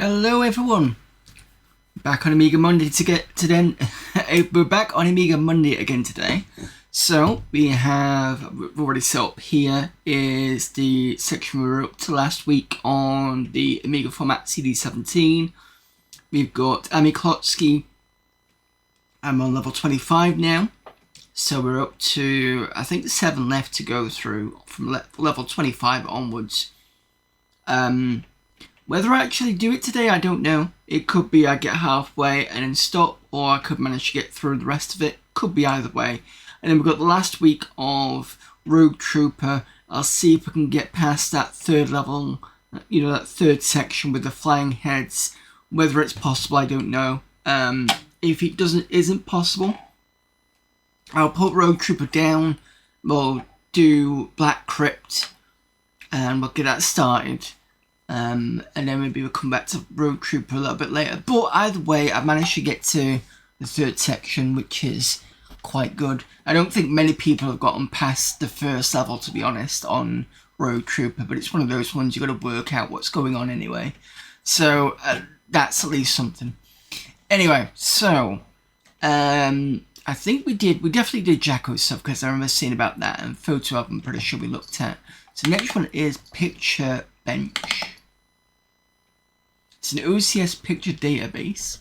Hello everyone, back on Amiga Monday today. We're back on Amiga Monday again today. So we've already set up here is the section we were up to last week on the Amiga format CD17. We've got AmiKlotski. I'm on level 25 now. So we're up to, I think, 7 left to go through from level 25 onwards. Whether I actually do it today, I don't know. It could be I get halfway and then stop, or I could manage to get through the rest of it. Could be either way. And then we've got the last week of Rogue Trooper. I'll see if I can get past that third level, that third section with the flying heads. Whether it's possible, I don't know. If it isn't possible, I'll put Rogue Trooper down. We'll do Black Crypt, and we'll get that started. And then maybe we'll come back to Rogue Trooper a little bit later. But either way, I've managed to get to the third section, which is quite good. I don't think many people have gotten past the first level, to be honest, on Rogue Trooper. But it's one of those ones you've got to work out what's going on anyway. So that's at least something. Anyway, so I think we definitely did Jacko stuff, because I remember seeing about that, and photo album I'm pretty sure we looked at. So the next one is Picture Bench. It's an OCS picture database.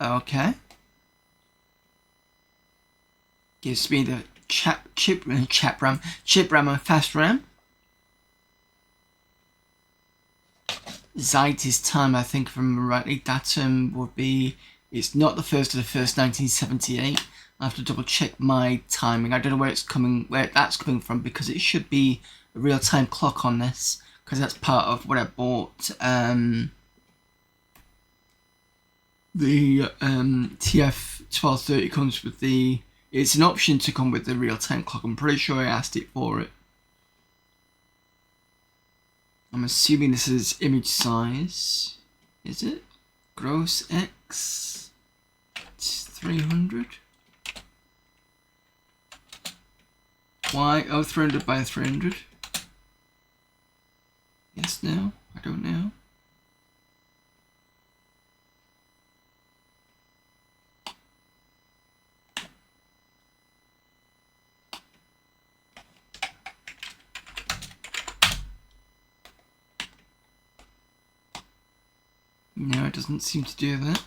Okay. Gives me the chip RAM and fast RAM. Zeitis time, I think, if I remember rightly, datum would be, it's not the 1st of the 1st, 1978. I have to double check my timing. I don't know where that's coming from, because it should be a real-time clock on this, because that's part of what I bought. The TF1230 comes with it's an option to come with the real-time clock. I'm pretty sure I asked it for it. I'm assuming this is image size. Is it? Gross X 300. Y 300 by 300. Yes, no, I don't know. No, it doesn't seem to do that.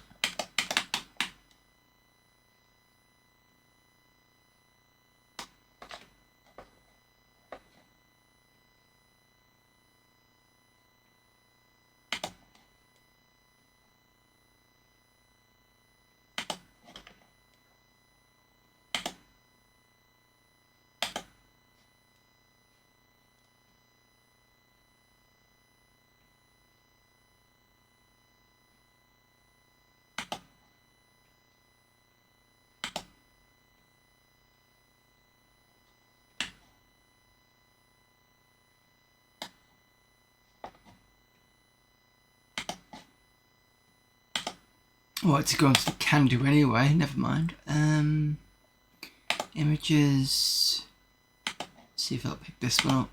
Well, it's going to the can do anyway, never mind. Images. See if I'll pick this one up.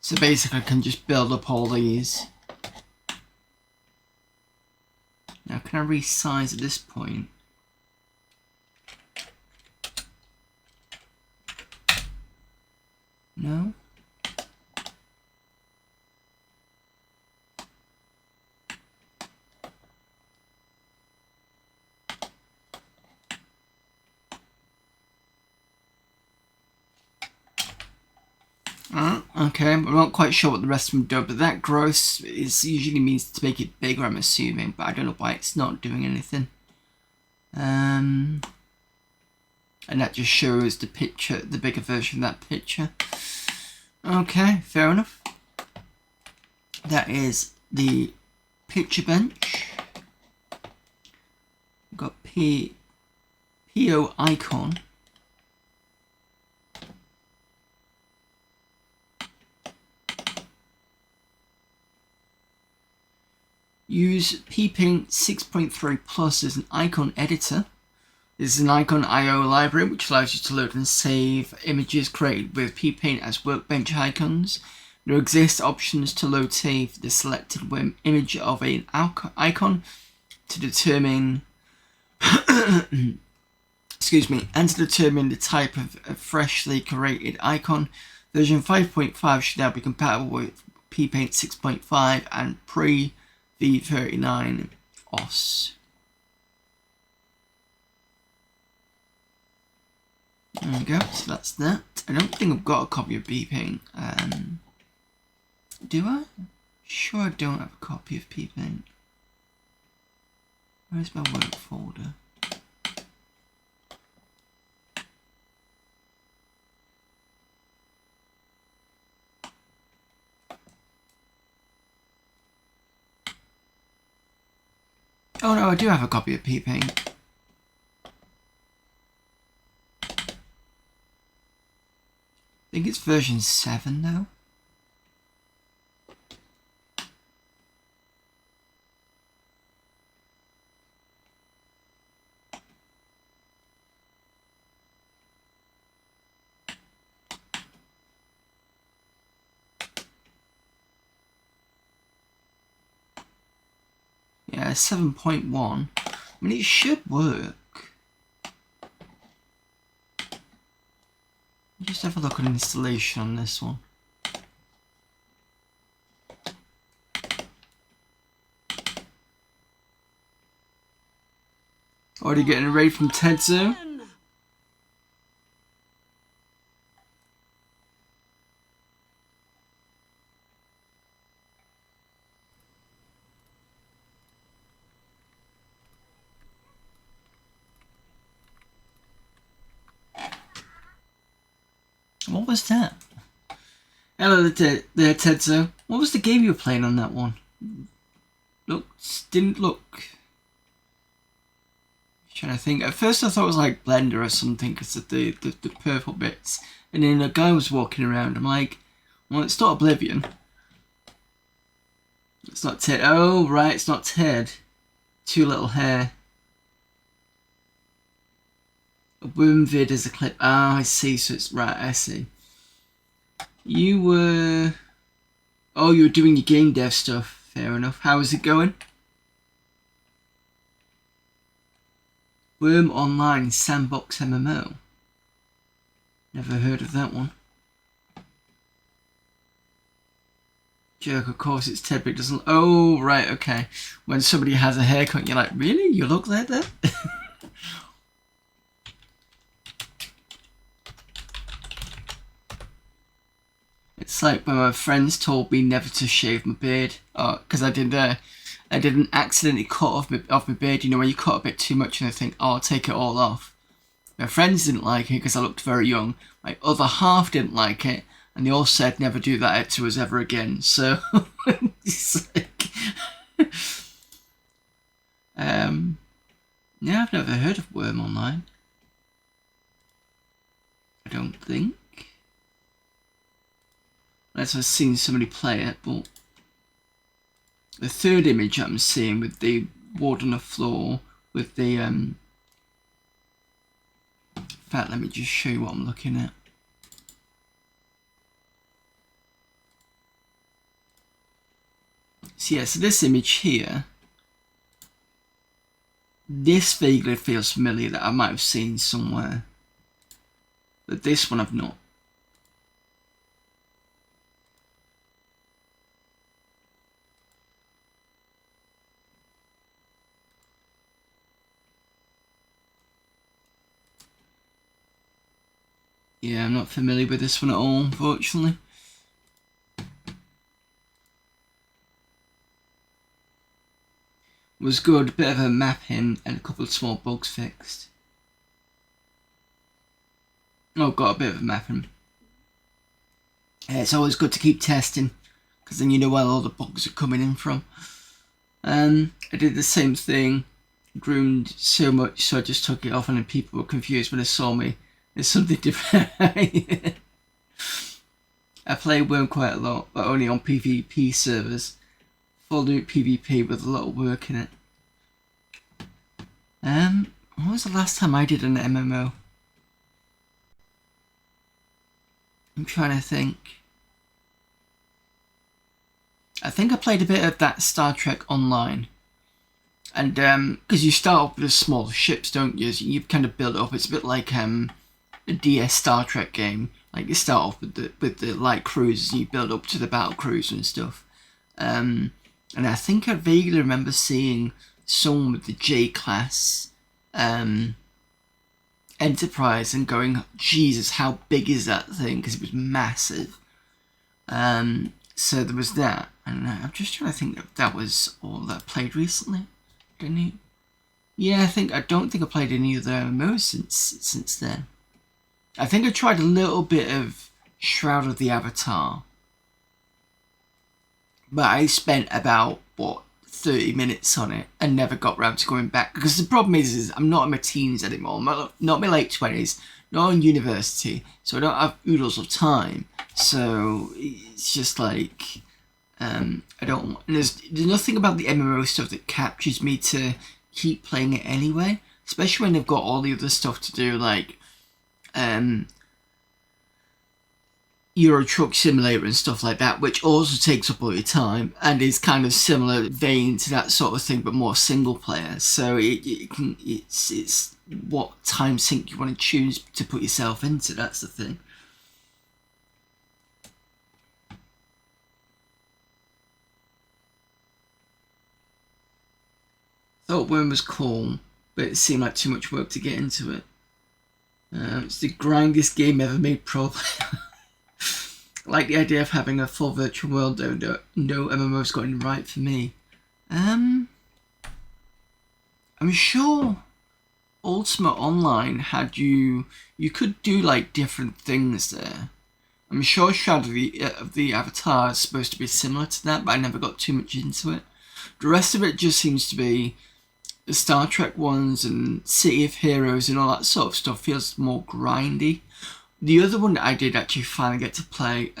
So basically I can just build up all these. Now can I resize at this point? No? Okay, I'm not quite sure what the rest of them do, but that gross usually means to make it bigger, I'm assuming, but I don't know why it's not doing anything. And that just shows the picture, the bigger version of that picture. Okay, fair enough. That is the picture bench. We've got PO icon. Use pping 6.3 plus as an icon editor. This is an icon IO library which allows you to load and save images created with ppaint as workbench icons. There exist options to load save the selected image of an icon to determine excuse me, and to determine the type of a freshly created icon. Version 5.5 should now be compatible with ppaint 6.5 and pre-v39 OS. There we go, so that's that. I don't think I've got a copy of ppaint. Do I? Sure I don't have a copy of ppaint. Where's my work folder? Oh no, I do have a copy of ppaint. I think it's version 7 though. Yeah, 7.1. I mean, it should work. Just have a look at installation on this one. Already getting a raid from Tetsu. What was that? Hello there, Tetsu. What was the game you were playing on that one? Didn't look. Trying to think. At first I thought it was like Blender or something because of the purple bits. And then a guy was walking around. I'm like, well, it's not Oblivion. It's not Ted. Oh, right, it's not Ted. Too little hair. A worm vid is a clip. Ah, I see. So it's right. I see. You were. Oh, you were doing your game dev stuff. Fair enough. How is it going? Worm Online Sandbox MMO. Never heard of that one. Jerk, of course it's Ted, but it doesn't. Oh, right, okay. When somebody has a haircut, you're like, really? You look like that? It's like when my friends told me never to shave my beard, because I didn't accidentally cut off my beard. You know, when you cut a bit too much and I think, oh, I'll take it all off. My friends didn't like it because I looked very young. My other half didn't like it, and they all said never do that to us ever again. So, it's like, yeah, I've never heard of Worm Online. I don't think. Unless I've seen somebody play it, but the third image I'm seeing with the ward on the floor, with the, in fact, let me just show you what I'm looking at. So yeah, so this image here, this vaguely feels familiar that I might have seen somewhere, but this one I've not. Yeah, I'm not familiar with this one at all, unfortunately. Was good, a bit of a mapping and a couple of small bugs fixed. Oh, got a bit of a mapping. Yeah, it's always good to keep testing, because then you know where all the bugs are coming in from. I did the same thing, groomed so much so I just took it off and then people were confused when they saw me. There's something different. I play Worm quite a lot, but only on PvP servers. Full loop PvP with a lot of work in it. When was the last time I did an MMO? I'm trying to think. I think I played a bit of that Star Trek Online. And because you start off with small ships, don't you? So you kind of build it up. It's a bit like a DS Star Trek game. Like you start off with the light cruisers and you build up to the battle cruiser and stuff. And I think I vaguely remember seeing someone with the J-class Enterprise and going, Jesus, how big is that thing? Because it was massive. So there was that. And I'm just trying to think if that was all that I played recently. Didn't you? Yeah, I don't think I played any other MMOs since then. I think I tried a little bit of Shroud of the Avatar. But I spent about, 30 minutes on it and never got round to going back. Because the problem is I'm not in my teens anymore. I'm not in my late 20s, not in university. So I don't have oodles of time. So it's just like, I don't. There's nothing about the MMO stuff that captures me to keep playing it anyway. Especially when they've got all the other stuff to do, like Euro Truck Simulator and stuff like that, which also takes up all your time and is kind of similar vein to that sort of thing, but more single player. So it's what time sink you want to choose to put yourself into. That's the thing. Thought Worm was cool, but it seemed like too much work to get into it. It's the grindiest game ever made, probably. I like the idea of having a full virtual world, though. No MMO's got it right for me. I'm sure Ultimate Online had you could do like different things there. I'm sure Shroud of the Avatar is supposed to be similar to that, but I never got too much into it. The rest of it just seems to be the Star Trek ones and City of Heroes and all that sort of stuff feels more grindy. The other one that I did actually finally get to play,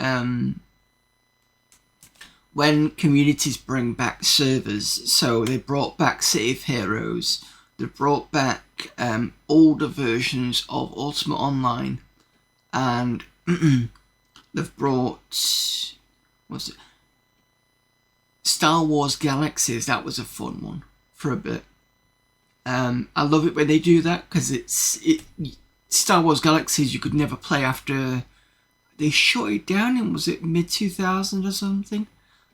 when communities bring back servers, so they brought back City of Heroes, they brought back older versions of Ultimate Online, and they've brought, what's it? Star Wars Galaxies. That was a fun one for a bit. I love it when they do that because Star Wars Galaxies you could never play after they shut it down in, was it mid-2000 or something?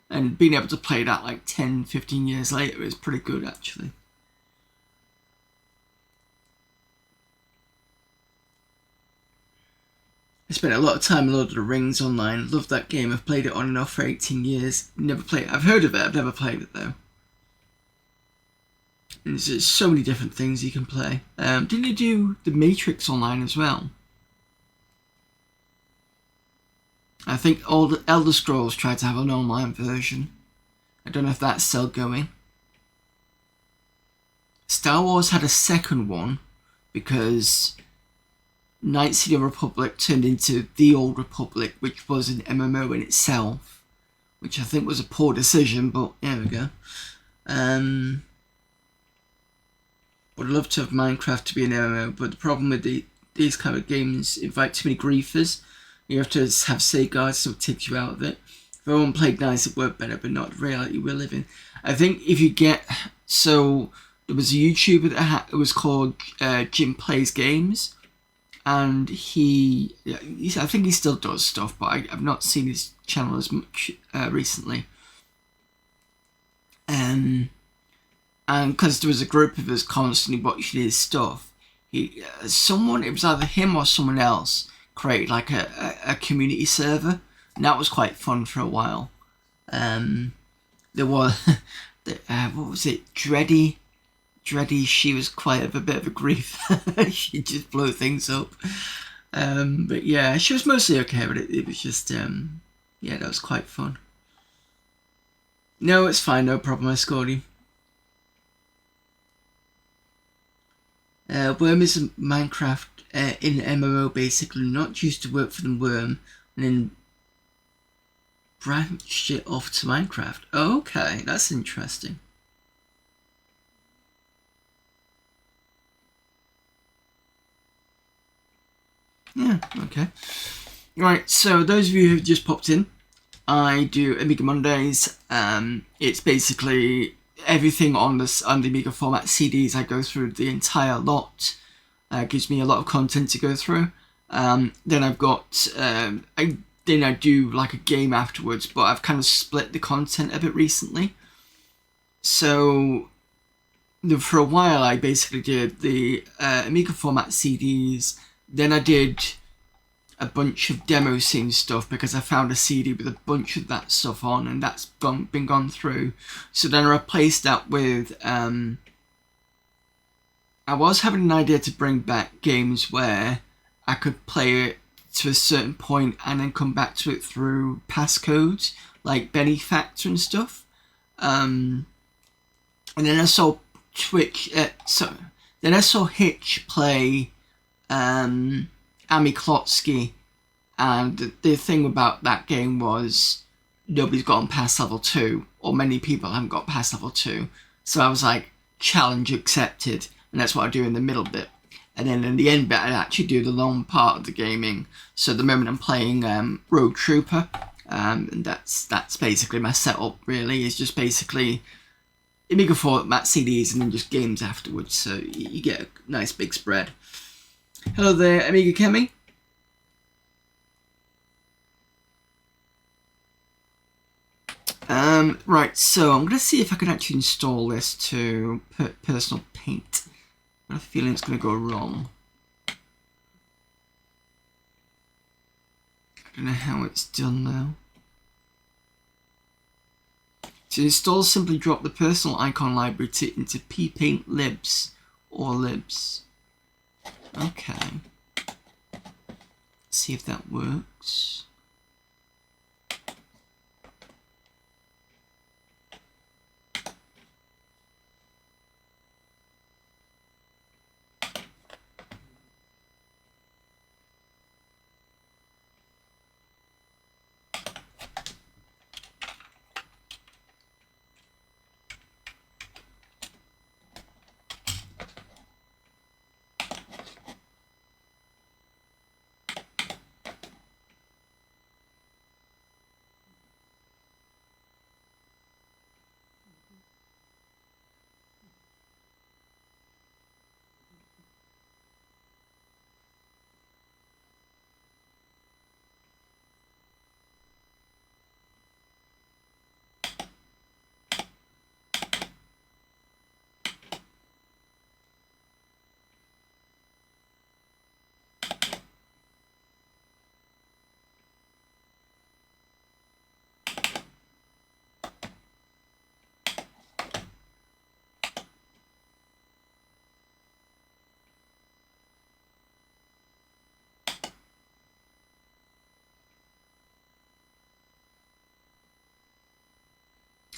And being able to play that like 10-15 years later is pretty good actually. I spent a lot of time in Lord of the Rings online. Love that game. I've played it on and off for 18 years. Never played it. I've heard of it. I've never played it though. And there's so many different things you can play. Didn't you do the Matrix online as well? I think all the Elder Scrolls tried to have an online version. I don't know if that's still going. Star Wars had a second one because Knights of the Republic turned into The Old Republic, which was an MMO in itself, which I think was a poor decision, but there we go. Would love to have Minecraft to be an MMO, but the problem with these kind of games invite too many griefers. You have to have safeguards, so it takes you out of it. If everyone played nice, it worked better, but not the reality we live in. I think if you get... So, there was a YouTuber that it was called Jim Plays Games, and I think he still does stuff, but I've not seen his channel as much recently. And because there was a group of us constantly watching his stuff, it was either him or someone else created like a community server, and that was quite fun for a while. There was what was it, Dreddy, she was quite a bit of a grief. She just blew things up, but yeah, she was mostly okay, but it was just yeah, that was quite fun. No, it's fine, no problem, I scored him. Worm is a Minecraft in MMO basically, not used to work for the Worm, and then branched it off to Minecraft. Oh, okay, that's interesting. Yeah, okay. Right, so those of you who've just popped in, I do Amiga Mondays. It's basically everything on the Amiga format CDs. I go through the entire lot. Gives me a lot of content to go through. Then I've got I do like a game afterwards, but I've kind of split the content a bit recently. So for a while I basically did the Amiga format CDs. Then I did a bunch of demo scene stuff because I found a CD with a bunch of that stuff on, and that's been gone through. So then I replaced that with I was having an idea to bring back games where I could play it to a certain point and then come back to it through passcodes, like Benefactor and stuff. And then I saw then I saw Hitch play AmiKlotski, and the thing about that game was nobody's gotten past level 2, or many people haven't got past level 2. So I was like, challenge accepted, and that's what I do in the middle bit. And then in the end bit, I actually do the long part of the gaming. So at the moment I'm playing Rogue Trooper, and that's basically my setup. Really, is just basically Amiga format CDs and then just games afterwards. So you get a nice big spread. Hello there, Amiga Kemi. Right, so I'm going to see if I can actually install this to Personal Paint. I have a feeling it's going to go wrong. I don't know how it's done now. To install, simply drop the personal icon library into ppaint libs or libs. Okay. Let's see if that works.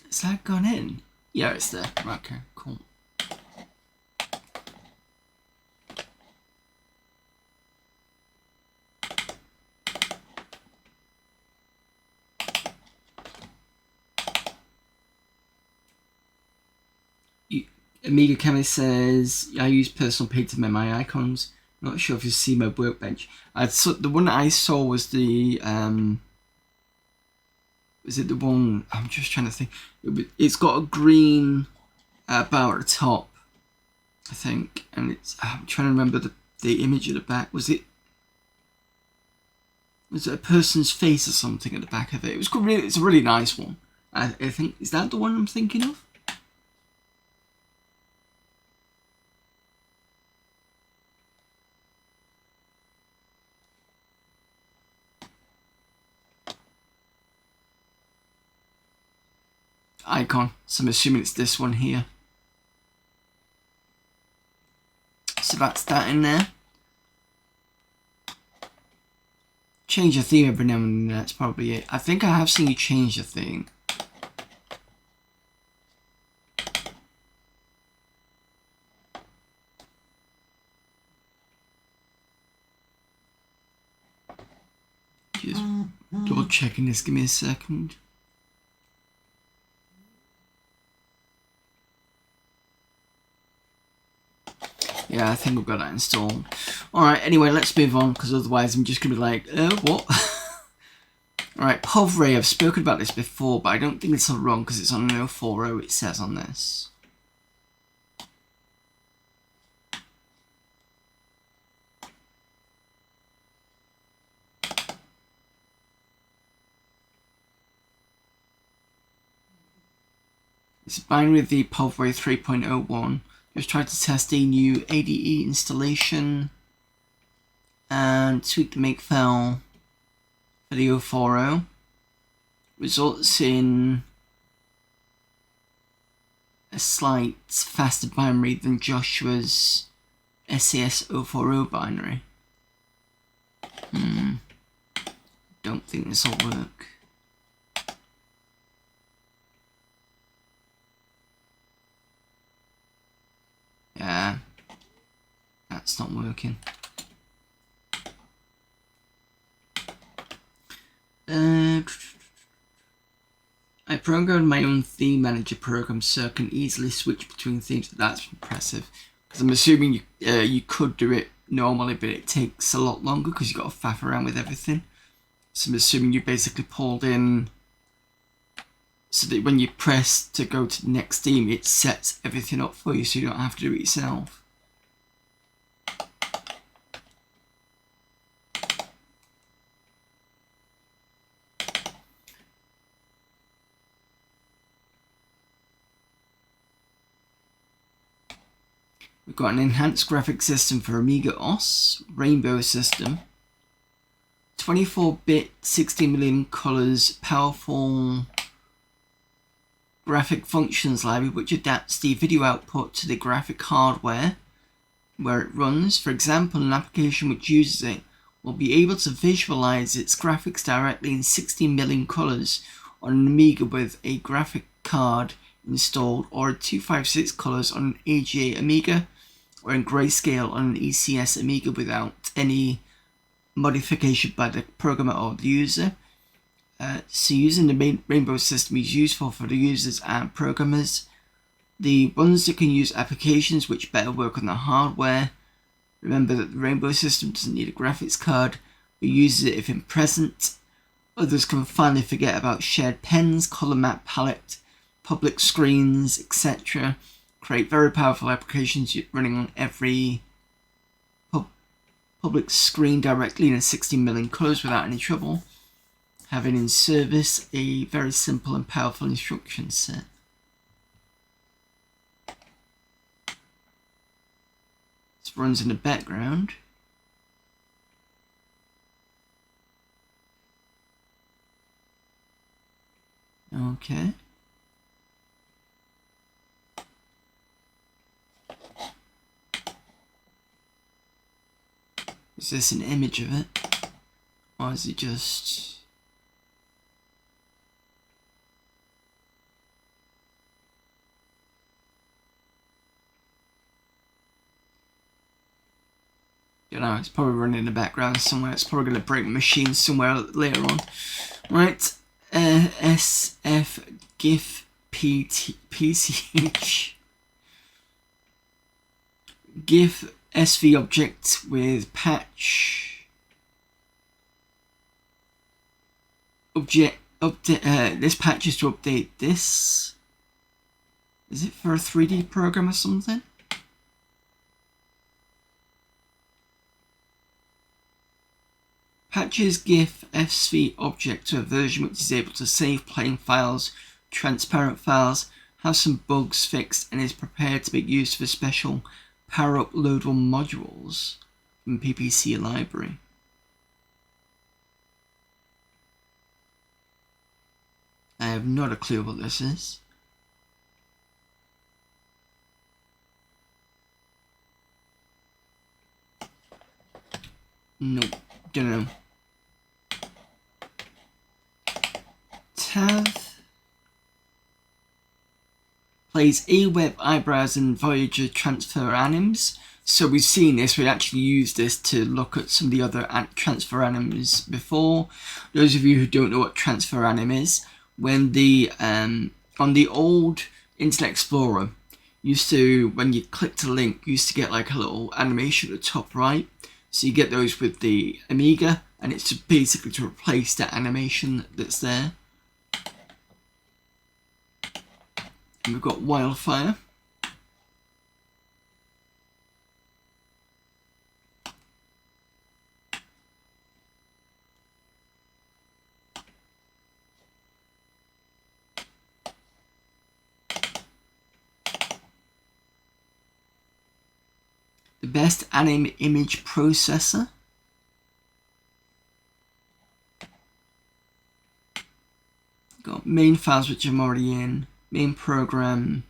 Has that gone in? Yeah, it's there. Okay, cool. Amiga Kemi says, I use Personal Paint to make my icons. Not sure if you see my workbench. The one that I saw was the is it the one? I'm just trying to think. It's got a green bar at the top, I think, and I'm trying to remember the image at the back. Was it a person's face or something at the back of it? It was cool. It's a really nice one. I think, is that the one I'm thinking of? Icon, so I'm assuming it's this one here. So that's that in there. Change your theme every now and then, that's probably it. I think I have seen you change the theme. Just double checking this, give me a second. Yeah, Yeah, I think we've got that installed. Alright, anyway, let's move on, because otherwise I'm just going to be like, what? Alright, POVRay, I've spoken about this before, but I don't think it's all wrong, because it's on an 040, it says on this. It's a binary of the POVRay 3.01. Just tried to test a new ADE installation and tweak the makefile for the 040. Results in a slight faster binary than Joshua's SAS 040 binary. Don't think this will work. Yeah, that's not working. I programmed my own theme manager program so I can easily switch between themes. That's impressive. Because I'm assuming you could do it normally, but it takes a lot longer because you've got to faff around with everything. So I'm assuming you basically pulled in so that when you press to go to the next theme, it sets everything up for you so you don't have to do it yourself. We've got an enhanced graphic system for Amiga OS, Rainbow system, 24-bit, 60 million colors, powerful graphic functions library which adapts the video output to the graphic hardware where it runs. For example, an application which uses it will be able to visualize its graphics directly in 60 million colors on an Amiga with a graphic card installed, or 256 colors on an AGA Amiga, or in grayscale on an ECS Amiga without any modification by the programmer or the user. So using the main Rainbow system is useful for the users and programmers. The ones that can use applications which better work on the hardware. Remember that the Rainbow system doesn't need a graphics card, but uses it if in present. Others can finally forget about shared pens, color map palette, public screens, etc. Create very powerful applications running on every public screen directly in 60 million colors without any trouble. Having in service a very simple and powerful instruction set. This runs in the background. Okay. Is this an image of it? Or is it just... You know, it's probably running in the background somewhere. It's probably going to break my machine somewhere later on. Right. SF GIF PCH GIF SV object with patch object update. This patch is to update this. Is it for a 3D program or something? Patches GIF SV object to a version which is able to save plain files, transparent files, have some bugs fixed, and is prepared to be used for special power-up loadable modules from PPC library. I have not a clue what this is. Nope, don't know. Tav plays AWeb eyebrows and Voyager transfer anims. So we've seen this, we actually used this to look at some of the other transfer anims before. Those of you who don't know what transfer anim is, when the on the old Internet Explorer, used to, when you clicked a link, you used to get like a little animation at the top right. So you get those with the Amiga, and it's just basically to replace that animation that's there. And we've got Wildfire. The best anime image processor. Got main files, which I'm already in. Main program.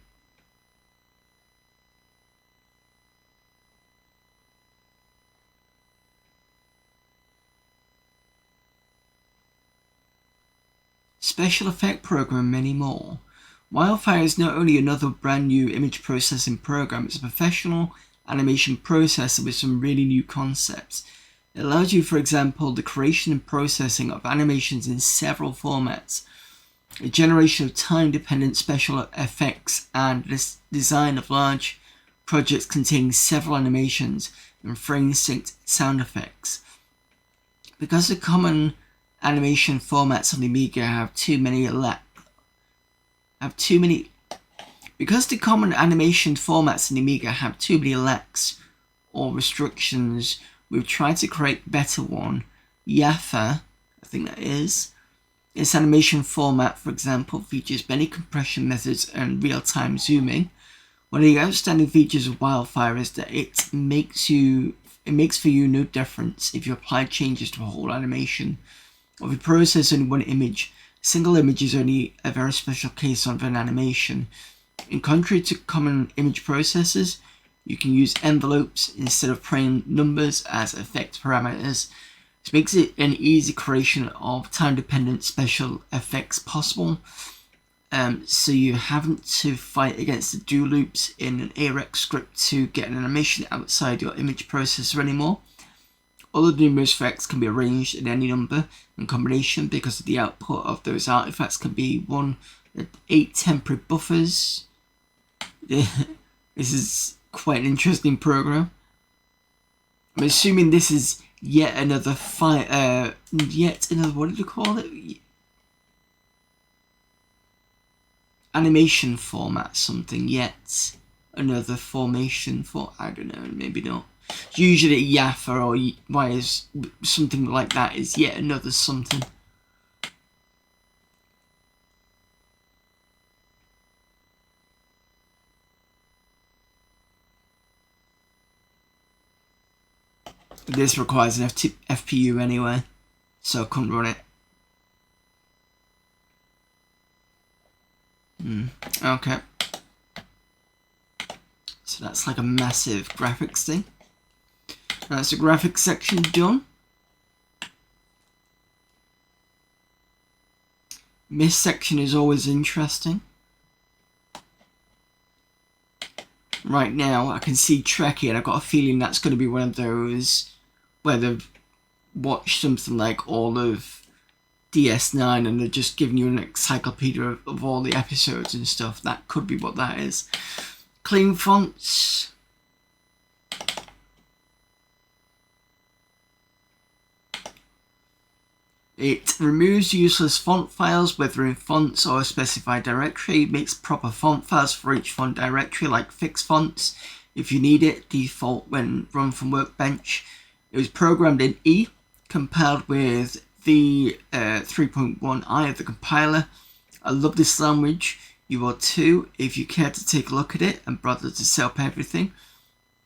Special effect program, many more. Wildfire is not only another brand new image processing program, it's a professional animation processor with some really new concepts. It allows you, for example, the creation and processing of animations in several formats, a generation of time-dependent special effects, and the design of large projects containing several animations and frame-synced sound effects. Because the common animation formats on the Amiga because the common animation formats in the Amiga have too many lacks or restrictions, we've tried to create a better one. Yaffa, I think that is. Its animation format, for example, features many compression methods and real-time zooming. One of the outstanding features of Wildfire is that it makes for you no difference if you apply changes to a whole animation. Or if you process only one image, a single image is only a very special case of an animation. In contrary to common image processors, you can use envelopes instead of prime numbers as effect parameters. This makes it an easy creation of time-dependent special effects possible. So you haven't to fight against the do loops in an AREX script to get an animation outside your image processor anymore. All the numerous effects can be arranged in any number and combination because the output of those artifacts can be 8 temporary buffers. This is quite an interesting program. I'm assuming this is yet another what did you call it? Animation format something, yet another formation for, I don't know, maybe not. Usually Yaffa or why is something like that is yet another something. This requires an FPU anyway, so I couldn't run it. Okay. So that's like a massive graphics thing. That's the graphics section done. This section is always interesting. Right now I can see Trekkie and I've got a feeling that's going to be one of those where they've watched something like all of DS9 and they're just giving you an encyclopedia of all the episodes and stuff. That could be what that is. Clean fonts. It removes useless font files, whether in fonts or a specified directory. It makes proper font files for each font directory, like fixed fonts, if you need it, default when run from Workbench. It was programmed in E, compiled with the 3.1i of the compiler. I love this language. You will too, if you care to take a look at it and bother to set up everything.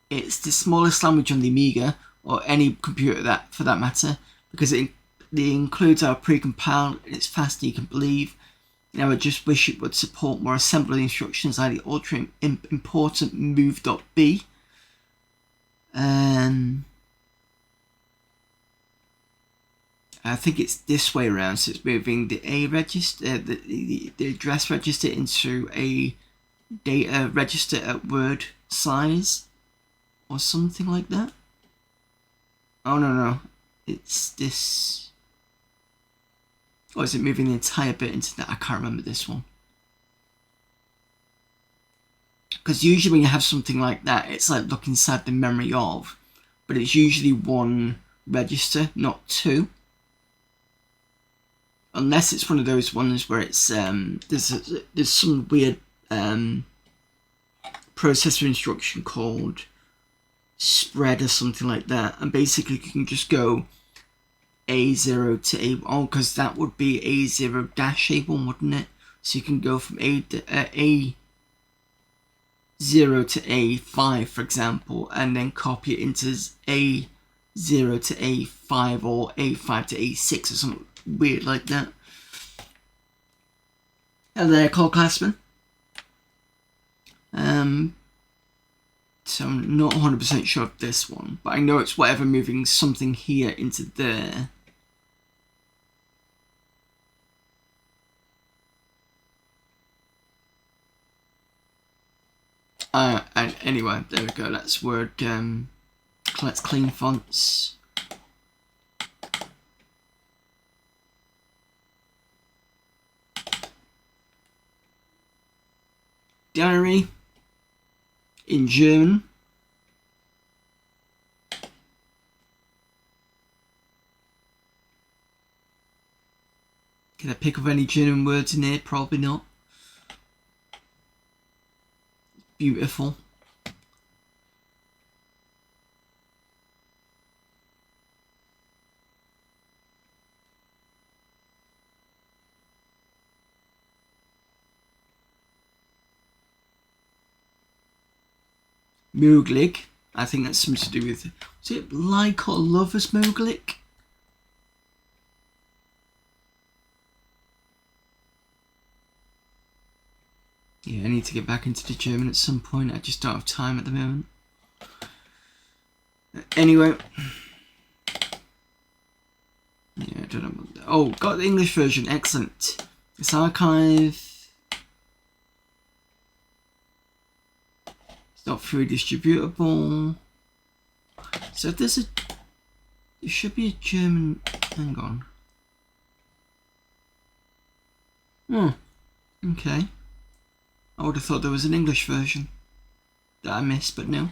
It's the smallest language on the Amiga, or any computer that for that matter, because it includes our pre-compiled, it's faster you can believe. Now I just wish it would support more assembly instructions like the ultra important move.b. I think it's this way around, so it's moving the A register, the address register into a data register at word size, or something like that. Oh no, it's this. Or is it moving the entire bit into that? I can't remember this one. Because usually when you have something like that, it's like look inside the memory of, but it's usually one register, not two. Unless it's one of those ones where it's there's some weird processor instruction called spread or something like that, and basically you can just go A0 to A1, because that would be A0 dash A1, wouldn't it? So you can go from A0 to A5, for example, and then copy it into A0 to A5 or A5 to A6 or something weird like that. Hello there, Classman. So I'm not 100% sure of this one, but I know it's whatever moving something here into there. And anyway, there we go. That's Word. Let's clean fonts. Diary in German. Can I pick up any German words in here? Probably not. Beautiful. Möglich. I think that's something to do with, was it like or love as möglich? Yeah, I need to get back into the German at some point. I just don't have time at the moment. Anyway. Yeah, I don't know. Oh, got the English version. Excellent. It's archive. It's not free distributable. So if there's a... There should be a German... Hang on. Okay. I would have thought there was an English version that I missed, but no.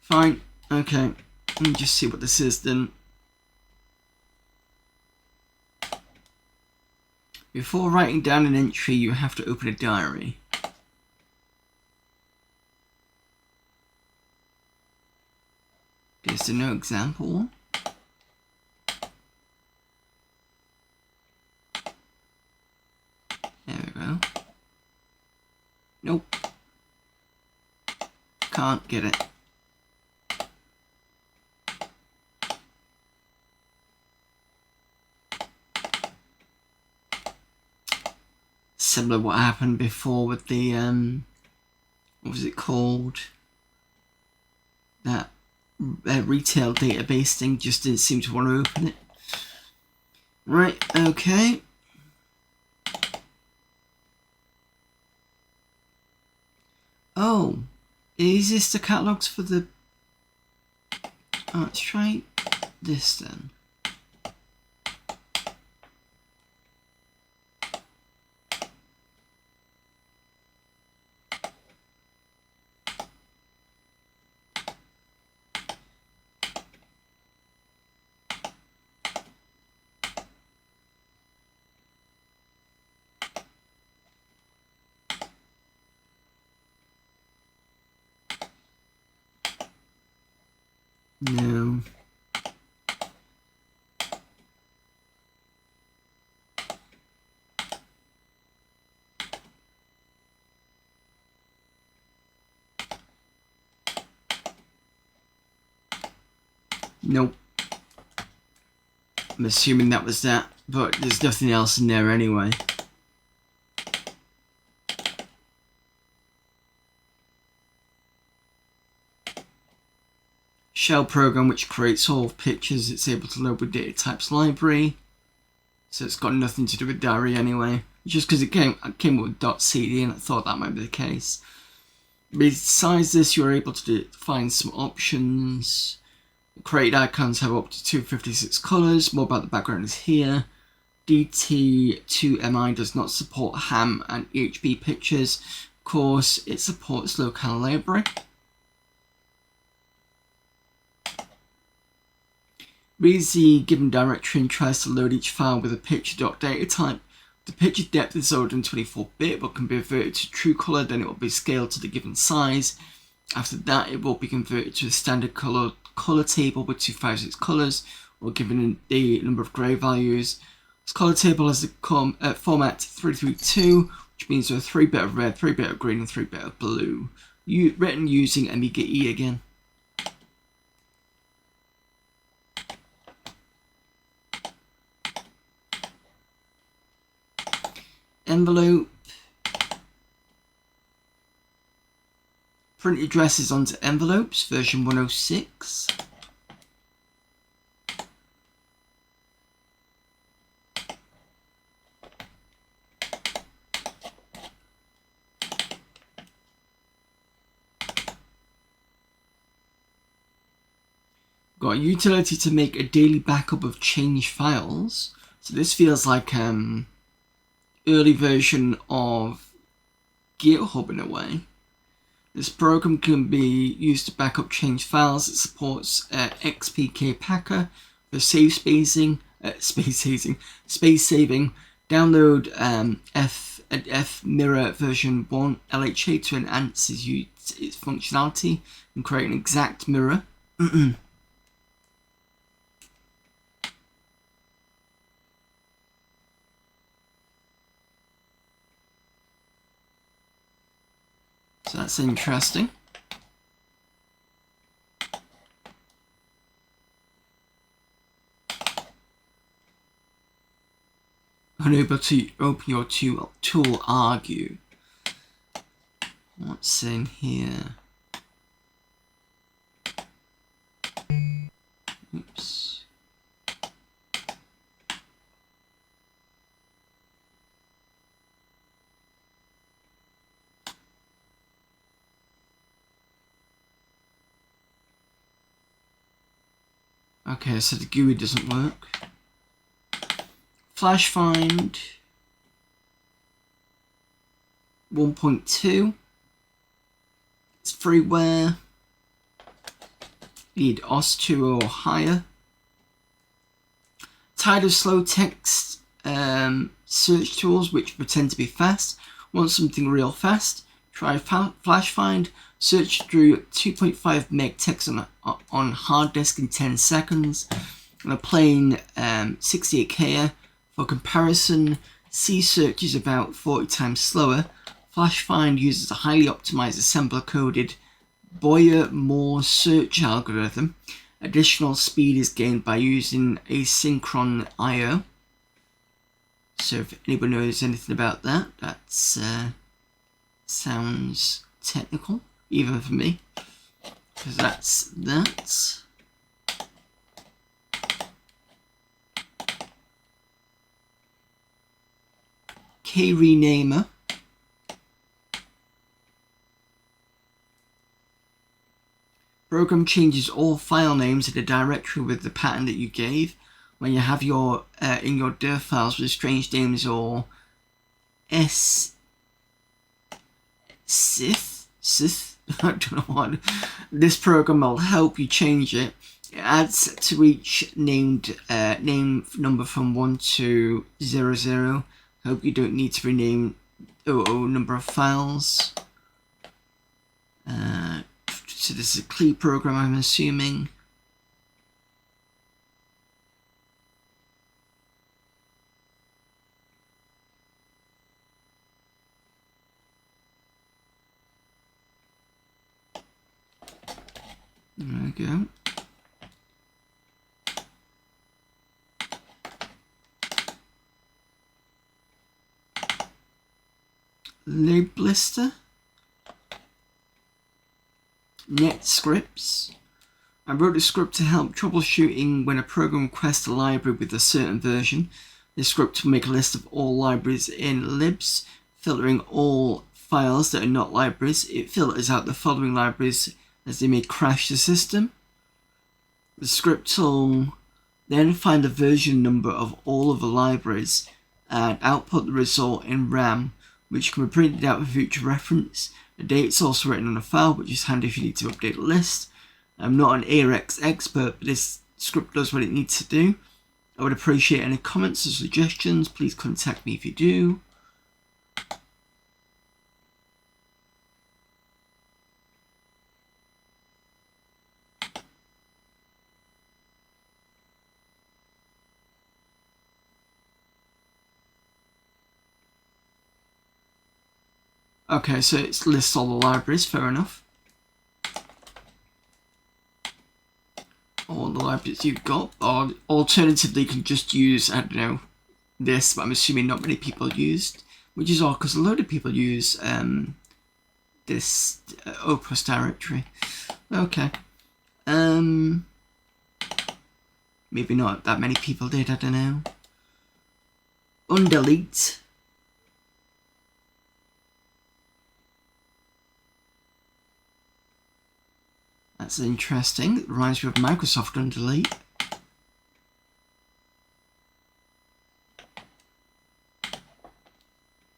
Fine. Okay. Let me just see what this is then. Before writing down an entry, you have to open a diary. Is there no example one? There we go. Nope. Can't get it. Similar what happened before with the what was it called? That retail database thing, just didn't seem to want to open it. Right, okay. Oh, is this the catalogs for the... Oh, let's try this then. No. Nope. I'm assuming that was that, but there's nothing else in there anyway. Shell program which creates all pictures. It's able to load with data types library, so it's got nothing to do with diary anyway. Just because it came with .cd and I thought that might be the case. Besides this, you're able to find some options. Created icons have up to 256 colors. More about the background is here. DT2MI does not support ham and EHB pictures. Of course, it supports local library. Reads the given directory and tries to load each file with a picture.data type. The picture depth is older than 24-bit but can be converted to true color, then it will be scaled to the given size. After that, it will be converted to a standard color table with 256 colors, or given the number of gray values. This color table has the format 332, which means there are 3-bit of red, 3-bit of green, and 3-bit of blue. Written using Amiga E again. Envelope. Print addresses onto envelopes, version 106. Got a utility to make a daily backup of changed files. So this feels like early version of GitHub in a way. This program can be used to back up changed files. It supports XPK Packer for space saving. Download F-Mirror version 1 LHA to enhance its functionality and create an exact mirror. So that's interesting. Unable to open your tool argue. What's in here? Oops. Okay, so the GUI doesn't work. Flash find 1.2. It's freeware. Need OS2 or higher. Tired of slow text search tools which pretend to be fast. Want something real fast? Try flash find. Search through 2.5 meg text on hard disk in 10 seconds. On a plain 68K. For comparison, C search is about 40 times slower. Flash find uses a highly optimized assembler-coded Boyer-Moore search algorithm. Additional speed is gained by using asynchron I/O. So if anyone knows anything about that, that's sounds technical, even for me, because that's that. K-renamer. Program changes all file names in a directory with the pattern that you gave. When you have your in your dir files with strange names or Sith, I don't know what. This program will help you change it. It adds to each named name number from 1 to 00. Hope you don't need to rename number of files. So this is a CLE program, I'm assuming. There we go. Liblister. Net scripts. I wrote a script to help troubleshooting when a program requests a library with a certain version. This script will make a list of all libraries in libs, filtering all files that are not libraries. It filters out the following libraries as they may crash the system. The script will then find the version number of all of the libraries and output the result in RAM which can be printed out for future reference. The date's also written on a file, which is handy if you need to update a list. I'm not an ARX expert, but this script does what it needs to do. I would appreciate any comments or suggestions. Please contact me if you do. Okay, so it lists all the libraries, fair enough. All the libraries you've got, or alternatively you can just use, I don't know, this, but I'm assuming not many people used, which is odd because a load of people use this Opus directory. Okay. Maybe not that many people did, I don't know. Undelete. That's interesting. It reminds me of Microsoft Undelete.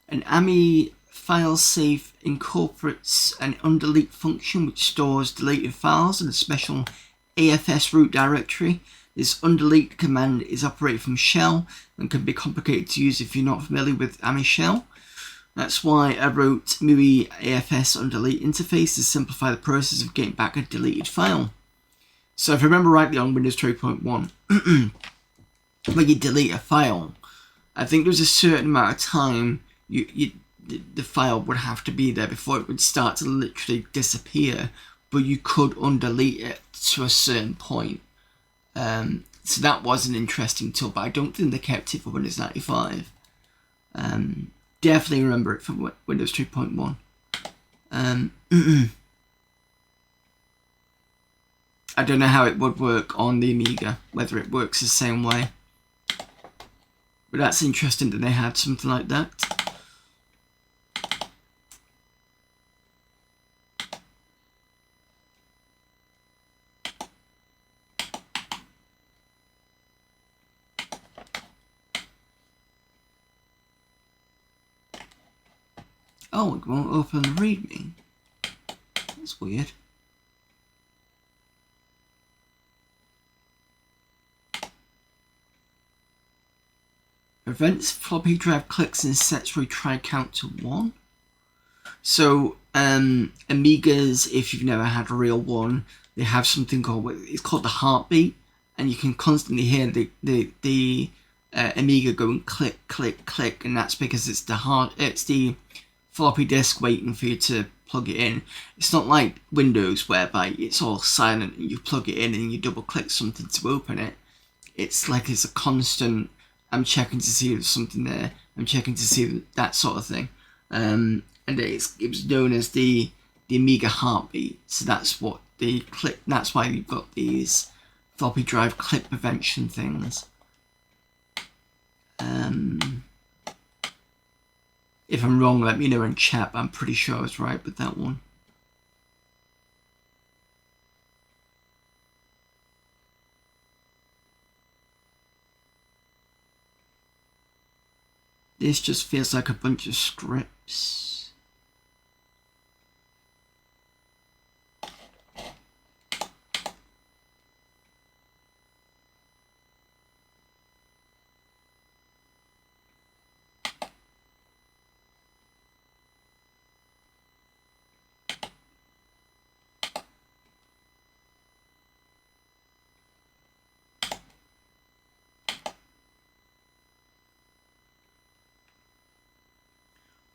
An AMI failsafe incorporates an undelete function which stores deleted files in a special AFS root directory. This undelete command is operated from shell and can be complicated to use if you're not familiar with AMI shell. That's why I wrote MUI AFS undelete interface to simplify the process of getting back a deleted file. So if I remember rightly on Windows 3.1, when you delete a file, I think there's a certain amount of time the file would have to be there before it would start to literally disappear, but you could undelete it to a certain point. So that was an interesting tool, but I don't think they kept it for Windows 95. Definitely remember it from Windows 3.1. I don't know how it would work on the Amiga, whether it works the same way. But that's interesting that they had something like that. Oh, it won't open the README. That's weird. Prevents floppy drive clicks and sets retry count to 1. So, Amigas, if you've never had a real one, they have something called, it's called the heartbeat, and you can constantly hear the Amiga going click, click, click, and that's because it's the floppy disk waiting for you to plug it in. It's not like Windows whereby it's all silent and you plug it in and you double click something to open it. It's like it's a constant, I'm checking to see if there's something there, I'm checking to see that sort of thing. And it was known as the Amiga heartbeat. So that's what that's why you've got these floppy drive click prevention things. If I'm wrong, let me know in chat. I'm pretty sure I was right with that one. This just feels like a bunch of scripts.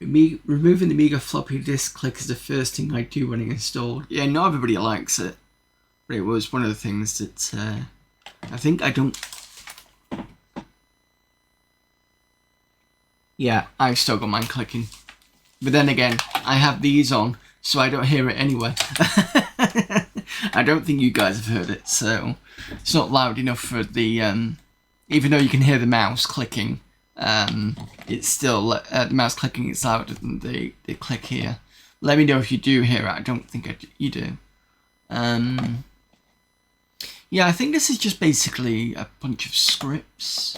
Removing the Amiga floppy disk click is the first thing I do when it installed. Yeah, not everybody likes it, but it was one of the things that I think I don't. Yeah, I've still got mine clicking, but then again, I have these on, so I don't hear it anyway. I don't think you guys have heard it, so it's not loud enough for the. Even though you can hear the mouse clicking. It's still, the mouse clicking is louder than the click here. Let me know if you do hear it. I don't think you do. Yeah, I think this is just basically a bunch of scripts.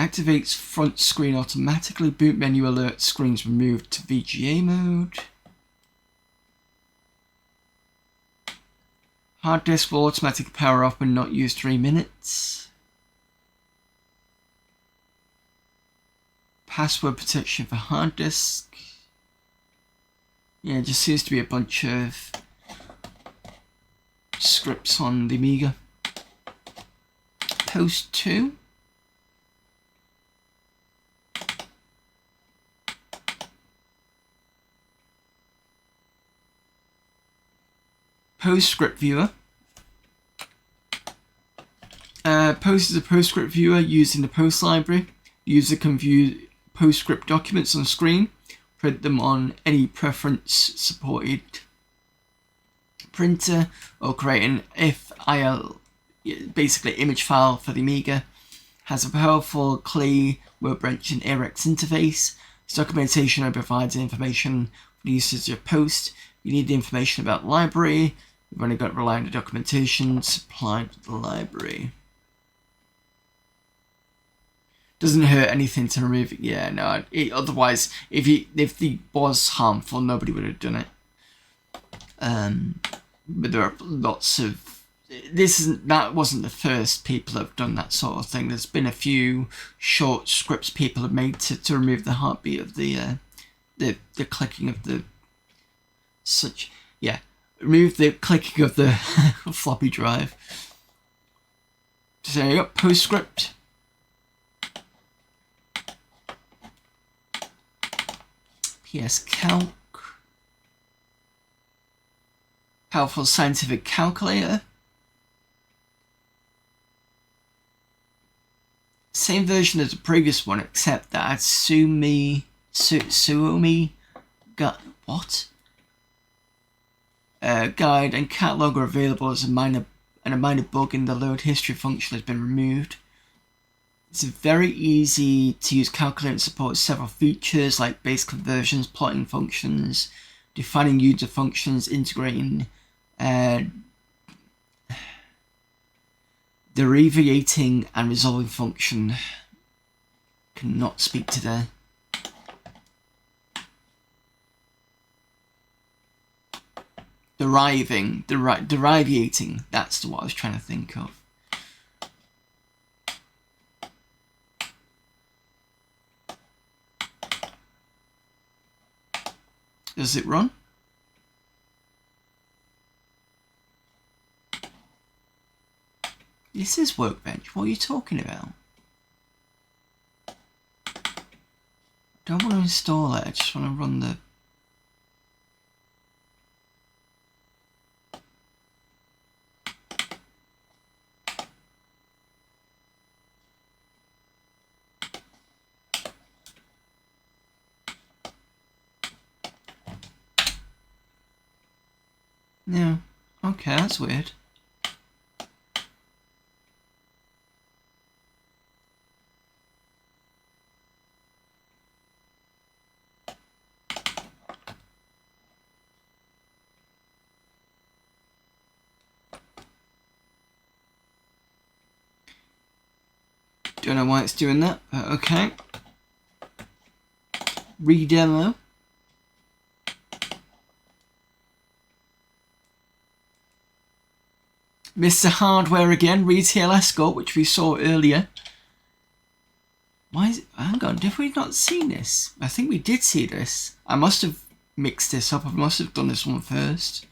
Activates front screen automatically. Boot menu alert screens removed to VGA mode. Hard disk will automatically power off when not used 3 minutes. Password protection for hard disk. Yeah, it just seems to be a bunch of scripts on the Amiga. Post 2. PostScript viewer. Post is a PostScript viewer used in the Post library. User can view PostScript documents on screen, print them on any preference supported printer, or create an FIL, basically image file for the Amiga. Has a powerful, clear, workbench and AirX interface. Its documentation provides information for the usage of Post. You need the information about the library. We've only got to rely on the documentation supplied with the library. Doesn't hurt anything to remove it. Yeah, no. Otherwise, if it was harmful, nobody would have done it. But there are lots of. That wasn't the first people that have done that sort of thing. There's been a few short scripts people have made to remove the heartbeat of the clicking of the such. Yeah, remove the clicking of the floppy drive. So you got PostScript. PS Calc. Powerful scientific calculator. Same version as the previous one, except that Suomi guide and catalog are available as a minor bug in the load history function has been removed. It's a very easy to use calculator and supports several features like base conversions, plotting functions, defining user functions, integrating derivating and resolving function. Cannot speak today. Derivating, that's what I was trying to think of. Does it run? This is Workbench. What are you talking about? I don't want to install it. I just want to run the... No. Okay, that's weird. Don't know why it's doing that, but okay. Redemo. Mr. Hardware again, Retail Escort, which we saw earlier. Why is it? Hang on, did we not see this? I think we did see this. I must have mixed this up. I must have done this one first.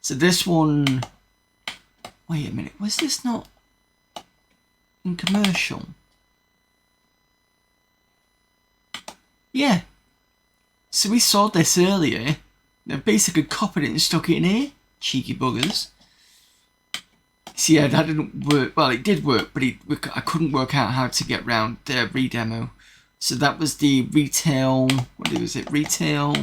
So this one... Wait a minute, was this not in commercial? Yeah. So we saw this earlier. They basically copied it and stuck it in here. Cheeky buggers. So yeah, that didn't work. Well, it did work, but I couldn't work out how to get around the redemo. So that was the retail... What was it? Retail...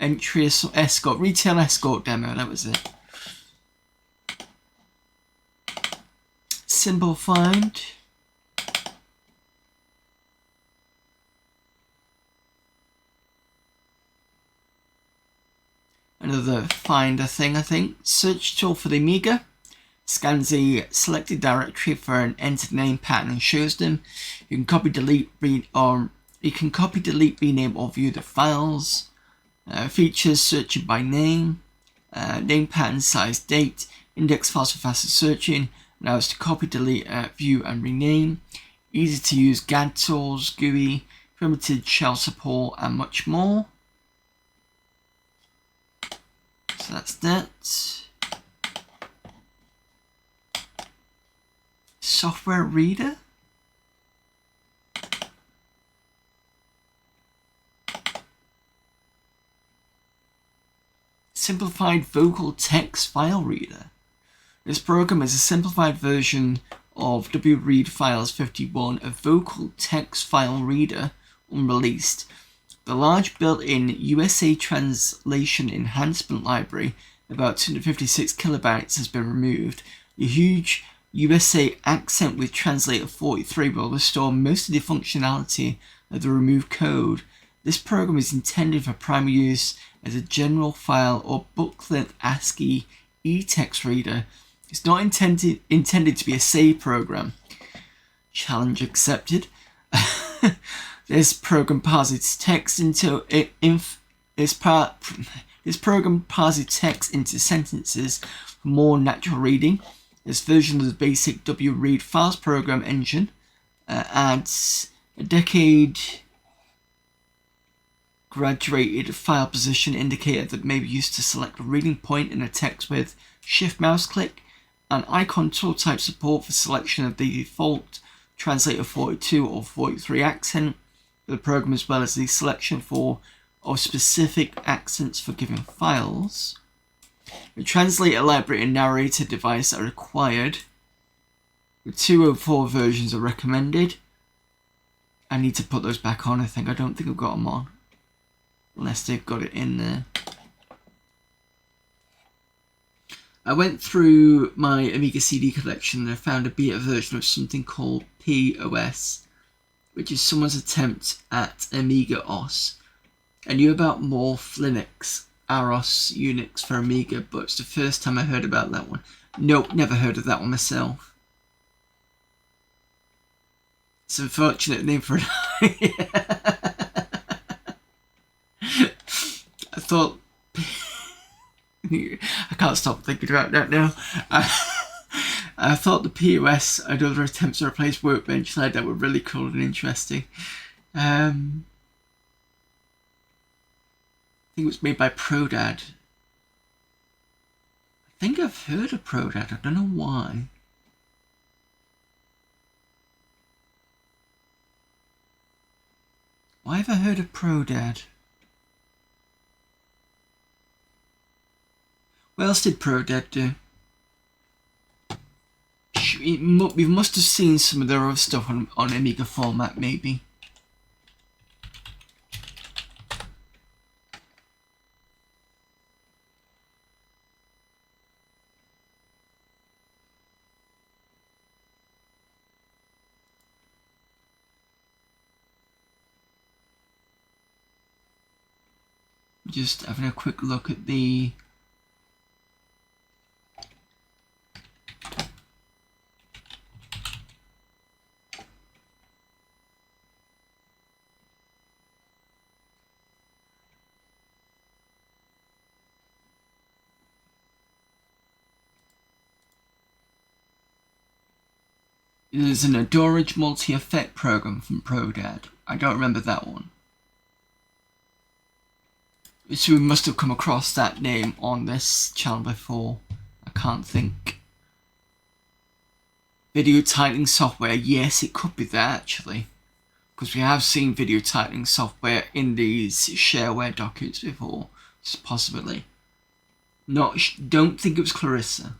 Entry Escort. Retail Escort demo, that was it. Symbol find. Another finder thing, I think. Search tool for the Amiga. scans a selected directory for an entered name pattern and shows them. You can copy, delete, rename or view the files. Features searching by name, name pattern, size, date, index files for faster searching, allows to copy, delete, view and rename, easy to use GAD tools, GUI, primitive shell support and much more. So that's that. Software reader. Simplified vocal text file reader. This program is a simplified version of wread files 51, a vocal text file reader unreleased. The large built-in USA translation enhancement library, about 256 kilobytes, has been removed. The huge USA accent with translator 43 will restore most of the functionality of the removed code. This program is intended for primary use as a general file or booklet ASCII e-text reader. It's not intended to be a save program. Challenge accepted. This program parses text into sentences for more natural reading. This version of the basic wread files program engine adds a decade graduated file position indicator that may be used to select a reading point in a text with shift mouse click, and icon tool type support for selection of the default translator 42 or 43 accent for the program, as well as the selection of specific accents for given files. The translator library and narrator device are required. The 204 versions are recommended. I need to put those back on, I don't think I've got them on. Unless they've got it in there. I went through my Amiga CD collection and I found a beta version of something called POS, which is someone's attempt at Amiga OS. I knew about Morph, Linux, AROS, Unix for Amiga, but it's the first time I heard about that one. Nope, never heard of that one myself. It's an unfortunate name for it. I thought... I can't stop thinking about that now. I thought the POS and other attempts to replace Workbench like that were really cool and interesting. I think it was made by Prodad. I think I've heard of Prodad, I don't know why. Why have I heard of Prodad? What else did Prodad do? We must have seen some of their other stuff on Amiga format, maybe. Just having a quick look at the There's an Adorage multi-effect program from Prodad. I don't remember that one. So we must have come across that name on this channel before. I can't think. Video titling software. Yes, it could be that actually. Because we have seen video titling software in these shareware documents before. Just possibly. Don't think it was Clarissa.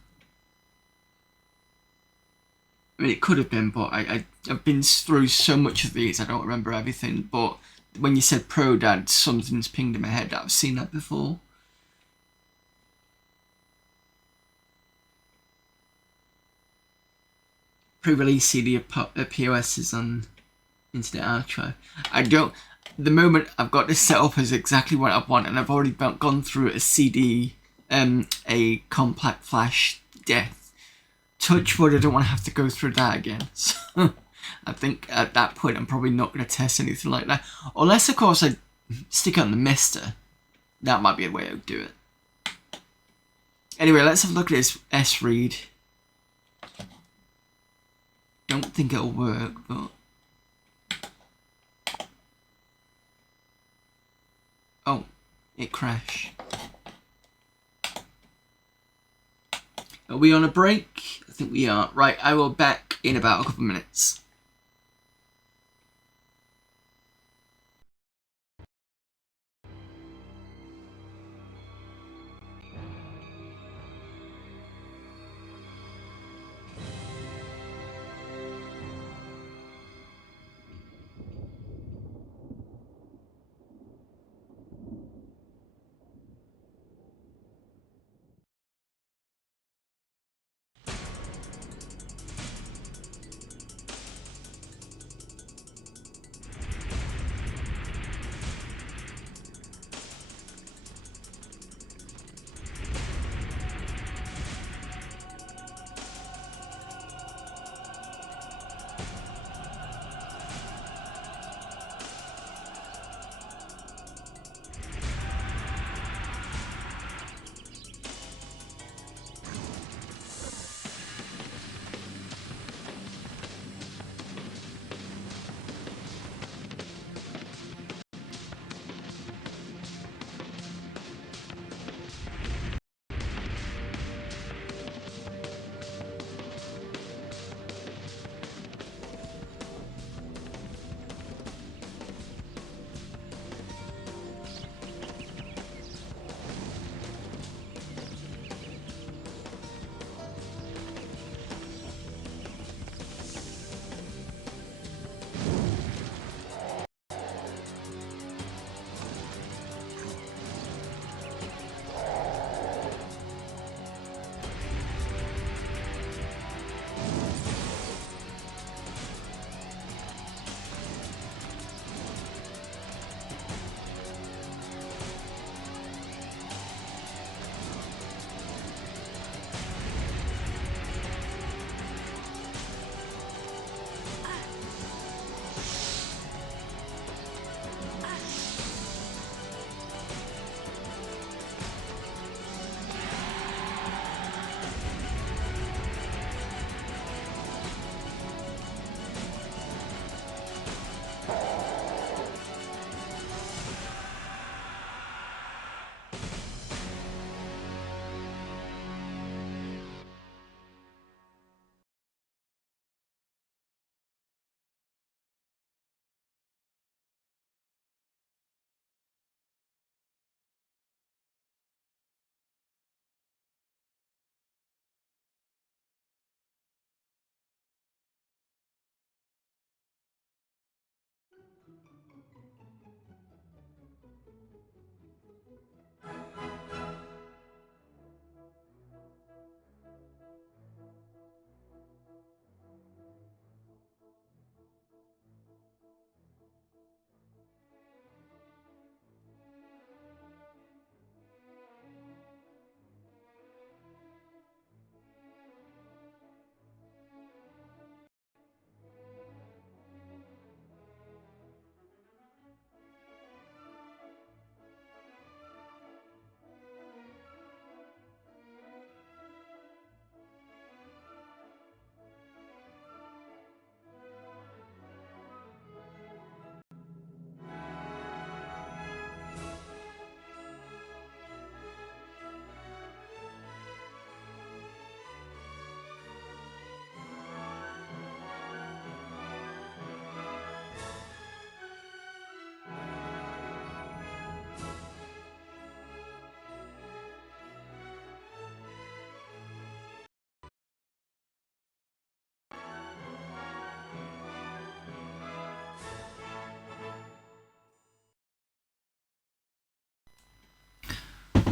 I mean, it could have been, but I've been through so much of these, I don't remember everything. But when you said Prodad, something's pinged in my head. I've seen that before. Pre-release CD of POS is on Internet Archive. The moment I've got this set up as exactly what I want, and I've already gone through a CD, a compact flash death. touch wood, I don't want to have to go through that again. So I think at that point I'm probably not going to test anything like that. Unless, of course, I stick it on the mister. That might be a way I would do it. Anyway, let's have a look at this S-read. Don't think it'll work, but... Oh, it crashed. Are we on a break? I think we are. Right, I will be back in about a couple of minutes.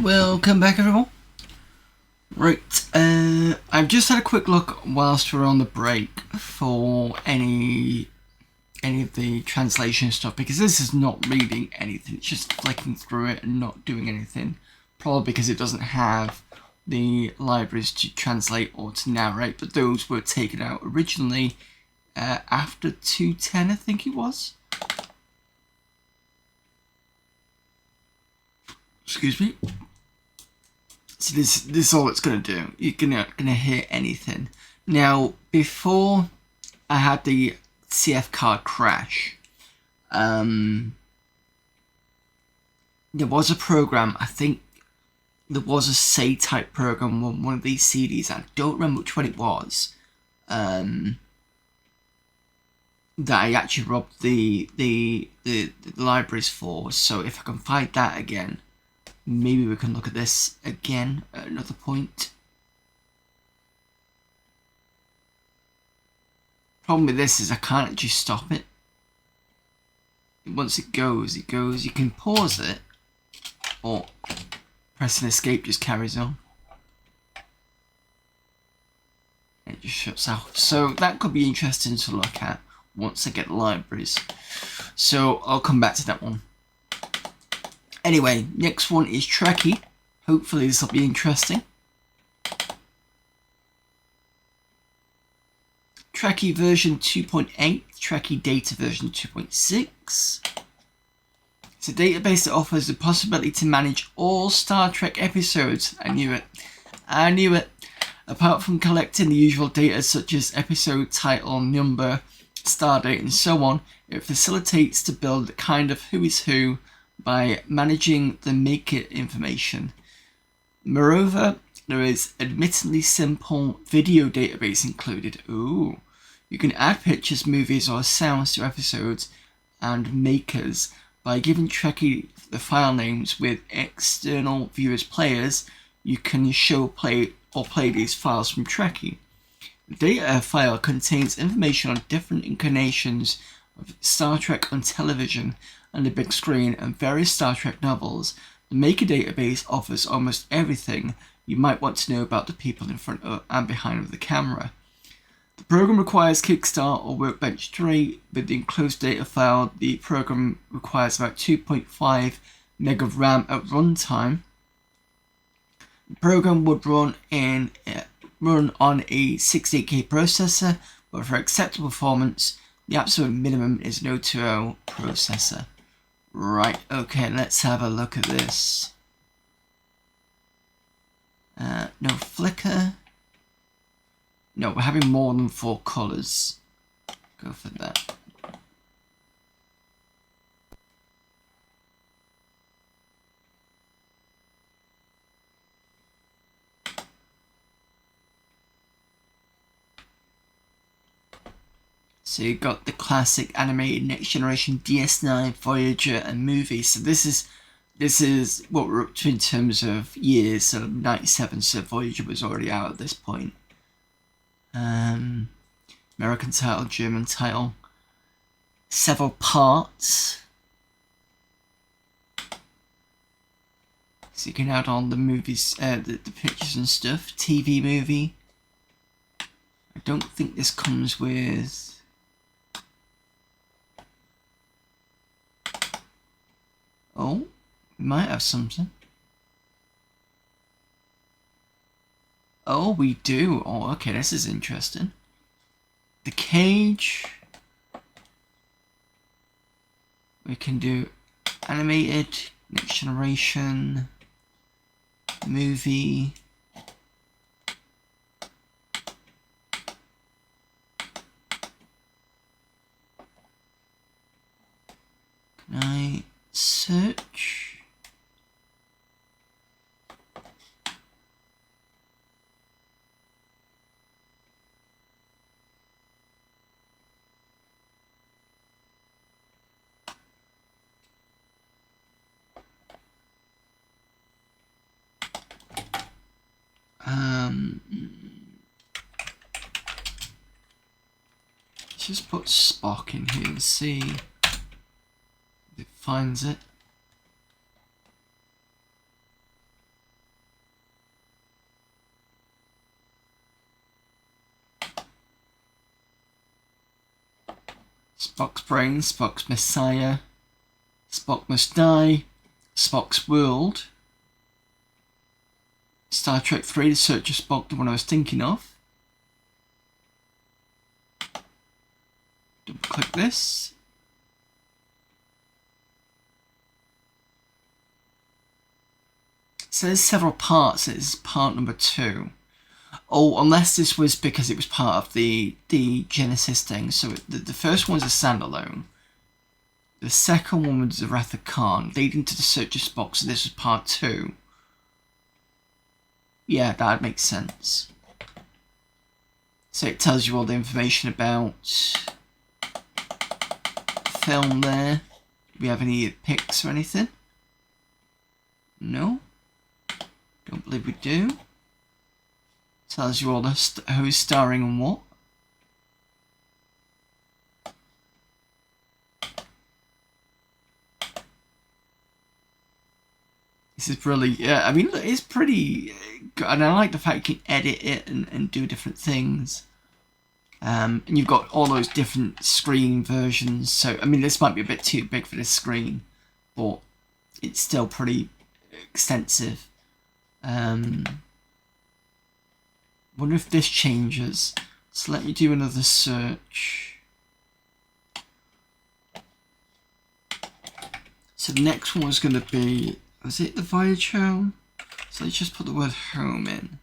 Welcome back, everyone. Right, I've just had a quick look whilst we're on the break for any of the translation stuff, because this is not reading anything, it's just flicking through it and not doing anything, probably because it doesn't have the libraries to translate or to narrate, but those were taken out originally after 2.10, I think it was. Excuse me. So this is all it's gonna do. You're not gonna hear anything. Now, before I had the CF card crash, there was a program, I think there was a say type program on one of these CDs, I don't remember which one it was, that I actually robbed the libraries for. So if I can find that again, maybe we can look at this again at another point. Problem with this is I can't just stop it. Once it goes, it goes. You can pause it, or pressing escape just carries on. It just shuts off. So that could be interesting to look at once I get the libraries. So I'll come back to that one. Anyway, next one is Trekkie. Hopefully this will be interesting. Trekkie version 2.8, Trekkie data version 2.6. It's a database that offers the possibility to manage all Star Trek episodes. I knew it. I knew it. Apart from collecting the usual data such as episode title, number, star date and so on, it facilitates to build a kind of who is who by managing the maker information. Moreover, there is admittedly simple video database included. Ooh. You can add pictures, movies or sounds to episodes and makers by giving Trekkie the file names with external viewers players. You can show, play or play these files from Trekkie. The data file contains information on different incarnations of Star Trek on television and the big screen and various Star Trek novels. The Maker database offers almost everything you might want to know about the people in front of and behind of the camera. The program requires Kickstart or Workbench 3. With the enclosed data file, the program requires about 2.5 meg of RAM at runtime. The program would run on a 68K processor, but for acceptable performance, the absolute minimum is an 020 processor. Right, okay, let's have a look at this. No flicker. No, we're having more than 4 colours. Go for that. So you got the classic animated Next Generation, DS9, Voyager, and movies. So this is what we're up to in terms of years. So 97, so Voyager was already out at this point. American title, German title, several parts. So you can add on the movies, the pictures and stuff. TV movie. I don't think this comes with. Oh, we might have something. Oh, we do. Oh, okay, this is interesting. The cage. We can do animated, Next Generation, movie. Can I search? Let's just put Spock in here and see if it finds it. Spock's brain, Spock's Messiah, Spock must die, Spock's world. Star Trek 3, the Search of Spock, the one I was thinking of. Double click this. So there's several parts. It's part number 2. Oh, unless this was because it was part of the Genesis thing. So the first one's a standalone. The second one was the Wrath of Khan, leading to the Search of Spock. So this was part 2. Yeah, that makes sense. So it tells you all the information about the film there. Do we have any pics or anything? No? Don't believe we do. Tells you all the who's starring and what. This is really, yeah, I mean, it's pretty good, and I like the fact you can edit it and do different things. And you've got all those different screen versions, so, I mean, this might be a bit too big for this screen, but it's still pretty extensive. Wonder if this changes. So let me do another search. So the next one is going to be, was it the Voyage Home? So let's just put the word home in.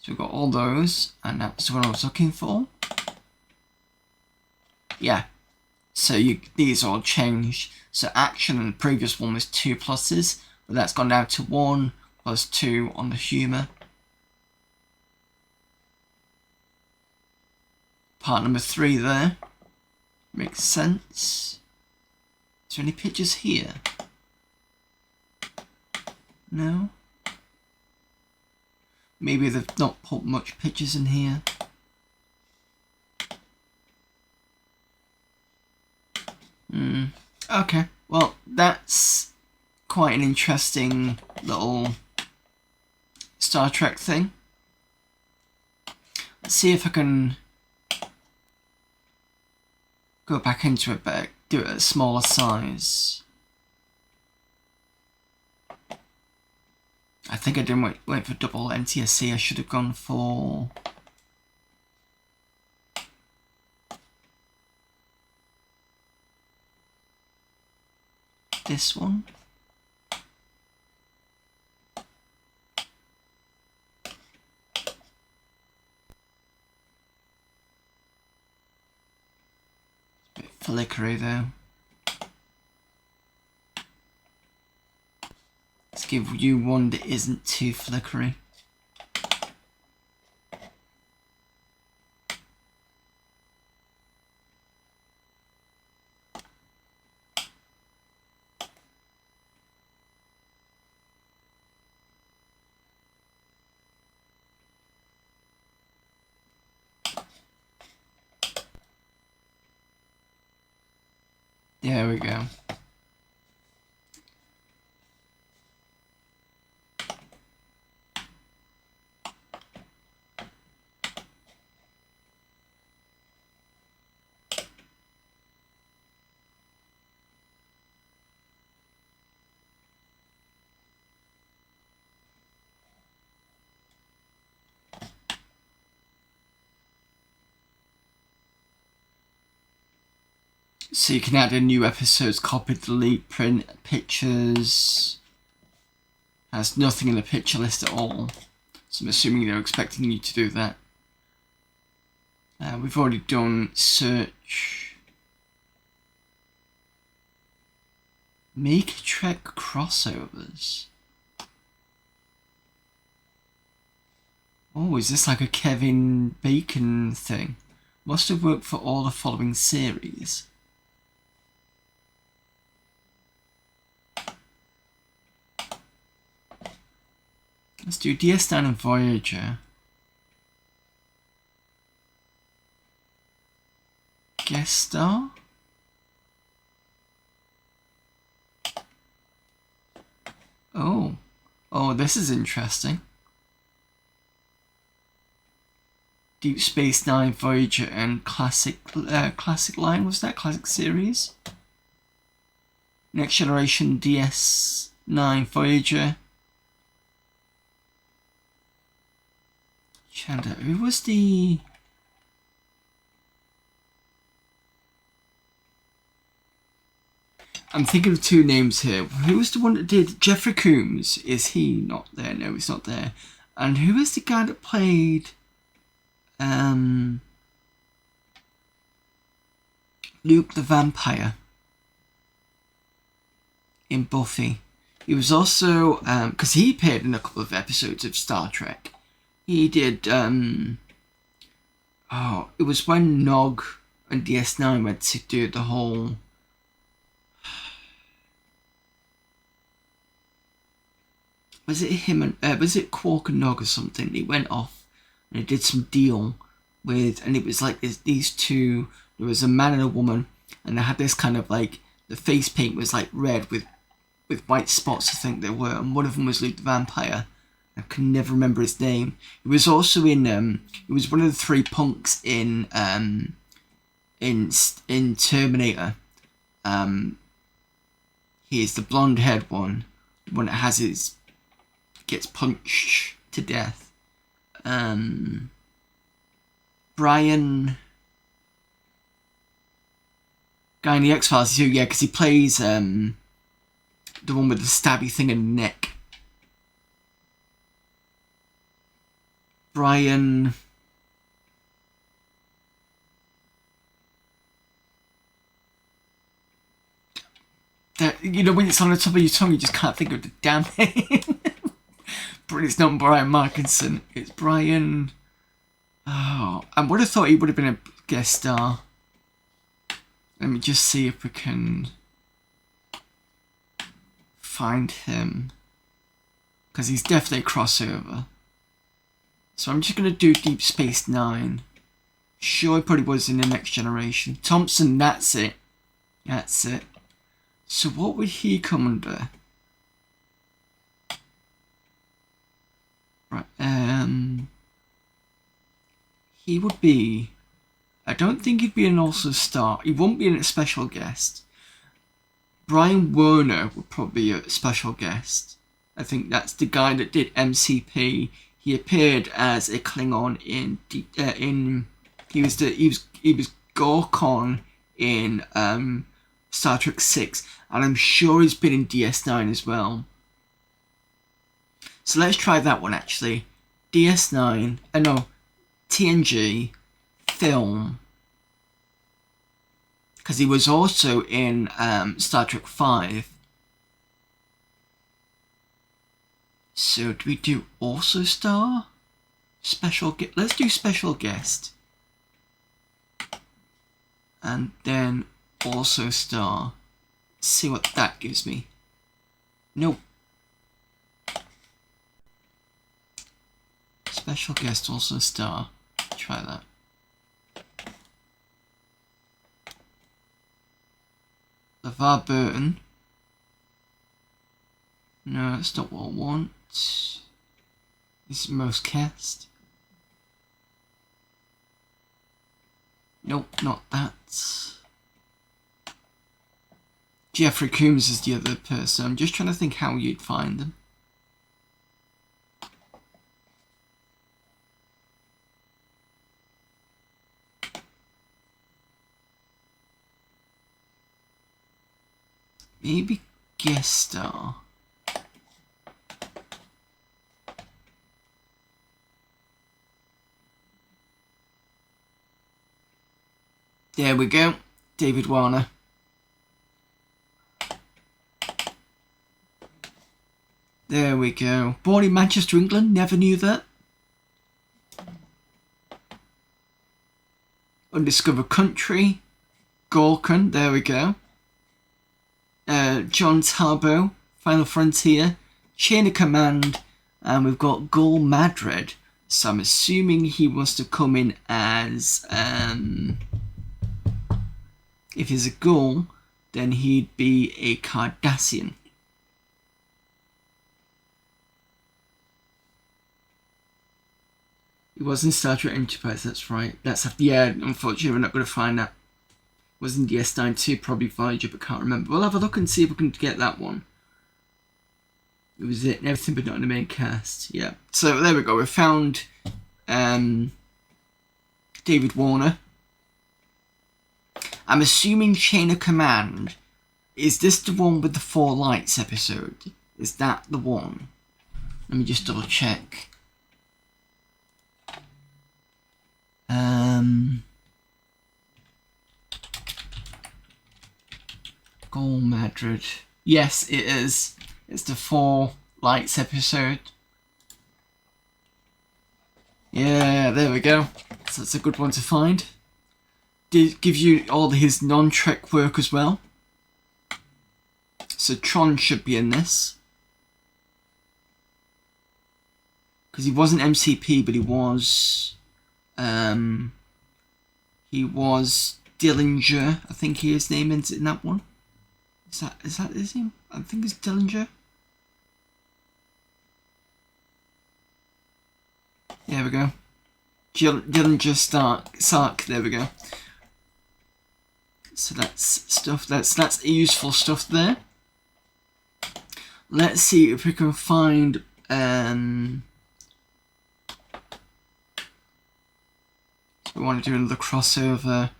So we've got all those, and that's what I was looking for. Yeah. So these all changed. So action and the previous one was 2 pluses, but that's gone down to 1 plus 2 on the humour. Part number 3 there. Makes sense. Is there any pictures here? No? Maybe they've not put much pictures in here. Okay, well, that's quite an interesting little Star Trek thing. Let's see if I can go back into it, but do it at a smaller size. I think I didn't wait for double NTSC. I should have gone for this one. It's a bit flickery though. Let's give you one that isn't too flickery. There we go. So you can add in new episodes, copy, delete, print, pictures. Has nothing in the picture list at all. So I'm assuming they're expecting you to do that. We've already done search. Make Trek crossovers. Oh, is this like a Kevin Bacon thing? Must have worked for all the following series. Let's do DS9 and Voyager. Guest star? Oh. Oh, this is interesting. Deep Space Nine, Voyager, and Classic Line, was that? Classic Series? Next Generation, DS9 Voyager. Chanda, who was the... I'm thinking of two names here. Who was the one that did Jeffrey Combs? Is he not there? No, he's not there. And who was the guy that played Luke the Vampire in Buffy? He was also because he appeared in a couple of episodes of Star Trek. He did it was when Nog and DS9 went to do the whole was it him and was it Quark and Nog or something? He went off and he did some deal with, and it was like these two. There was a man and a woman, and they had this kind of like the face paint was like red with white spots. I think they were, and one of them was Luke the Vampire. I can never remember his name. He was also in he was one of the three punks in Terminator. He is the blonde-haired one that has his gets punched to death. Brian, guy in the X-Files too, yeah, because he plays the one with the stabby thing in the neck. Brian. That, you know, when it's on the top of your tongue, you just can't think of the damn name. But it's not Brian Markinson. It's Brian. Oh, I would have thought he would have been a guest star. Let me just see if we can find him, because he's definitely a crossover. So I'm just going to do Deep Space Nine. Sure, he probably was in the Next Generation. Thompson, that's it. That's it. So what would he come under? Right, he would be... I don't think he'd be an also star. He won't be a special guest. Brian Werner would probably be a special guest. I think that's the guy that did MCP. He appeared as a Klingon in he was Gorkon in Star Trek 6, and I'm sure he's been in DS9 as well. So let's try that one actually. DS9, no, TNG, film, because he was also in Star Trek 5. So do we do also star? Special guest. Let's do special guest. And then also star. See what that gives me. Nope. Special guest also star. Try that. LeVar Burton. No, that's not what I want. This is most cast. Nope, not that. Jeffrey Combs is the other person. I'm just trying to think how you'd find them. Maybe guest star. There we go, David Warner. There we go. Born in Manchester, England, never knew that. Undiscovered Country, Gorkon, there we go. John Tarbo, Final Frontier, Chain of Command, and we've got Gul Madred. So I'm assuming he wants to come in as, if he's a Gul, then he'd be a Cardassian. He was in Star Trek Enterprise, that's right. Yeah, unfortunately we're not going to find that. Wasn't DS92, probably Voyager, but can't remember. We'll have a look and see if we can get that one. It was it and everything, but not in the main cast. Yeah. So there we go. We found David Warner. I'm assuming Chain of Command. Is this the one with the 4 lights episode? Is that the one? Let me just double check. Goal Madrid. Yes, it is. It's the 4 lights episode. Yeah, there we go. So that's a good one to find. Did give you all his non-Trek work as well. So Tron should be in this. Because he wasn't MCP, but he was Dillinger. I think his name is in that one. Is that his name? I think it's Dillinger. There we go. Dillinger Sark. There we go. So that's stuff. That's useful stuff there. Let's see if we can find. We want to do another crossover.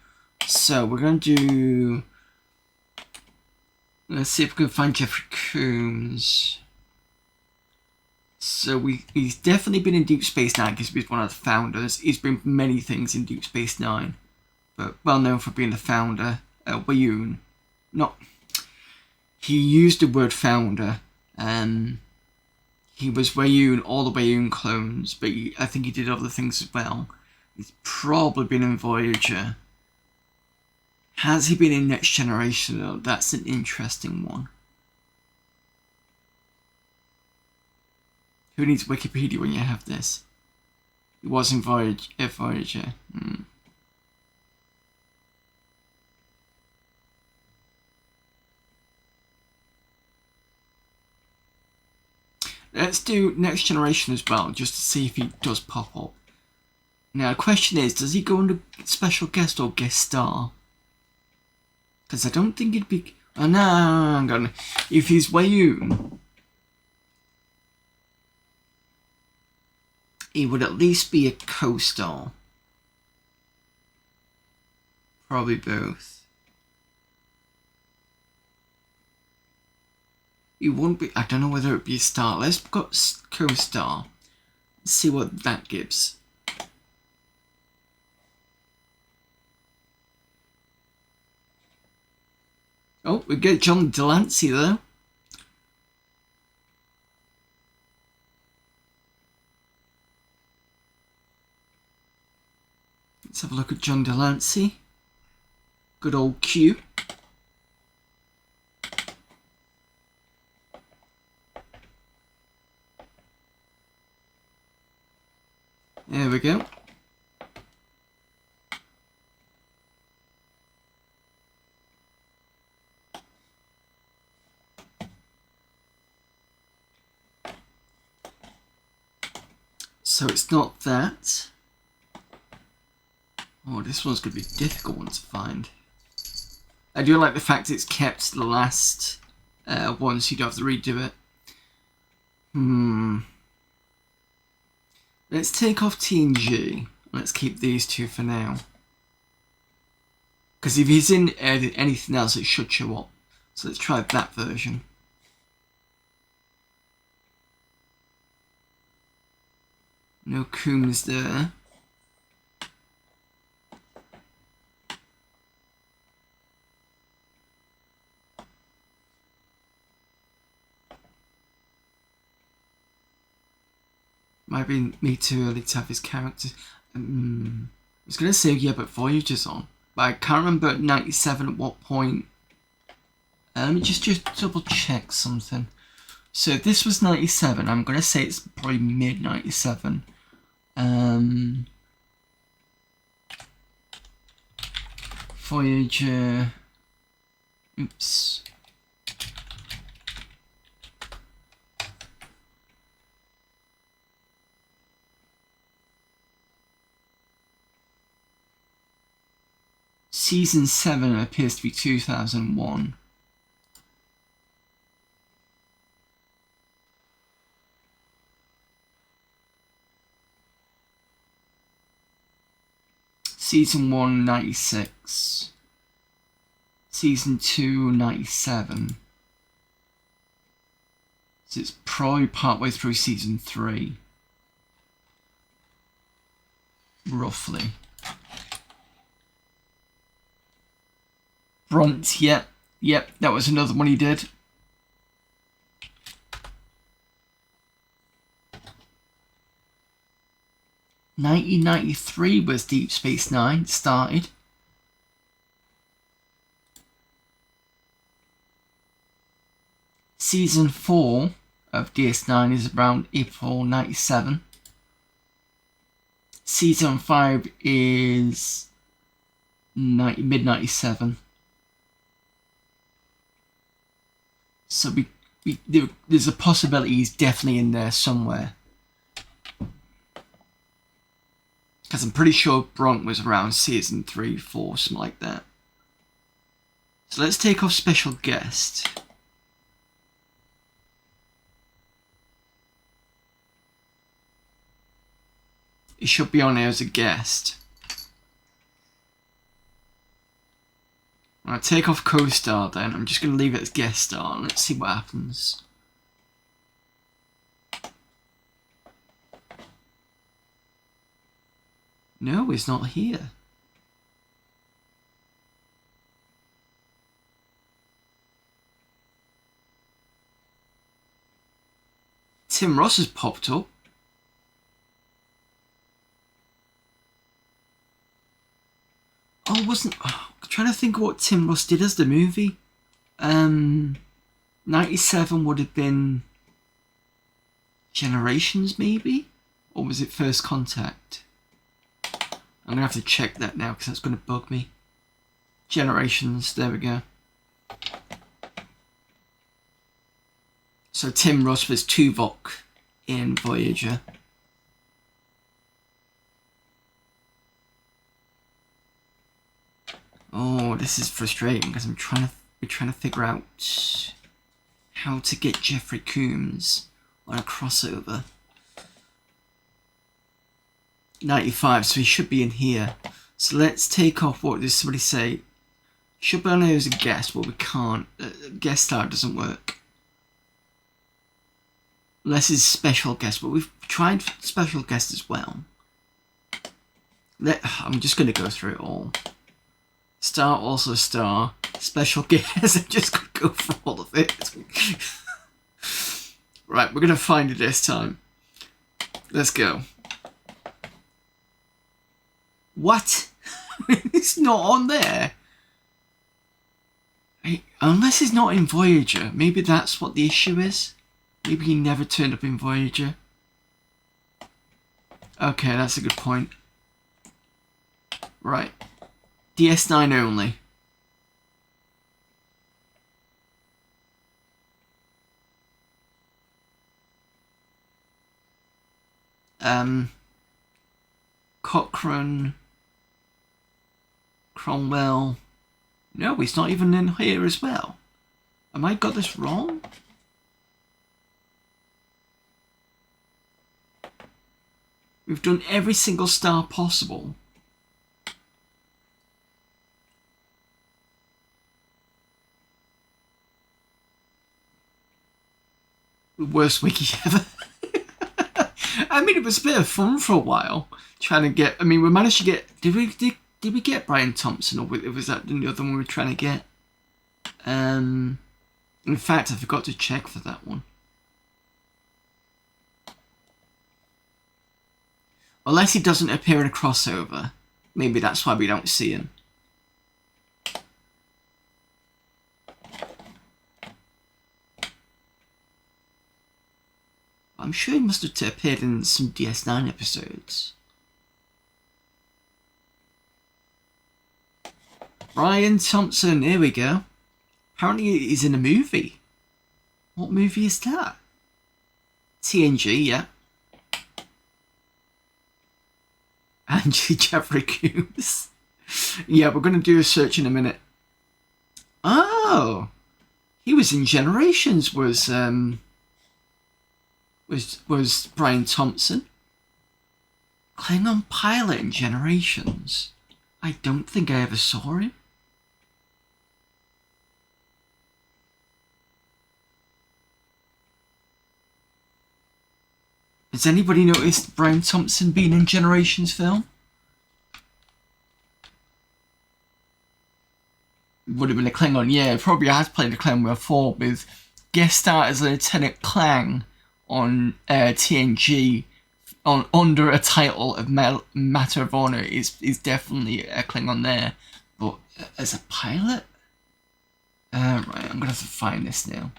So we're going to do. Let's see if we can find Jeffrey Combs. So he's definitely been in Deep Space Nine because he's one of the founders. He's been many things in Deep Space Nine, but well known for being the founder. Weyoun. He used the word founder. He was Weyoun, all the Weyoun clones, but I think he did other things as well. He's probably been in Voyager. Has he been in Next Generation though? That's an interesting one. Who needs Wikipedia when you have this? He was in Voyager. Let's do Next Generation as well, just to see if he does pop up. Now, the question is, does he go under special guest or guest star? Because I don't think he'd be... Oh, no, I'm gonna... If he's Weyoun, he would at least be a co-star. Probably both. He wouldn't be... I don't know whether it'd be a star. Let's go co-star. See what that gives. Oh, we get John Delancey there. Let's have a look at John Delancey. Good old Q. There we go. So it's not that. Oh, this one's going to be a difficult one to find. I do like the fact it's kept the last one, so you don't have to redo it. Let's take off TNG. Let's keep these two for now. Because if he's in anything else, it should show up. So let's try that version. No Coombs there. Might be me too early to have his character. I was going to say, yeah, but Voyager's on. But I can't remember at 97 at what point. Let me just double check something. So if this was 97, I'm going to say it's probably mid 97. Voyager. Oops. Season 7 appears to be 2001. Season 1, 96. Season 2, 97. So it's probably partway through Season 3. Roughly. Brunt, yep, that was another one he did. (1993) was Deep Space Nine started. Season 4 of DS9 is around April 97. Season 5 is mid 97. So there's a possibility he's definitely in there somewhere. Because I'm pretty sure Bronk was around season 3, 4, something like that. So let's take off special guest. He should be on here as a guest. I'll take off co-star then. I'm just going to leave it as guest star and let's see what happens. No, he's not here. Tim Ross has popped up. Oh, I'm trying to think of what Tim Ross did as the movie. 97 would have been Generations, maybe? Or was it First Contact? I'm going to have to check that now because that's going to bug me. Generations, there we go. So Tim Ross was Tuvok in Voyager. Oh, this is frustrating because we're trying to figure out how to get Jeffrey Combs on a crossover. 95, so he should be in here. So let's take off what does somebody say? Should be on here as a guest, well we can't. Guest star doesn't work. Unless it's special guest, but we've tried special guest as well. I'm just going to go through it all. Star, also star, special guest. I'm just going to go for all of it. Right, we're going to find it this time. Let's go. What? It's not on there. Unless he's not in Voyager. Maybe that's what the issue is. Maybe he never turned up in Voyager. Okay, that's a good point. Right. DS9 only. Cochrane. Cromwell. No, he's not even in here as well. Am I got this wrong? We've done every single star possible. The worst wiki ever. I mean, it was a bit of fun for a while trying to get. I mean, we managed to get. Did we get Brian Thompson, or was that the other one we were trying to get? In fact, I forgot to check for that one. Unless he doesn't appear in a crossover, maybe that's why we don't see him. I'm sure he must have appeared in some DS9 episodes. Brian Thompson, here we go. Apparently he's in a movie. What movie is that? TNG, yeah. Angie Jeffrey Combs. Yeah, we're going to do a search in a minute. Oh, he was in Generations. Was Brian Thompson? Klingon pilot in Generations. I don't think I ever saw him. Has anybody noticed Brian Thompson being in Generations film? Would have been a Klingon, yeah. Probably has played a Klingon before, with guest star as Lieutenant Klang on TNG under a title of Matter of Honor is definitely a Klingon there. But as a pilot? Right, I'm going to have to find this now.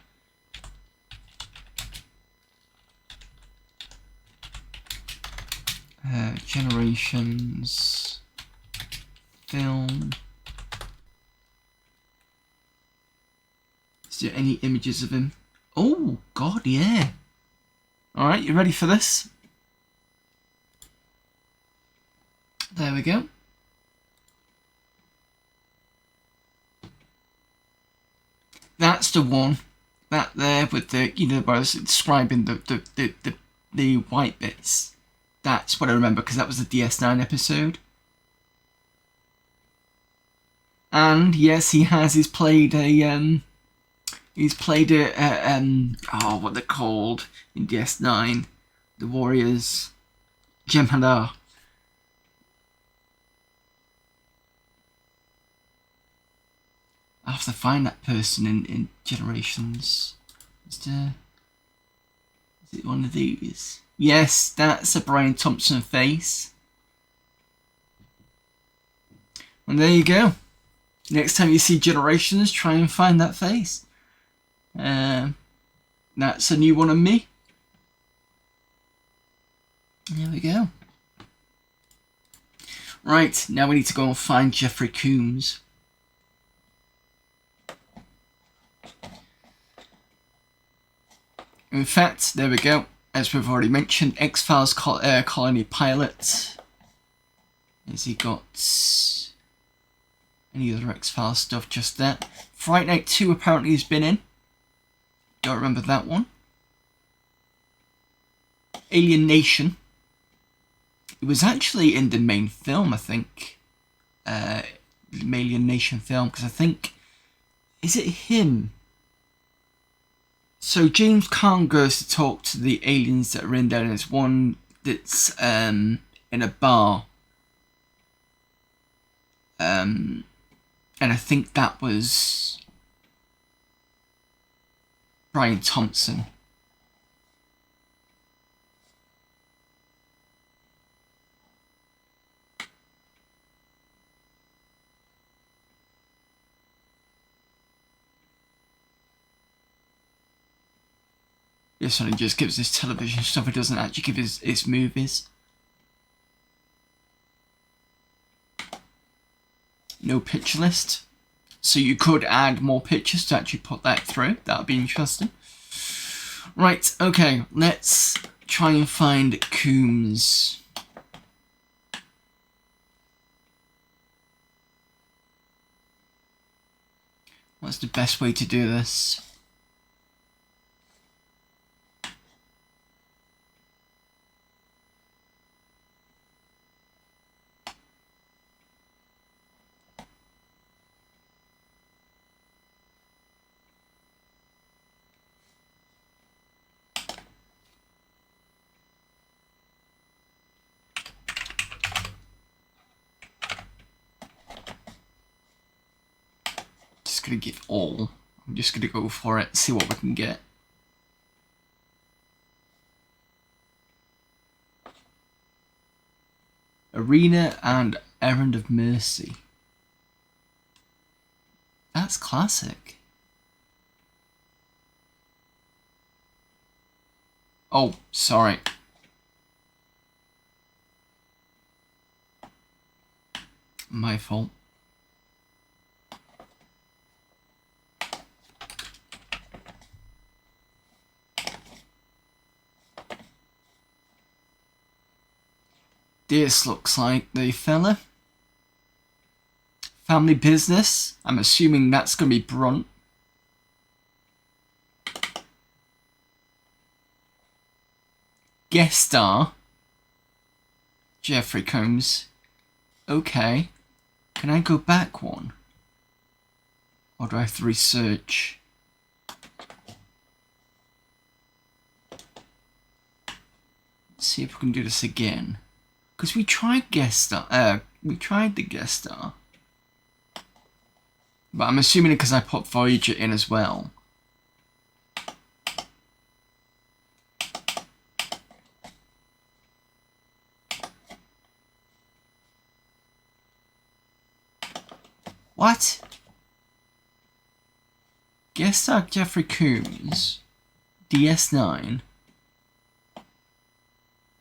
Generations film. Is there any images of him? Oh, God, yeah. Alright, you ready for this? There we go. That's the one. That there with the, you know, where I was describing the white bits. That's what I remember, because that was the DS9 episode. And yes, he has. He's played a oh, what they're called in DS9, the Warriors, Jem'Hadar. I'll have to find that person in Generations. Is it one of these? Yes, that's a Brian Thompson face. And there you go. Next time you see Generations, try and find that face. That's a new one on me. There we go. Right, now we need to go and find Jeffrey Combs. In fact, there we go. As we've already mentioned, X-Files Colony Pilot. Has he got any other X-Files stuff? Just that. Fright Night 2 apparently has been in. Don't remember that one. Alien Nation. It was actually in the main film, I think. The Alien Nation film, because I think... Is it him? So James Caan goes to talk to the aliens that are in there, and there's one that's in a bar. And I think that was Brian Thompson. This one just gives his television stuff, it doesn't actually give his movies. No picture list. So you could add more pictures to actually put that through. That would be interesting. Right, okay, let's try and find Coombs. What's the best way to do this? Gonna give all. I'm just gonna go for it, see what we can get. Arena and Errand of Mercy. That's classic. Oh, sorry. My fault. This looks like the fella. Family Business. I'm assuming that's going to be Brunt. Guest star. Jeffrey Combs. Okay. Can I go back one? Or do I have to research? Let's see if we can do this again. Because we tried guest star. We tried the guest star. But I'm assuming because I put Voyager in as well. What? Guest star Jeffrey Combs. DS9.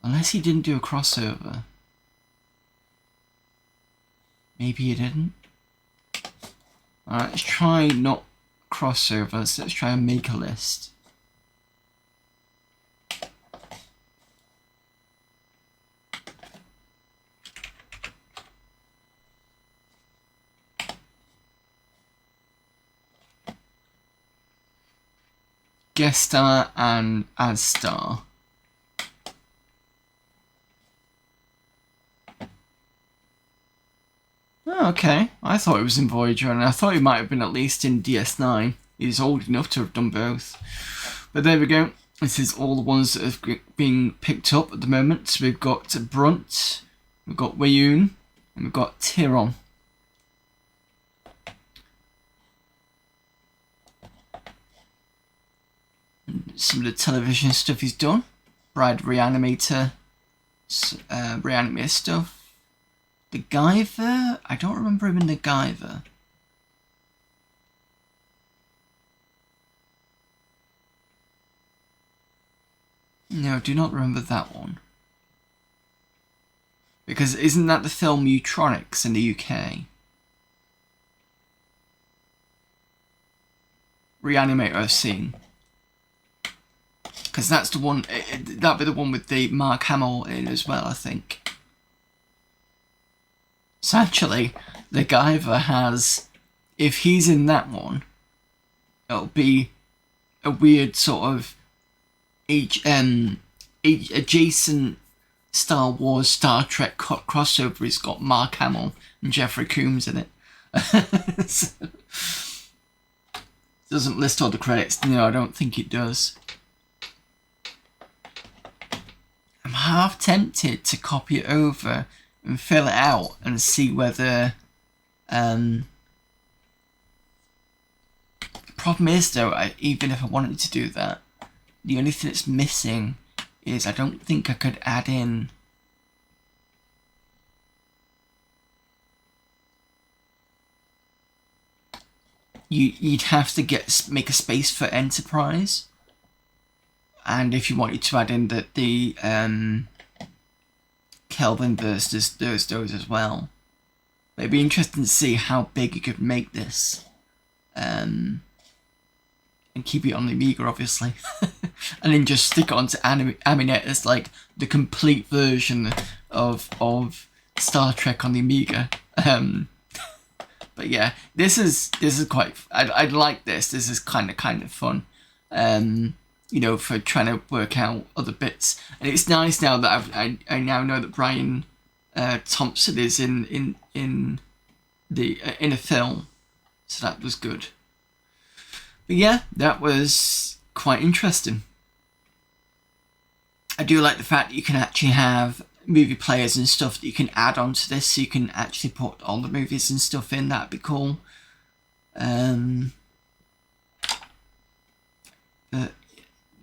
Unless he didn't do a crossover. Maybe he didn't. Alright, let's try not crossovers. Let's try and make a list. Guest star and as star. Oh, okay. I thought it was in Voyager, and I thought he might have been at least in DS9. He's old enough to have done both. But there we go. This is all the ones that have been picked up at the moment. So we've got Brunt, we've got Wayun, and we've got Tyron. Some of the television stuff he's done. Bride Reanimator. Reanimator stuff. The Guyver? I don't remember him in the Guyver. No, do not remember that one. Because isn't that the film Eutronics in the UK? Reanimator I've seen. Because that's the one, that'd be the one with the Mark Hamill in as well, I think. So actually, the Guyver has, if he's in that one, it'll be a weird sort of adjacent Star Wars, Star Trek crossover. He's got Mark Hamill and Jeffrey Combs in it. So, doesn't list all the credits. No, I don't think it does. I'm half tempted to copy it over and fill it out and see whether the problem is though, even if I wanted to do that, the only thing that's missing is I don't think I could add in you'd have to make a space for Enterprise, and if you wanted to add in the Kelvin versus those as well. But it'd be interesting to see how big you could make this. And keep it on the Amiga, obviously. And then just stick it onto AmiNet as like the complete version of Star Trek on the Amiga. But yeah, this is quite. I'd like this. This is kind of fun. You know, for trying to work out other bits. And it's nice now that I now know that Brian Thompson is in a film, so that was good. But yeah, that was quite interesting. I do like the fact that you can actually have movie players and stuff that you can add onto this, so you can actually put all the movies and stuff in. That'd be cool. But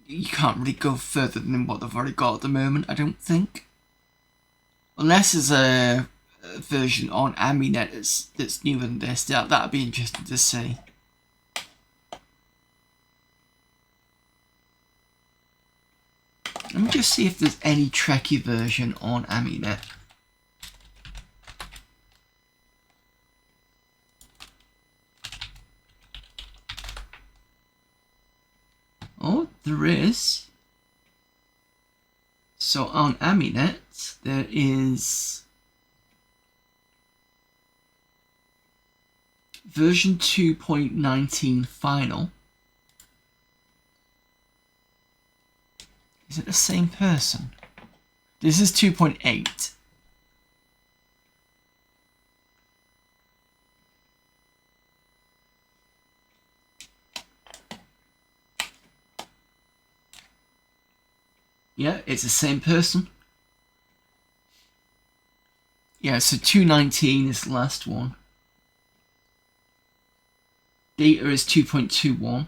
you can't really go further than what they've already got at the moment, I don't think. Unless there's a version on AmiNet that's newer than this, that'd be interesting to see. Let me just see if there's any Trekkie version on AmiNet. Oh, there is. So on AmiNet, there is version 2.19 final. Is it the same person? This is 2.8. Yeah, it's the same person. Yeah, so 2.19 is the last one. Data is 2.21.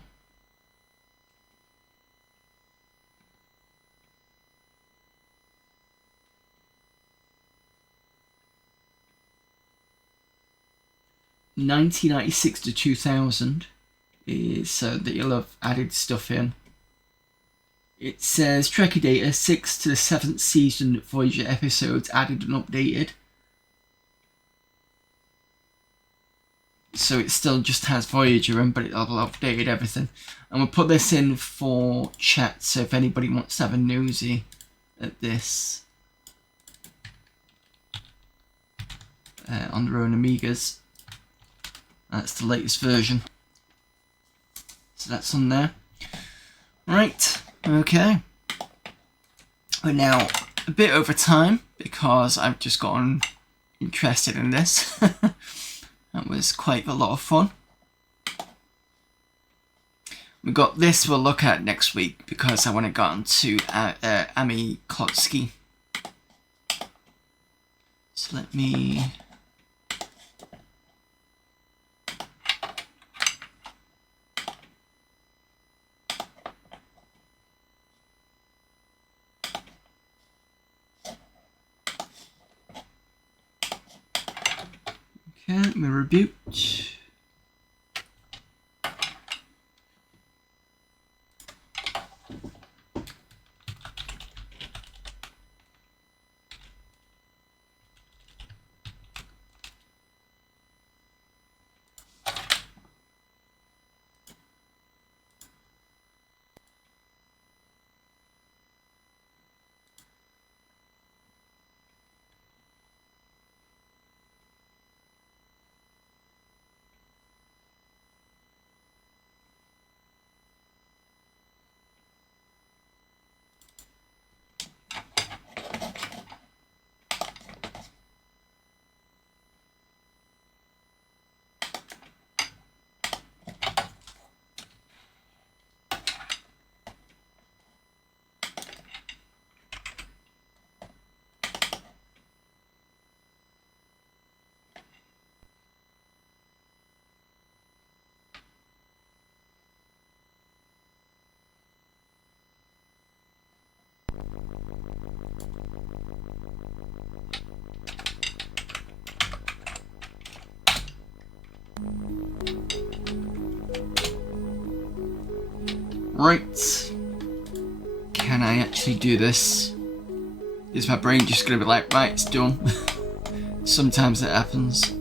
(1996 to 2000) is that you'll have added stuff in. It says Trekkie data 6 to the 7th season Voyager episodes added and updated. So it still just has Voyager in, but it'll have updated everything. And we'll put this in for chat, so if anybody wants to have a nosy at this on their own Amigas, that's the latest version. So that's on there. Right, okay. We're now a bit over time because I've just gotten interested in this. That was quite a lot of fun. We got this we'll look at next week because I want to get on to AmiKlotski. So let me... Okay, let me reboot. Right. Can I actually do this? Is my brain just gonna be like, right, it's done? Sometimes it happens.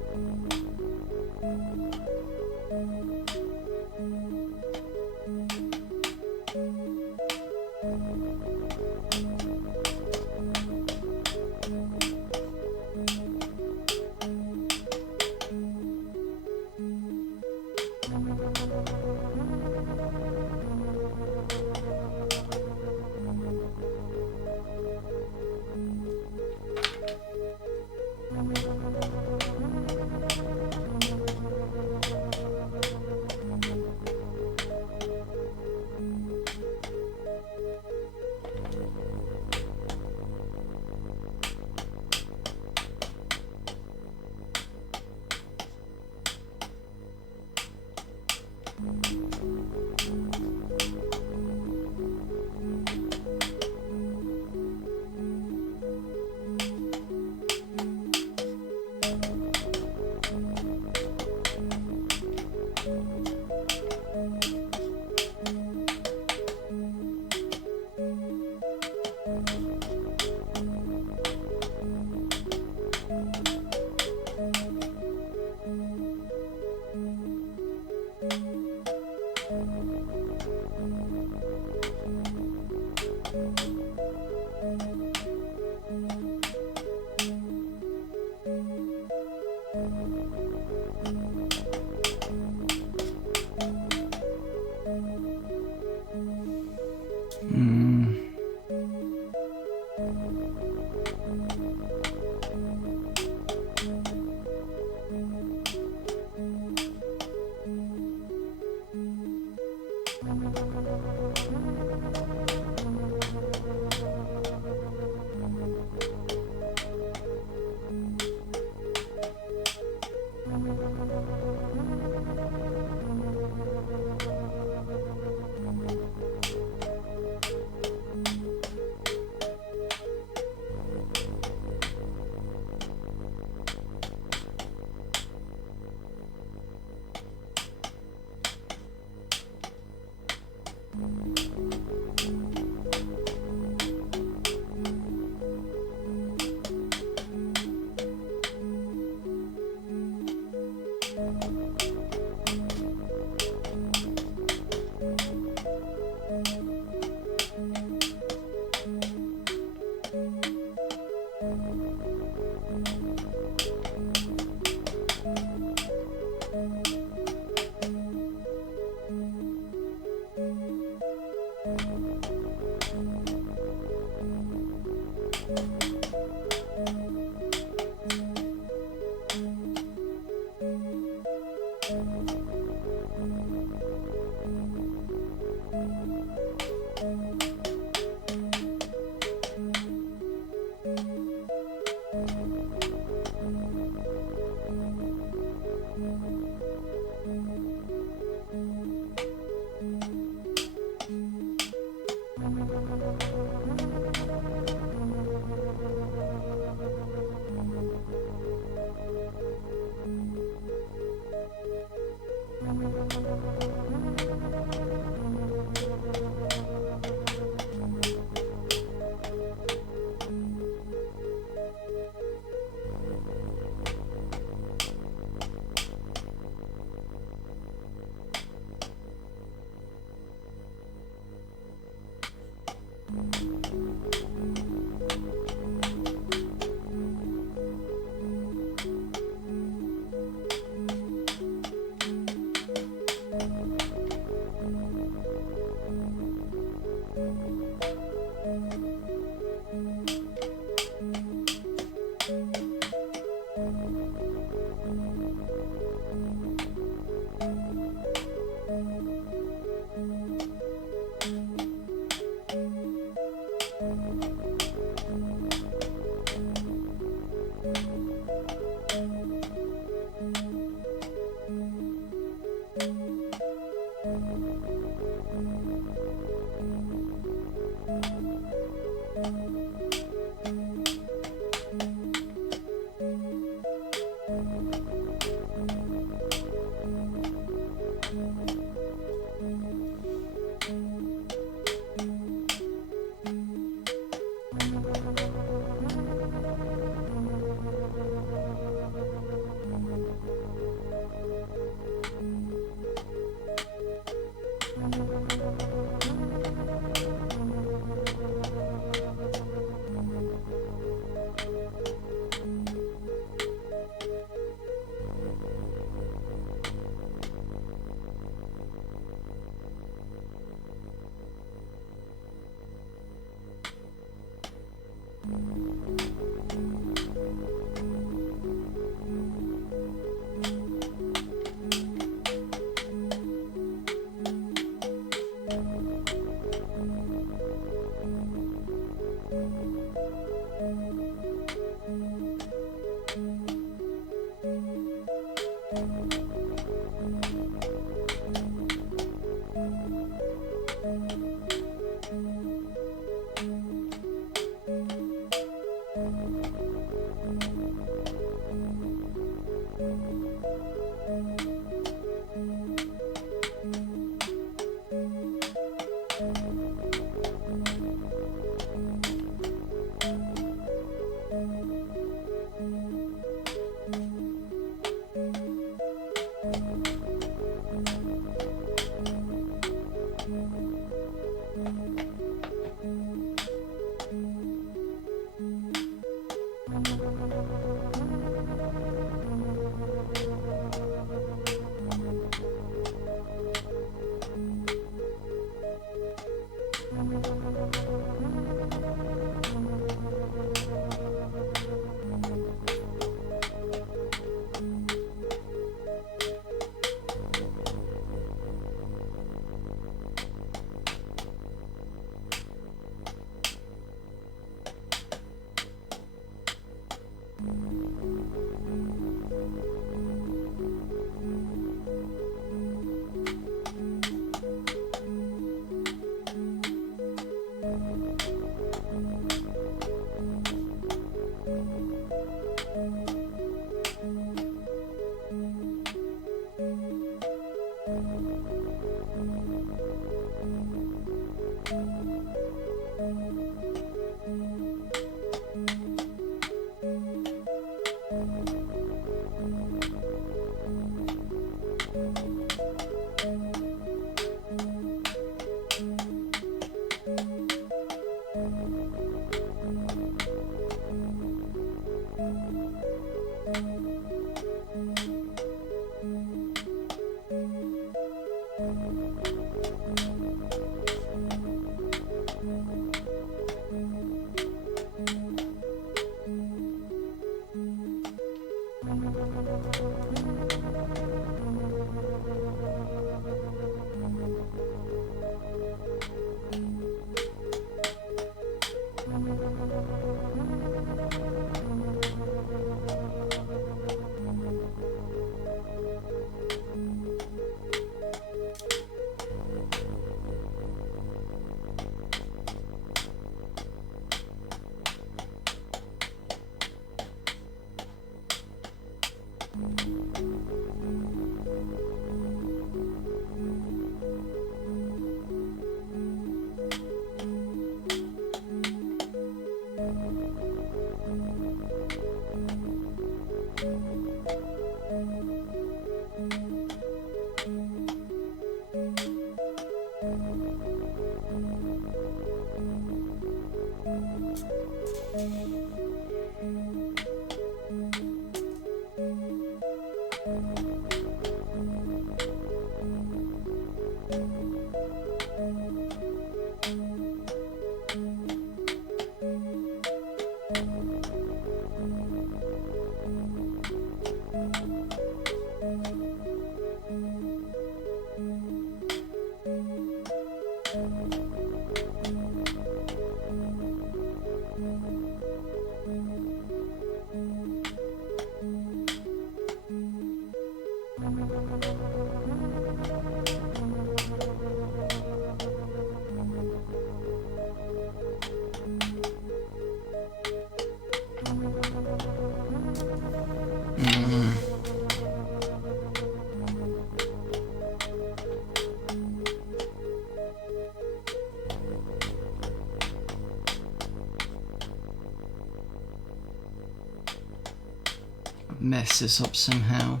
Mess this up somehow.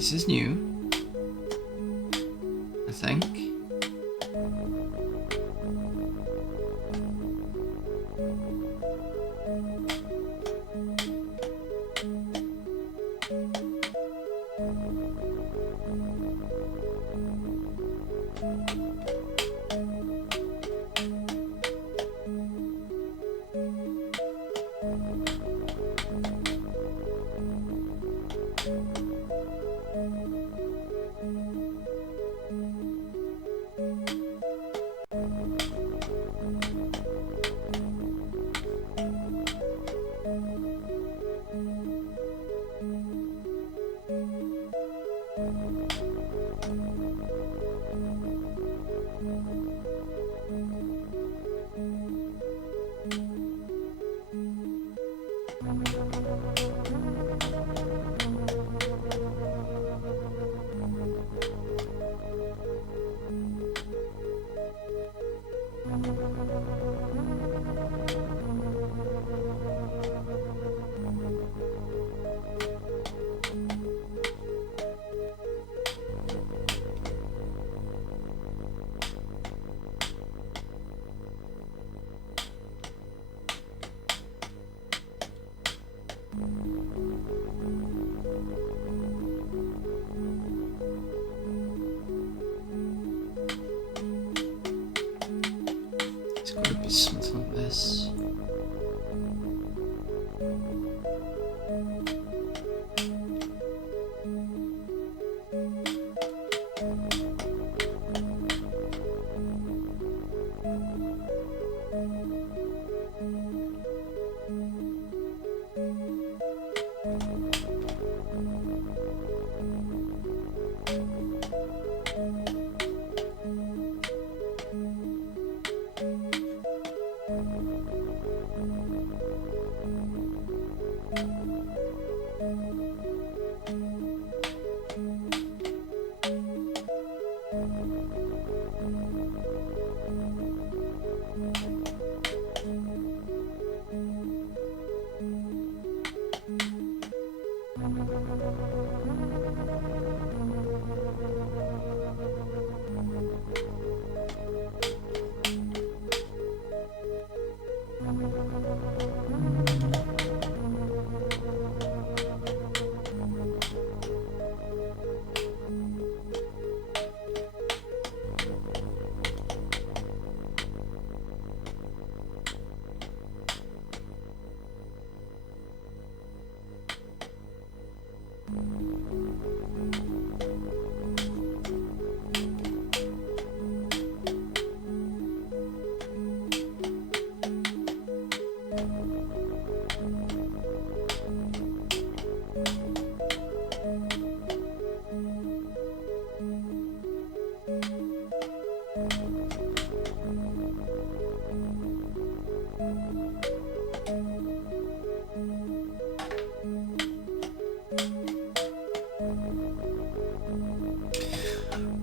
This is new, I think. It's got to be something like this.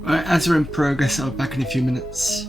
Right, as we're in progress, I'll be back in a few minutes.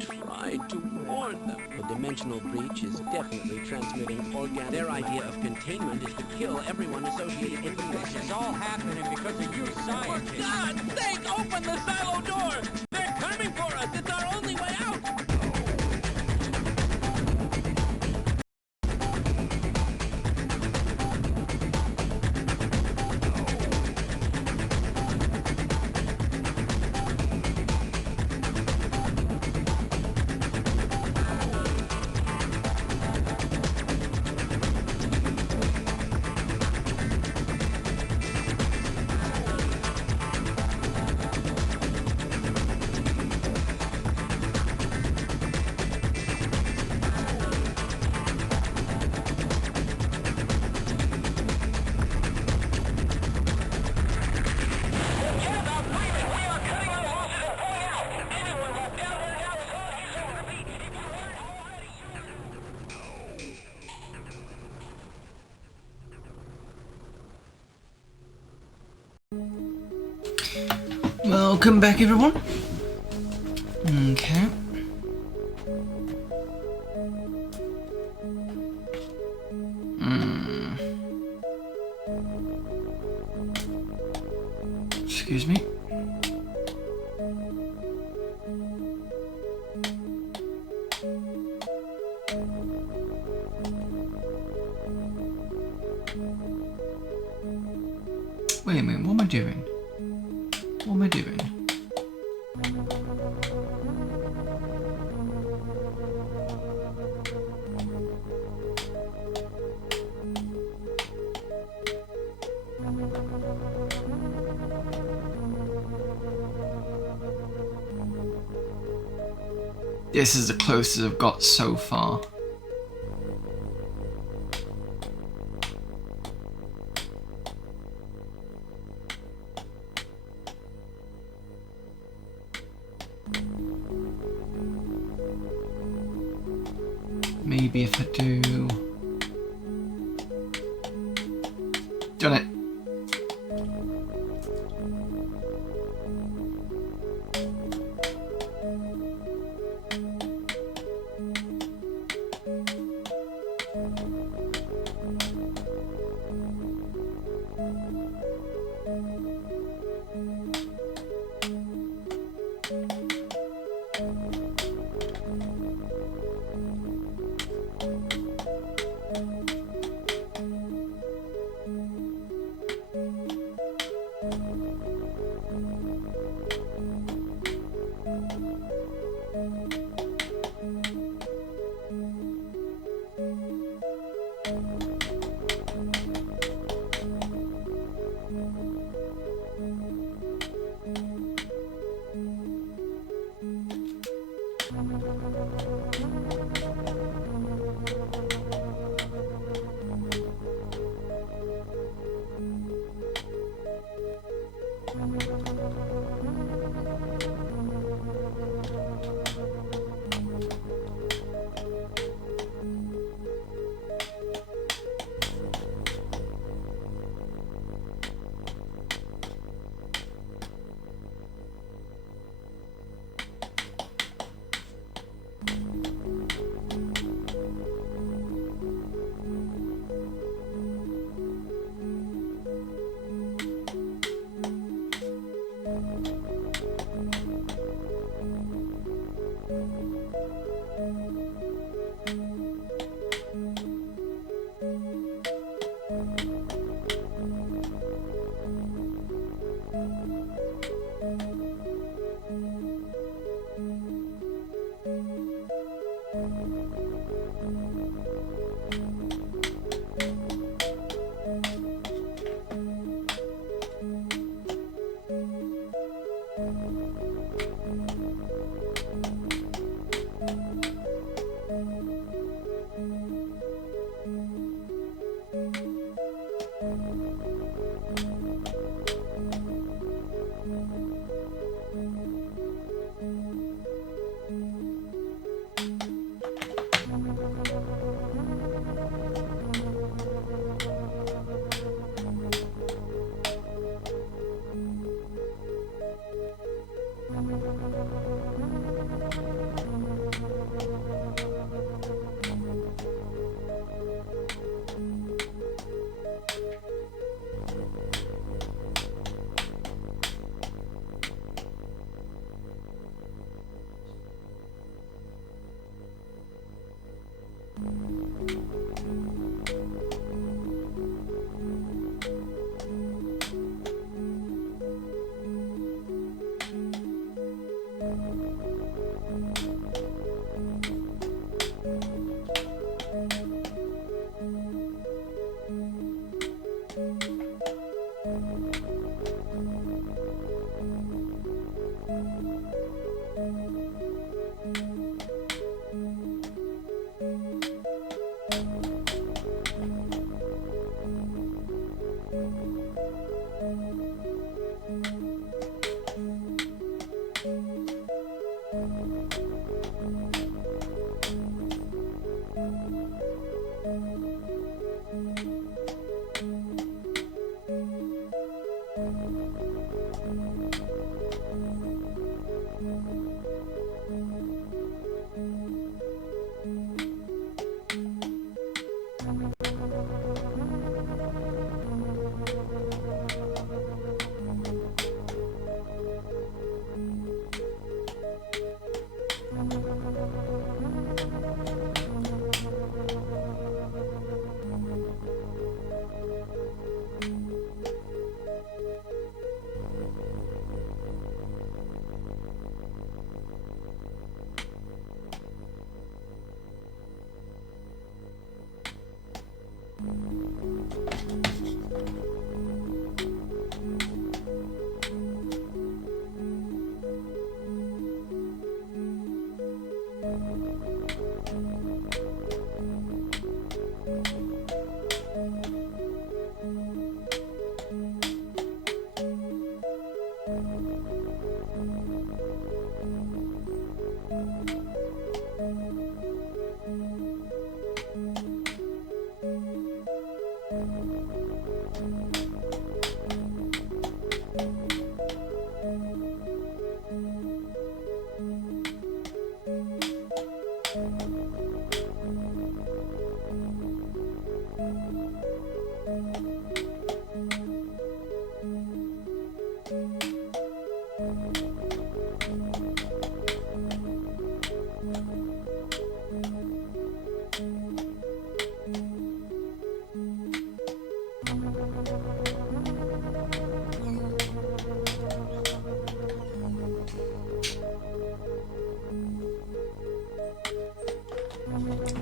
tried to warn them. The dimensional breach is definitely transmitting organic. Their idea of containment is to kill everyone associated with the This is all happening because of you scientists. For God's sake, open the silo door! They're coming for us! It's our only way out! Welcome back, everyone. Okay. Excuse me. Wait a minute, what am I doing? What am I doing? This is the closest I've got so far. Maybe if I do... Done it.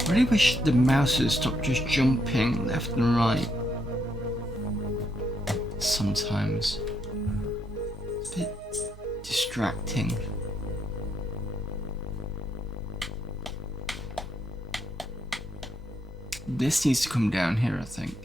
I really wish the mouse would stop just jumping left and right. Sometimes. It's a bit distracting. This needs to come down here, I think.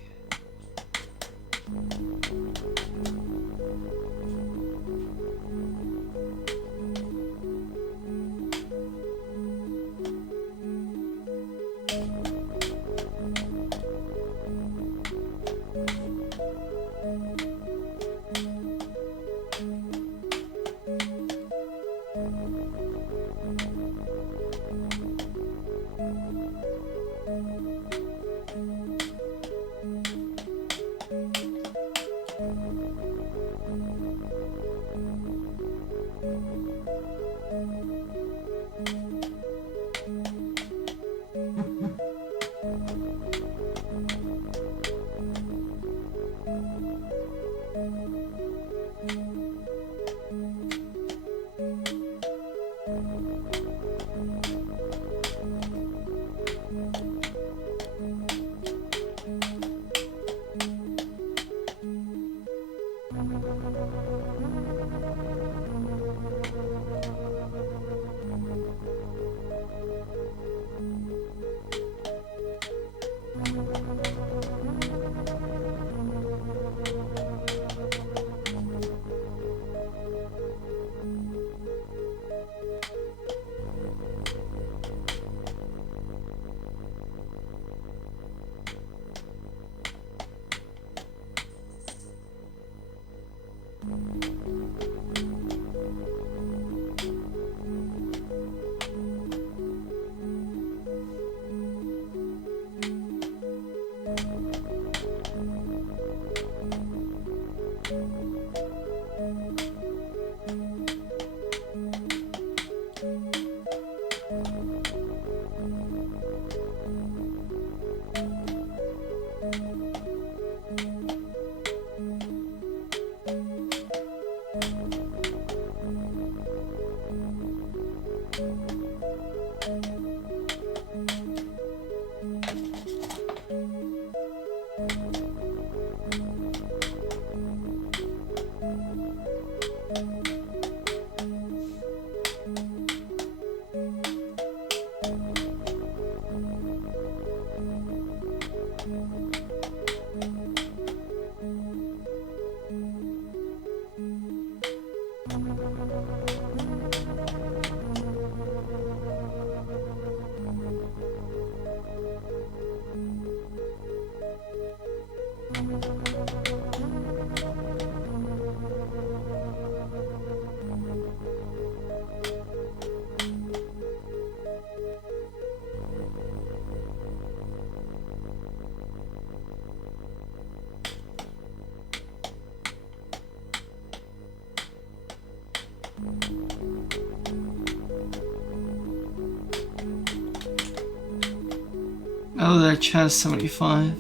Oh, there, Chaz 75.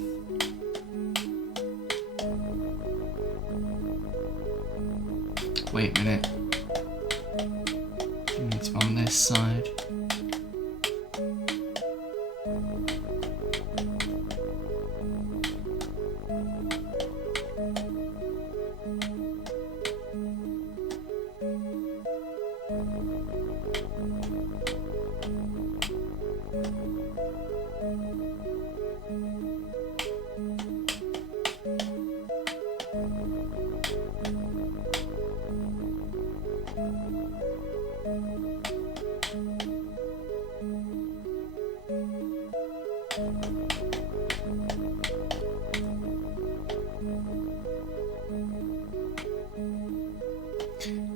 Wait a minute. I need to be on this side.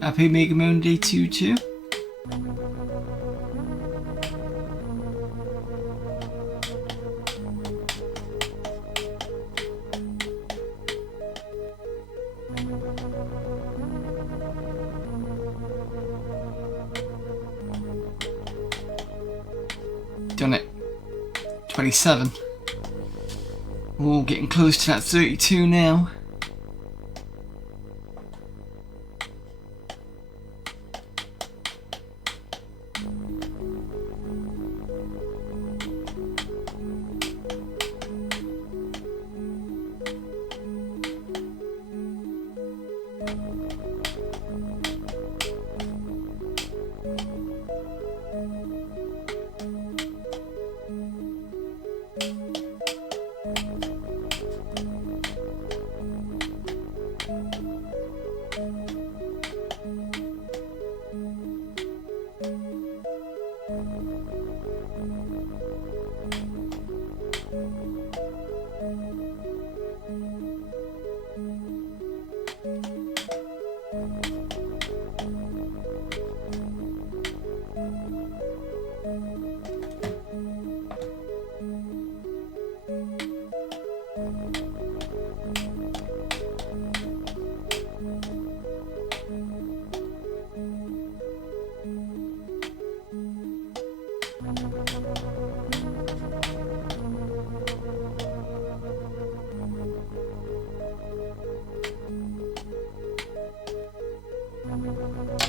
Happy Mega Moon Day 2 too. Done it. 27. Oh, getting close to that 32 now.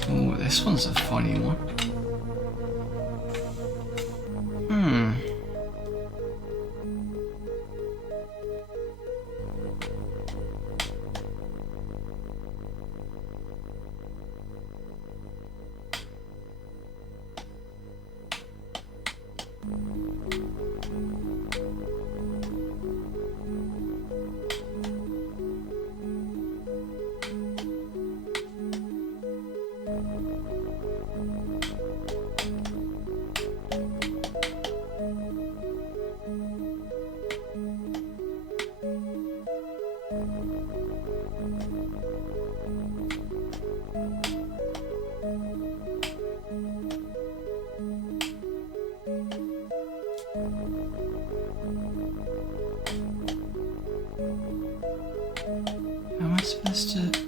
Oh, this one's a funny one. How am I supposed to...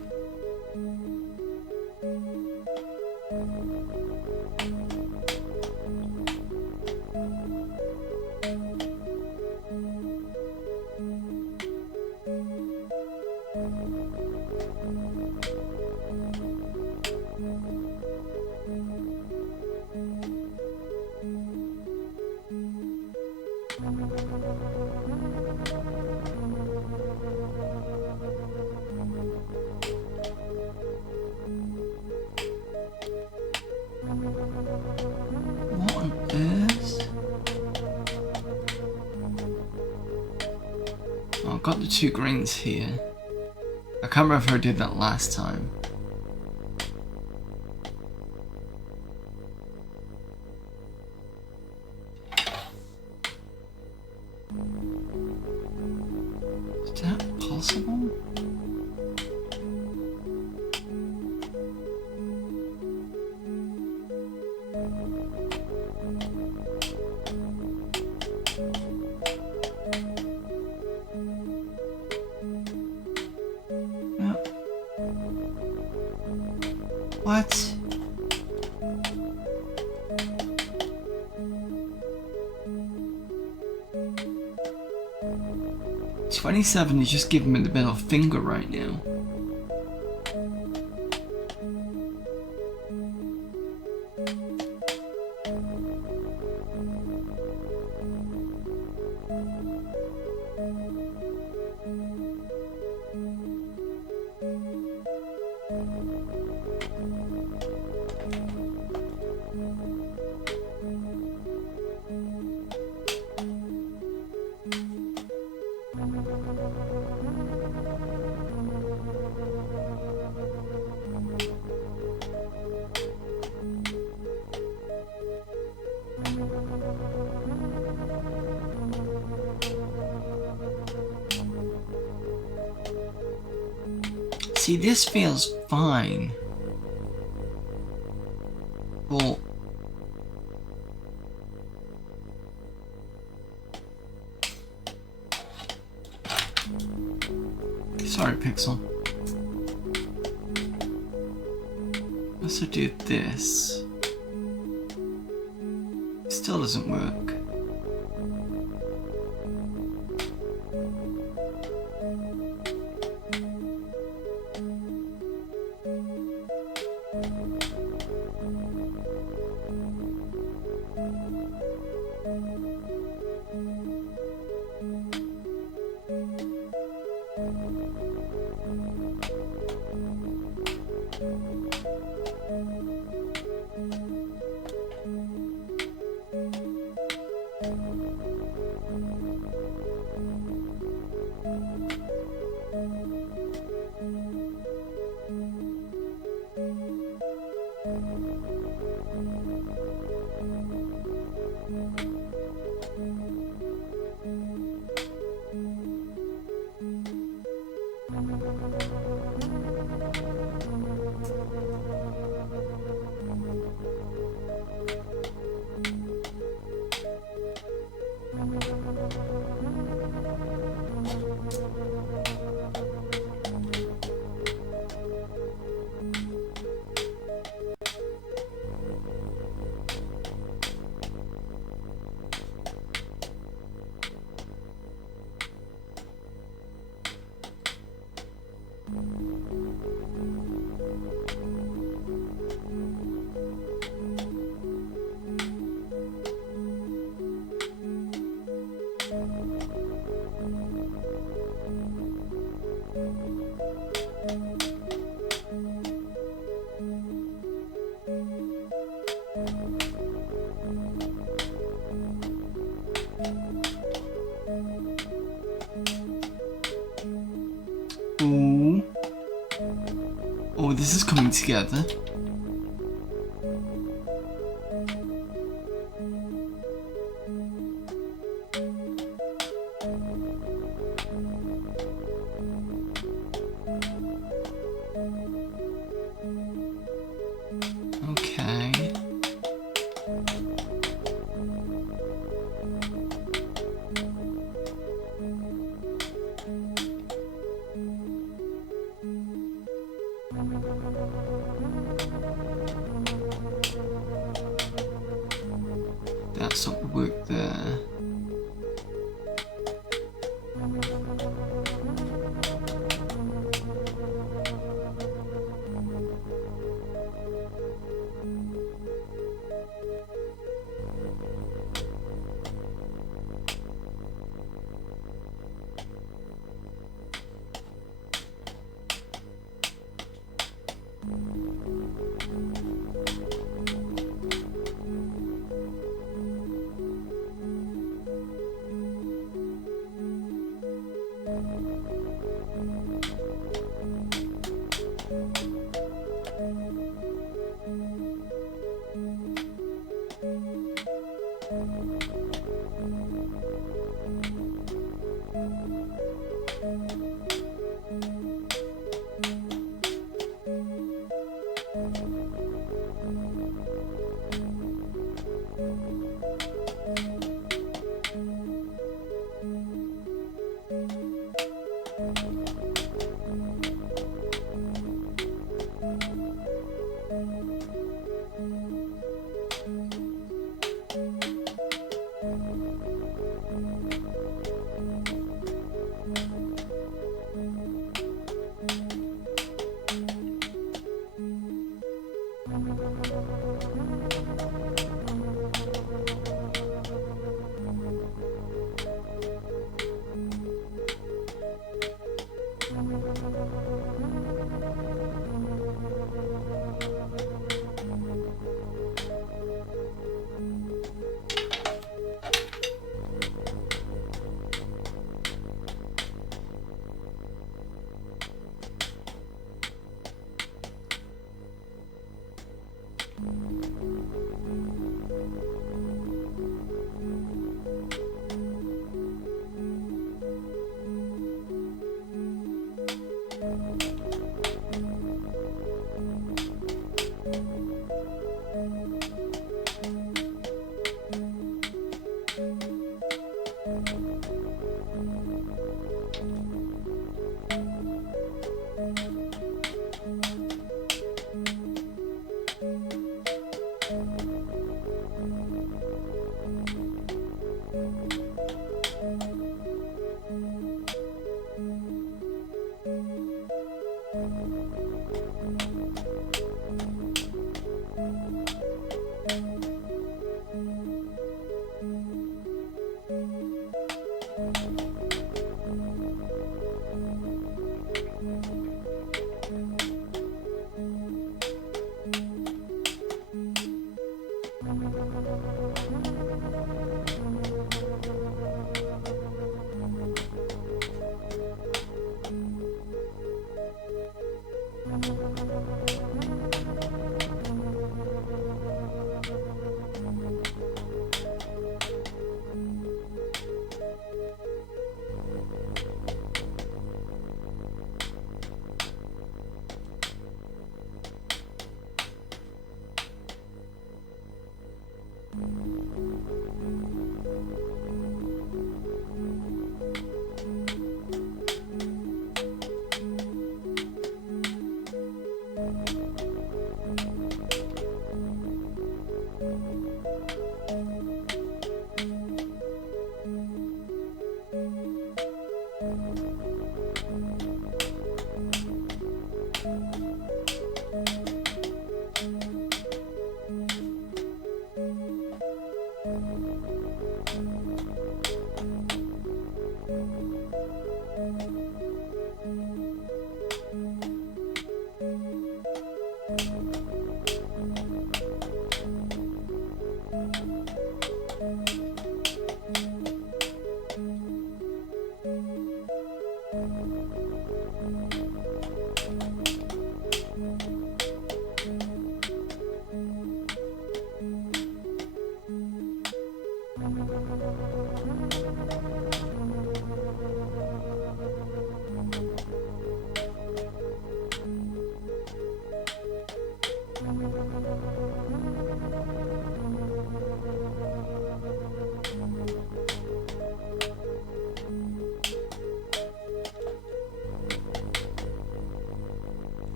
What on earth? Oh, I've got the two greens here. I can't remember if I did that last time. Is that possible? What? 27 is just giving me the middle finger right now. See, this feels fine. But sorry, Pixel. Let's do this. Still doesn't work. Ooh. Oh, this is coming together. Okay. That's not the work there.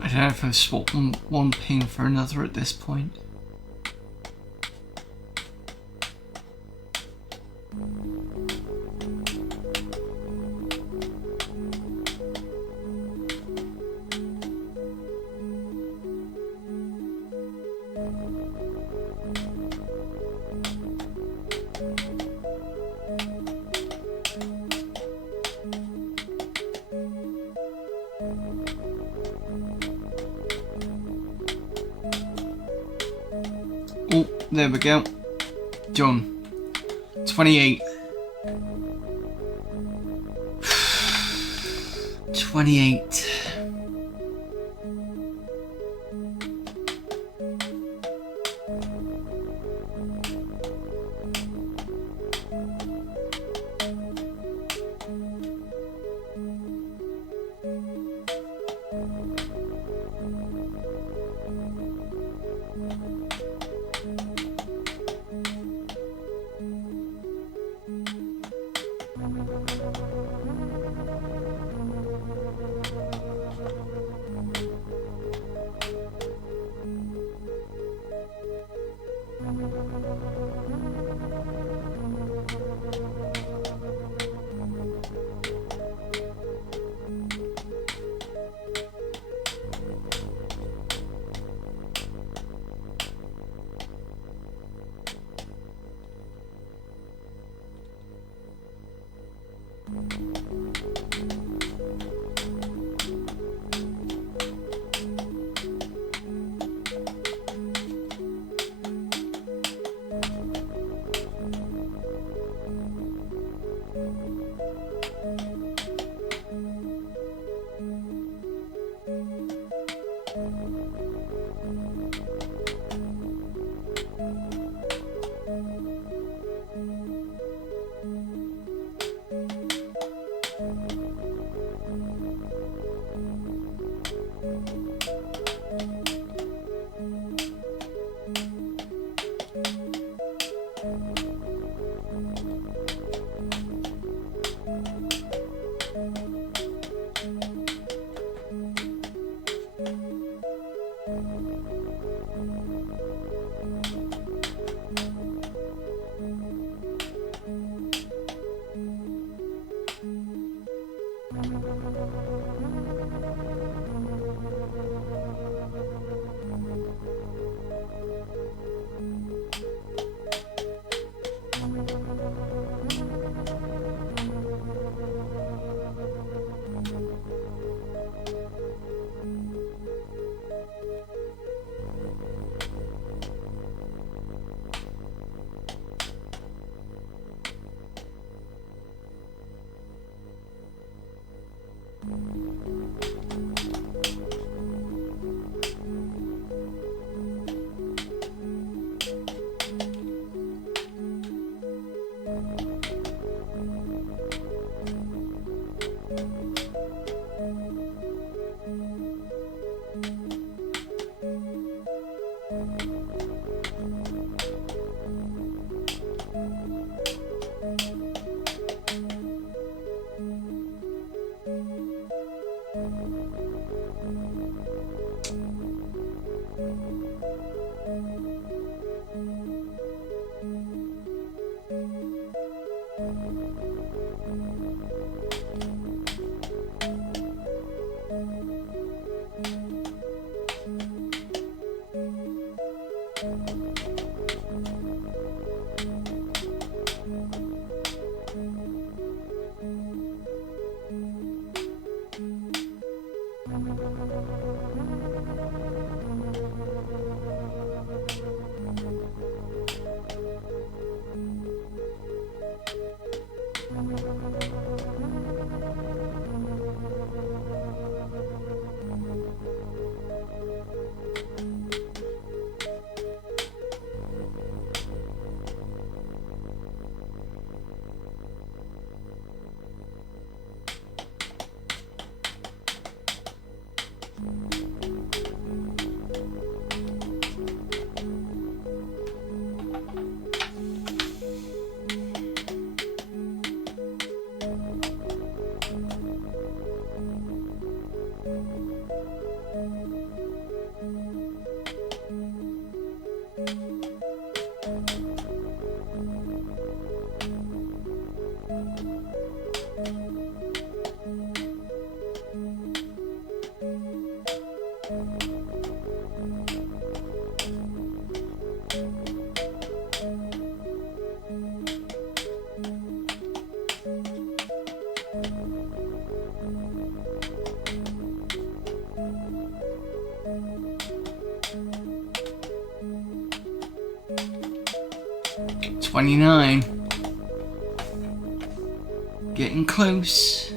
I don't know if I've swapped one ping for another at this point. Oh, there we go. Done. 28. 28. 29. Getting close.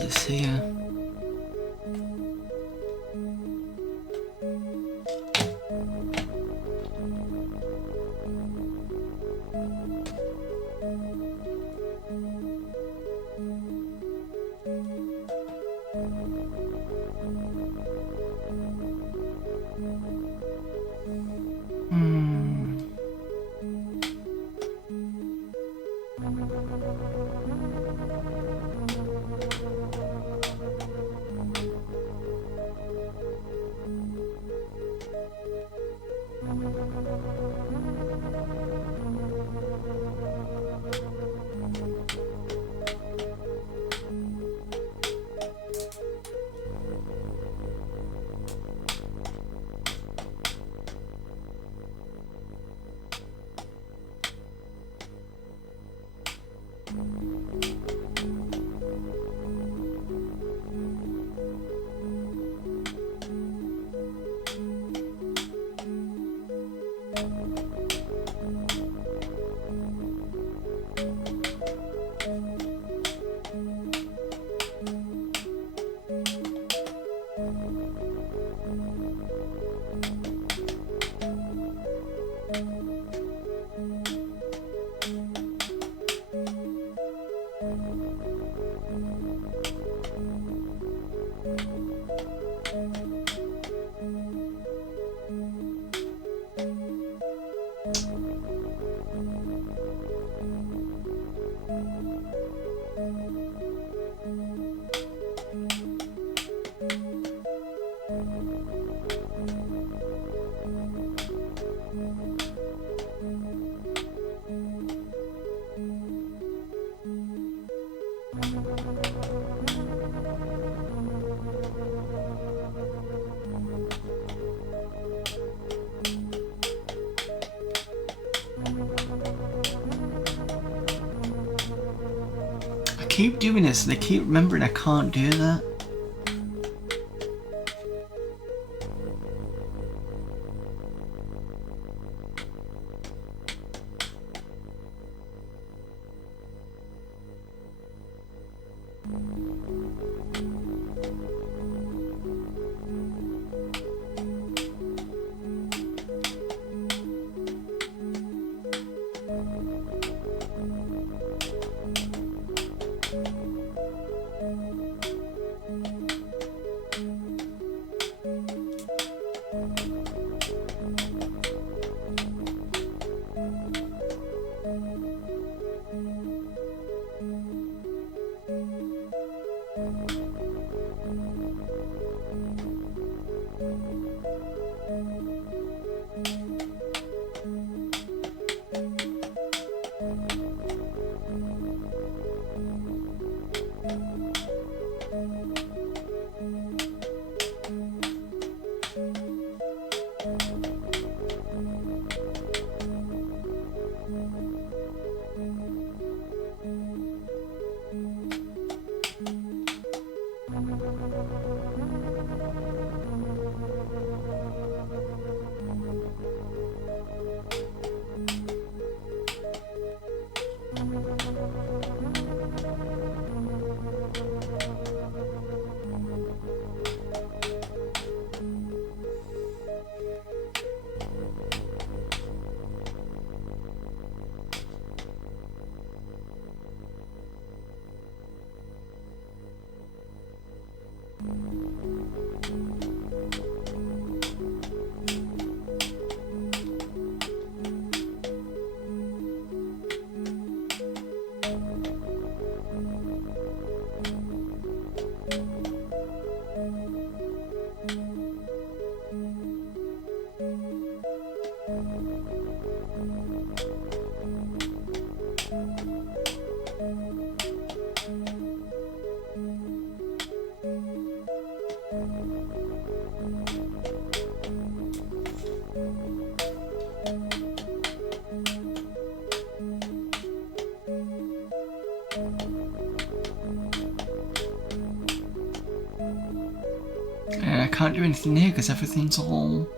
is this here? I keep doing this and I keep remembering I can't do that. And I can't do anything here because everything's all...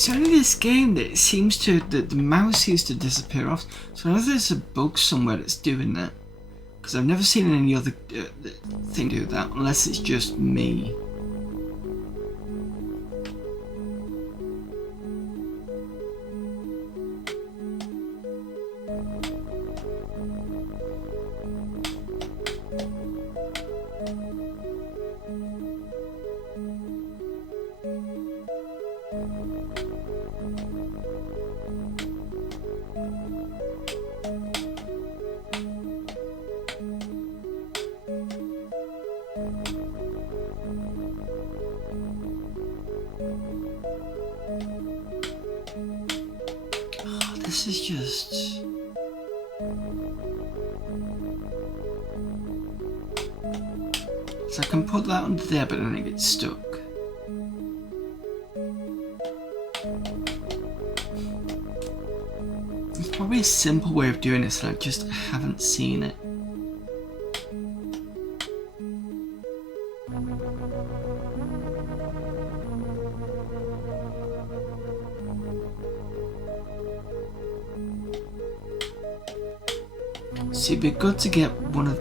It's only this game that it seems to, the mouse seems to disappear off. So I know there's a bug somewhere that's doing that. Because I've never seen any other thing do that, unless it's just me. This is just... So I can put that under there, but then it gets stuck. There's probably a simple way of doing this and I just haven't seen it. So it'd be good to get one of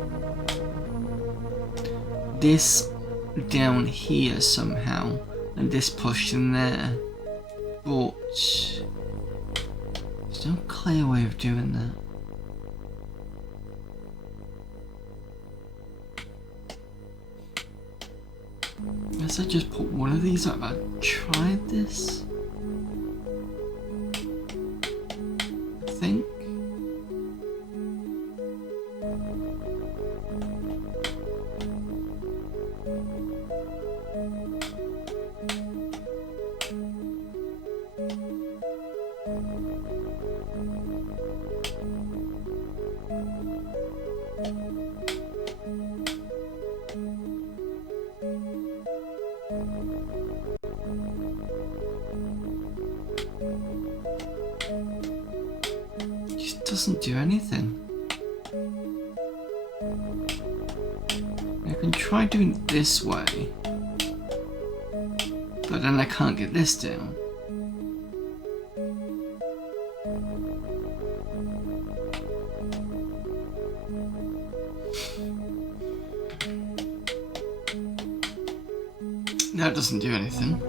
this down here somehow and this pushed in there, but there's no clear way of doing that. Guess I just put one of these up. I tried this, I think. Doesn't do anything. I can try doing it this way, but then I can't get this down. That doesn't do anything.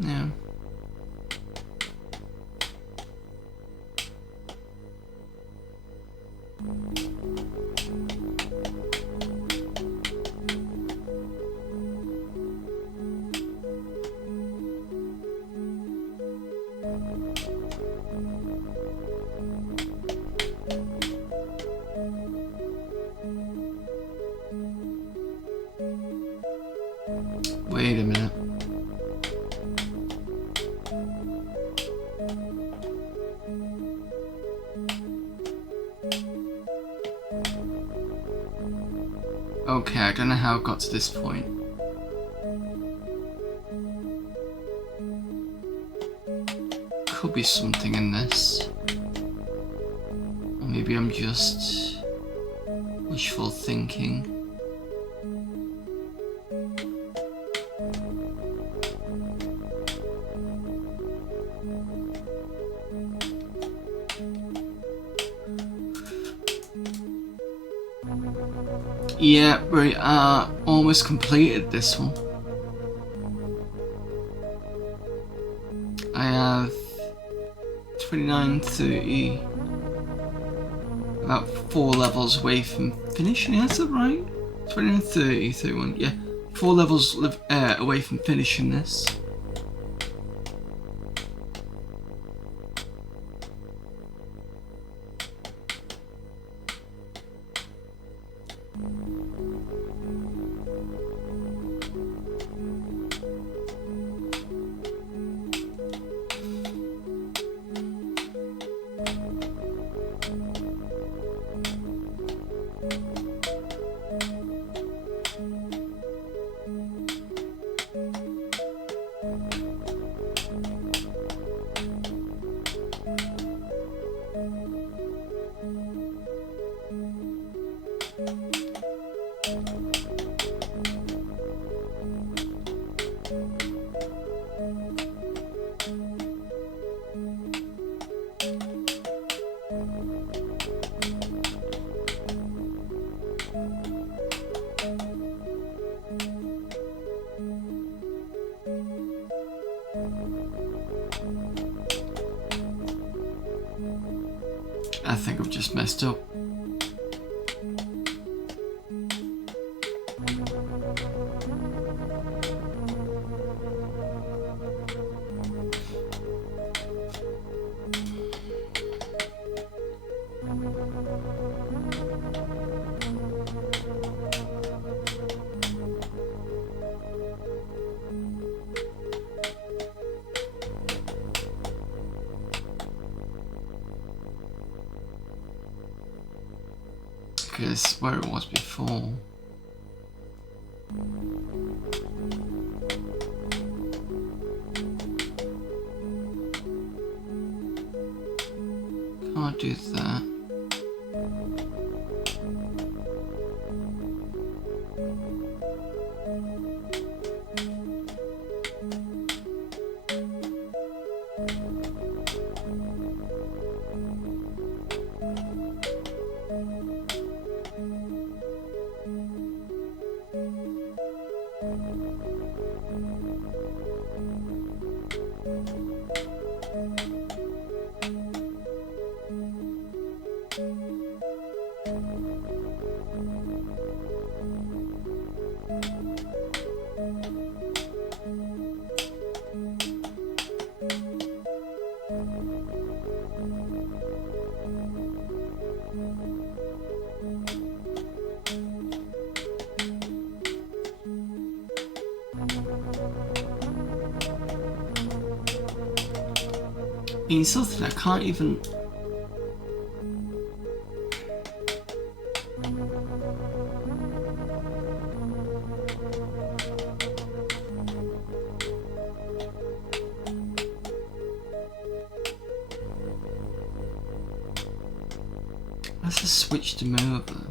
No. Wait a minute. Okay, I don't know how it got to this point. Could be something in this. Or maybe I'm just wishful thinking. Yeah, we are almost completed this one. I have 29, 30, about 4 levels away from finishing, is that right? 29, 30, 31, yeah. 4 levels away from finishing this. think I've just messed up. This is where it was before. Can't do that. In something I can't even. Let's just switch them over.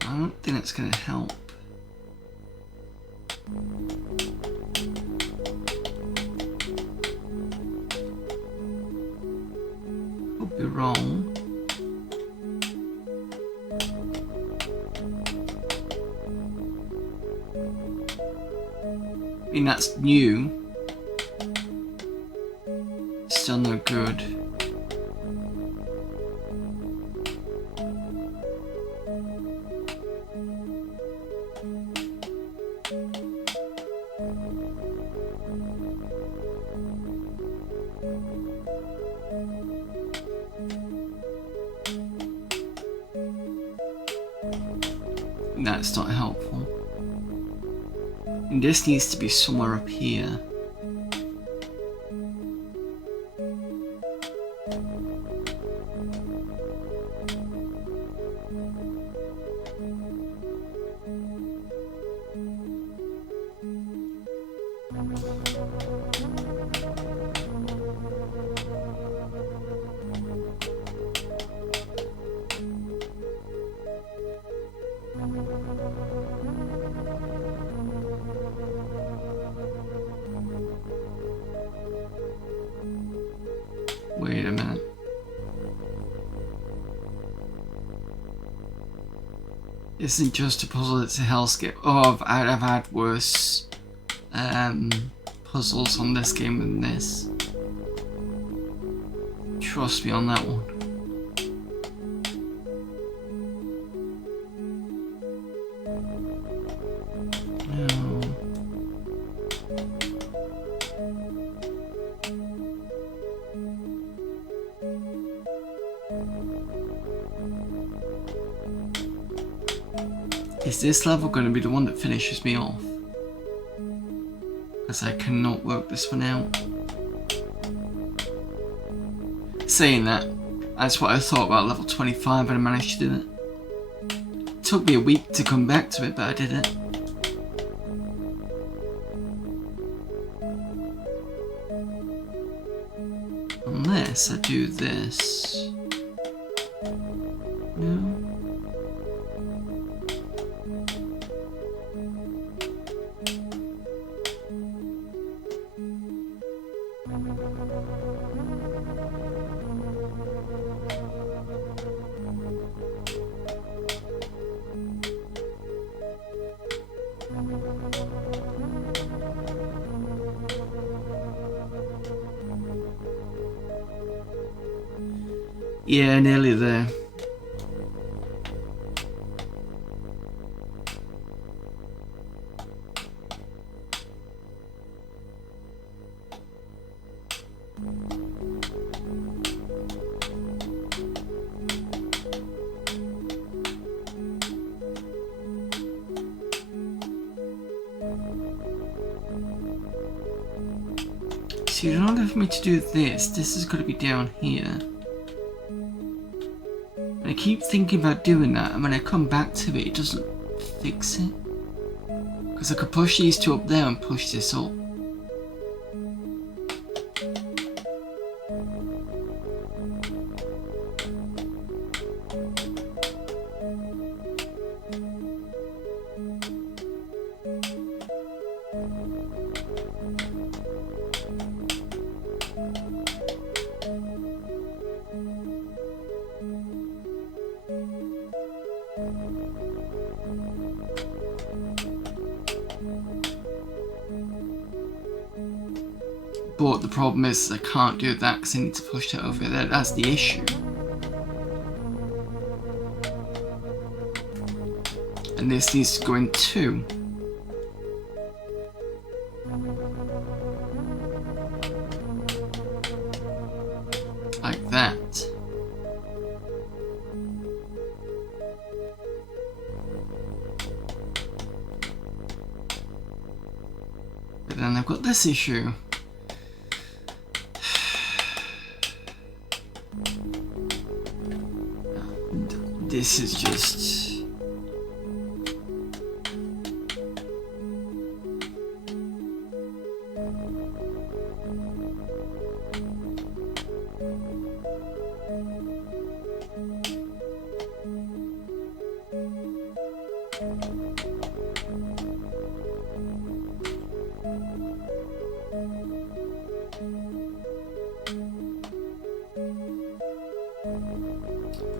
I don't think that's going to help. Could be wrong. I mean, that's new. Still no good. That's not helpful. And this needs to be somewhere up here. Wait a minute. Isn't just a puzzle, it's a hellscape. Oh, I've had worse puzzles on this game than this. Trust me on that one. Is this level going to be the one that finishes me off? Because I cannot work this one out. Saying that, that's what I thought about level 25 and I managed to do it. It took me a week to come back to it, but I did it. Unless I do this. No. Yeah, nearly there. So in order for me to do this is got to be down here. And I keep thinking about doing that, and when I come back to it, it doesn't fix it. Because I could push these two up there and push this up. But the problem is I can't do that because I need to push that over there. That's the issue. And this needs to go in too. Like that. But then I've got this issue. This is just...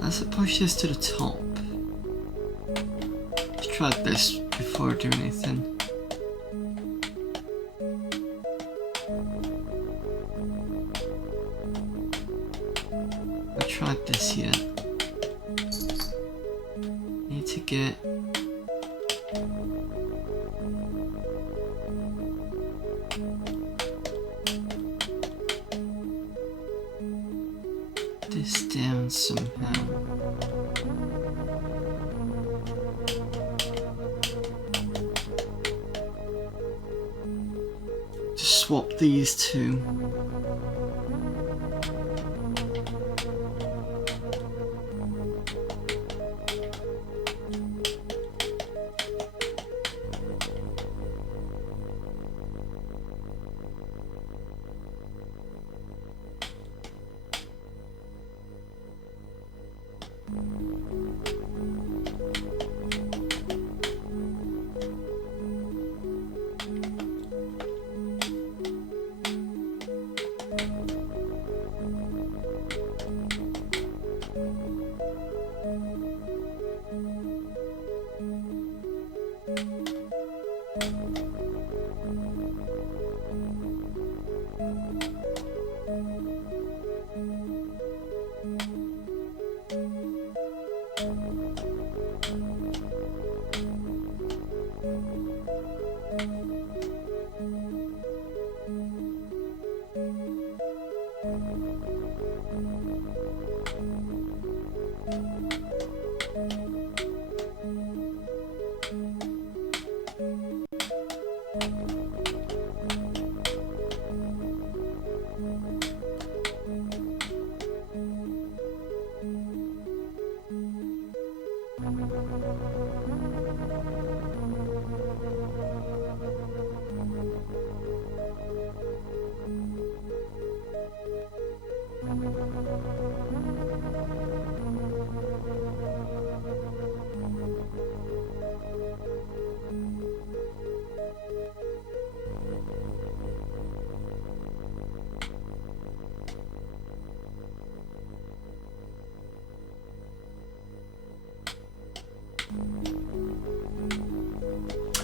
Let's push this to the top. Let's try this before I do anything. I tried this here. Need to get this down somehow. Just swap these two.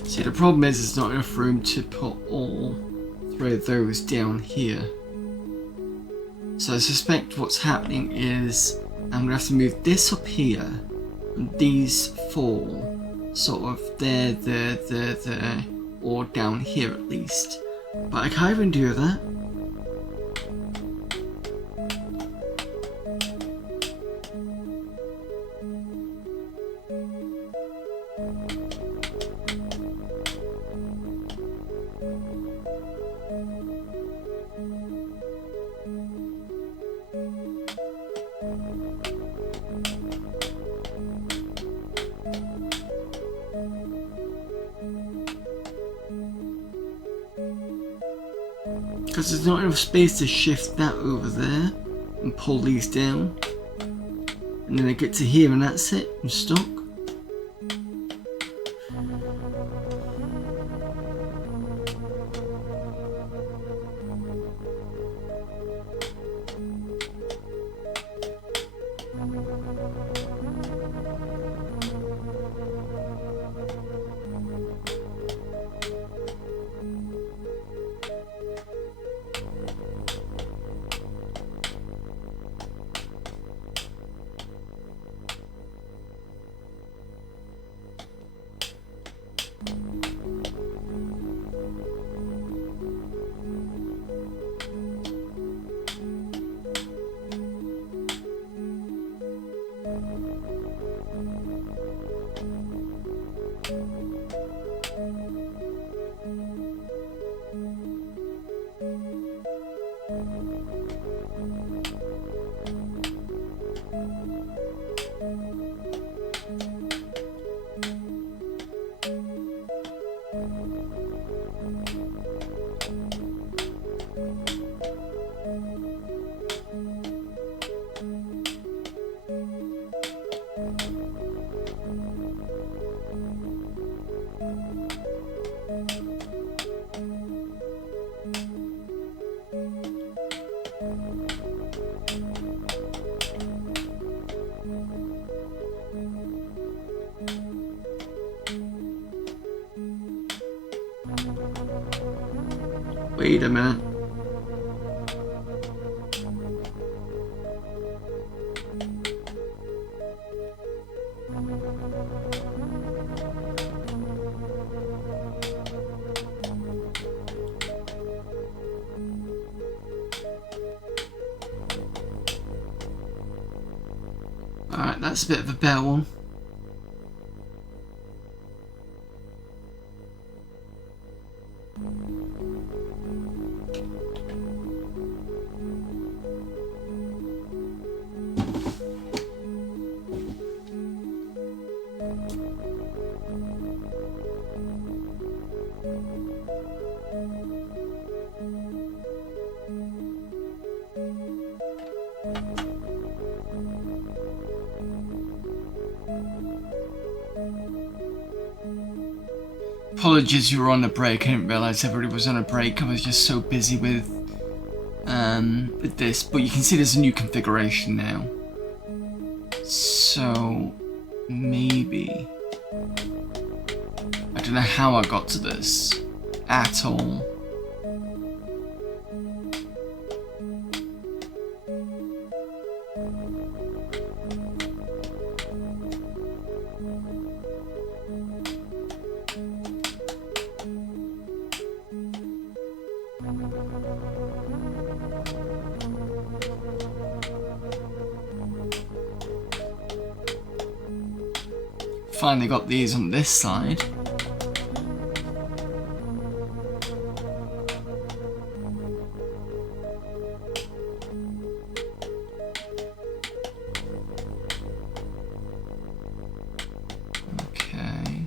See, the problem is there's not enough room to put all three of those down here. So I suspect what's happening is I'm gonna have to move this up here, and these four sort of there, or down here at least. But I can't even do that. Because there's not enough space to shift that over there and pull these down. And then I get to here and that's it, I'm stuck. Wait a minute. Alright, that's a bit of a better one. Apologies, you were on a break. I didn't realise everybody was on a break. I was just so busy with this. But you can see there's a new configuration now. So maybe I don't know how I got to this at all. Finally got these on this side. Okay.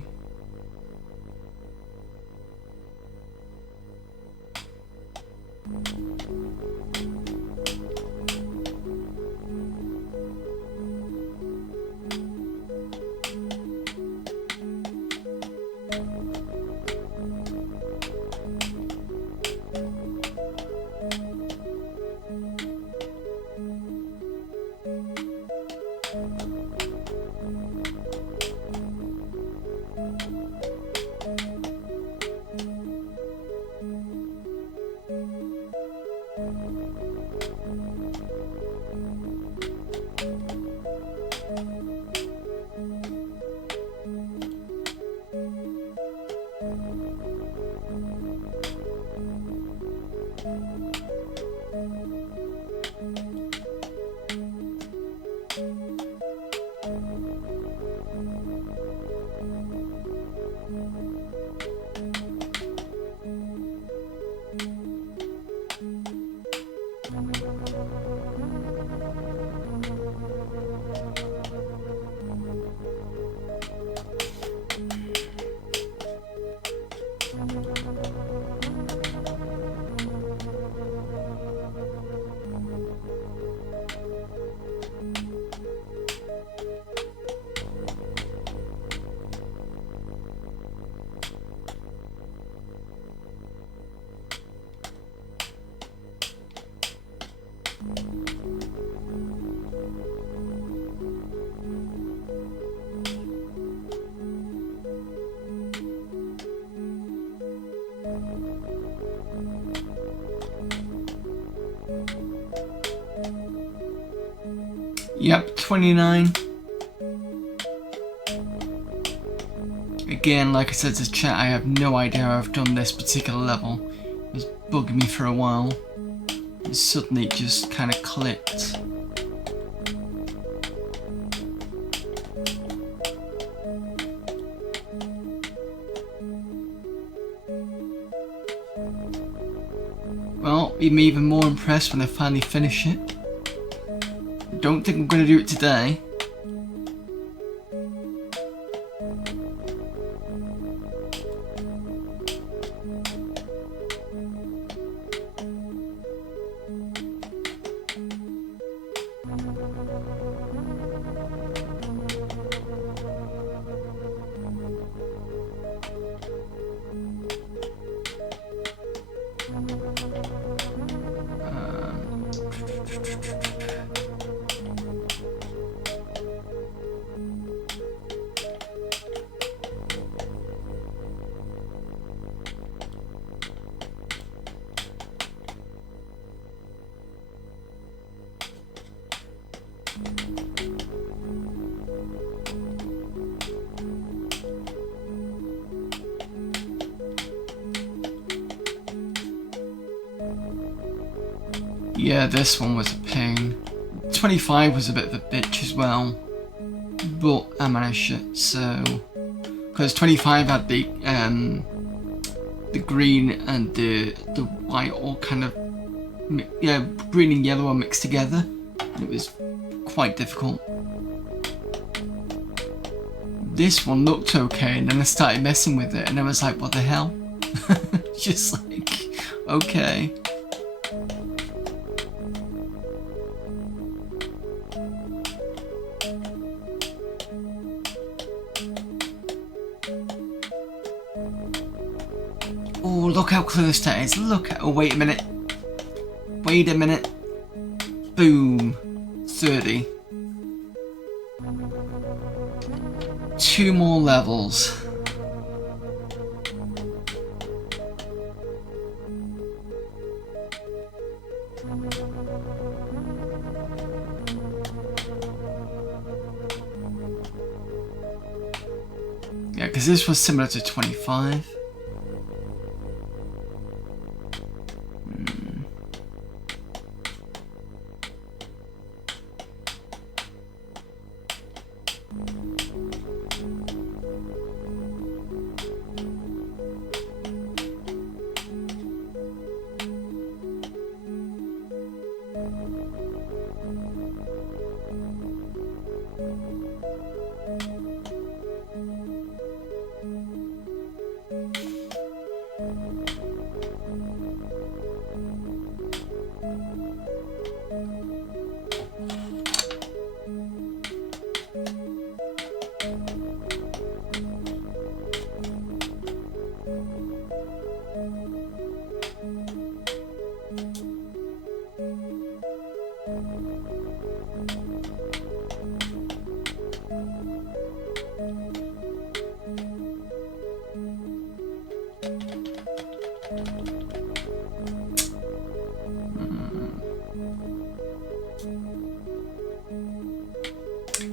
Yep, 29. Again, like I said to chat, I have no idea how I've done this particular level. It was bugging me for a while. And suddenly it just kind of clicked. Well, I'm even more impressed when I finally finish it. Don't think I'm going to do it today. Yeah, this one was a pain. 25 was a bit of a bitch as well, but I managed it. So, because 25 had the green and the white all kind of green and yellow are mixed together. It was quite difficult. This one looked okay, and then I started messing with it, and I was like, "What the hell?" Just like, okay. Oh, look how close that is. Look at. Oh, wait a minute. Wait a minute. Boom. 30. 2 more levels. Yeah, because this was similar to 25.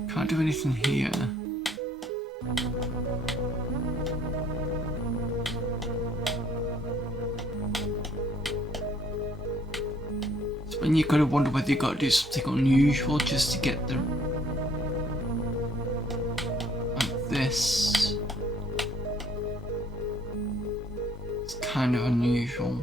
Can't do anything here. So when you gotta wonder whether you gotta do something unusual just to get the like this. It's kind of unusual.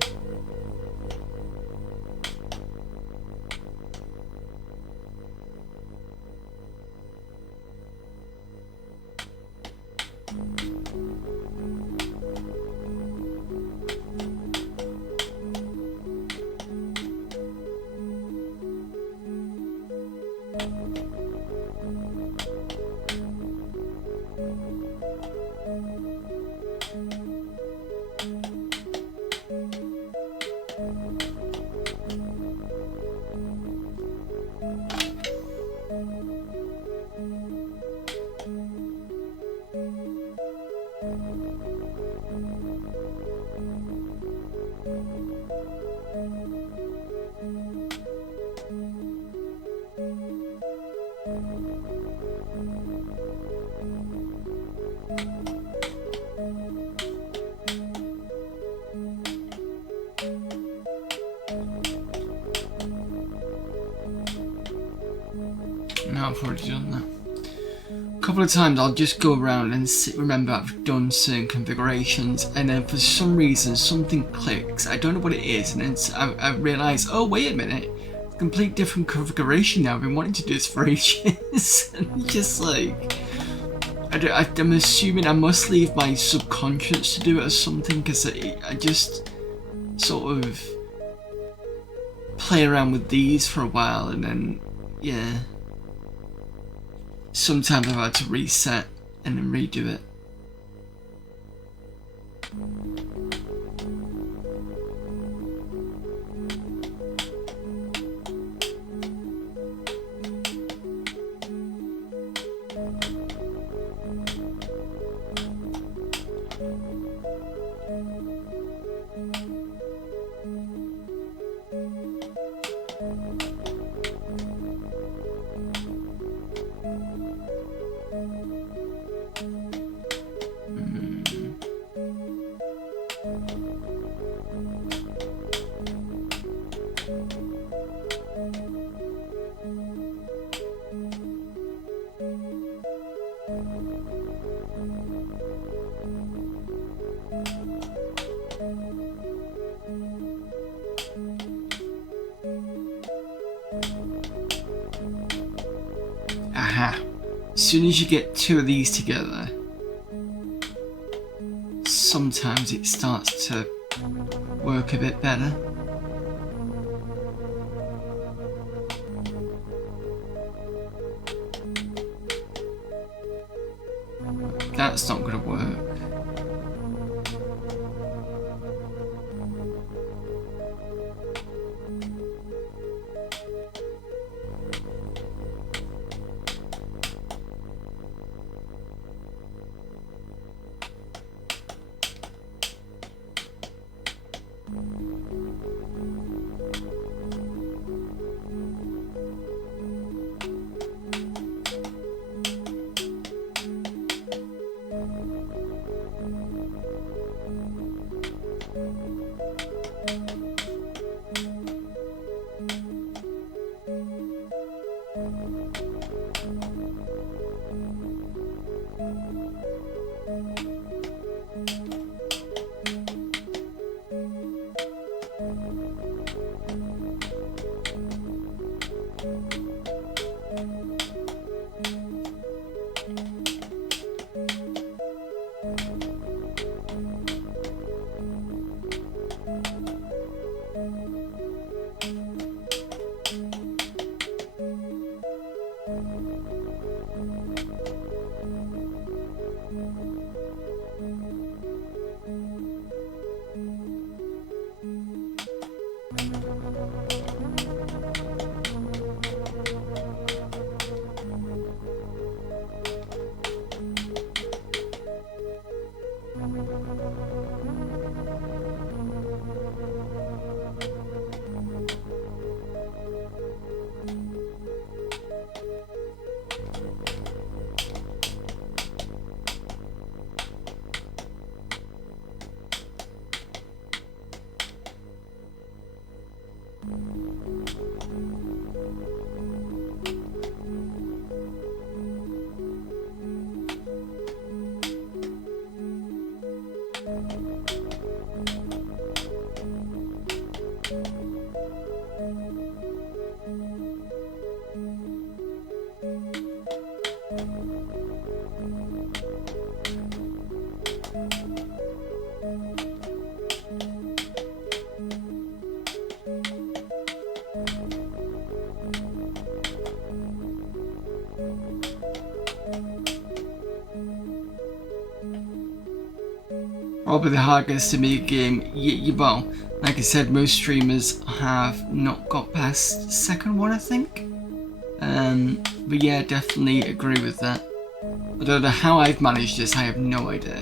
I've already done that. A couple of times I'll just go around and remember I've done certain configurations, and then for some reason something clicks. I don't know what it is, and then I realise, oh wait a minute, it's a complete different configuration now. I've been wanting to do this for ages. And just like, I'm assuming I must leave my subconscious to do it or something, because I just sort of play around with these for a while, and then yeah, sometimes I've had to reset and then redo it. Aha! As soon as you get two of these together, sometimes it starts to work a bit better. That's not going to work. Probably the hardest Amiga game. Well, like I said, most streamers have not got past the second one, I think. But yeah, definitely agree with that. I don't know how I've managed this, I have no idea.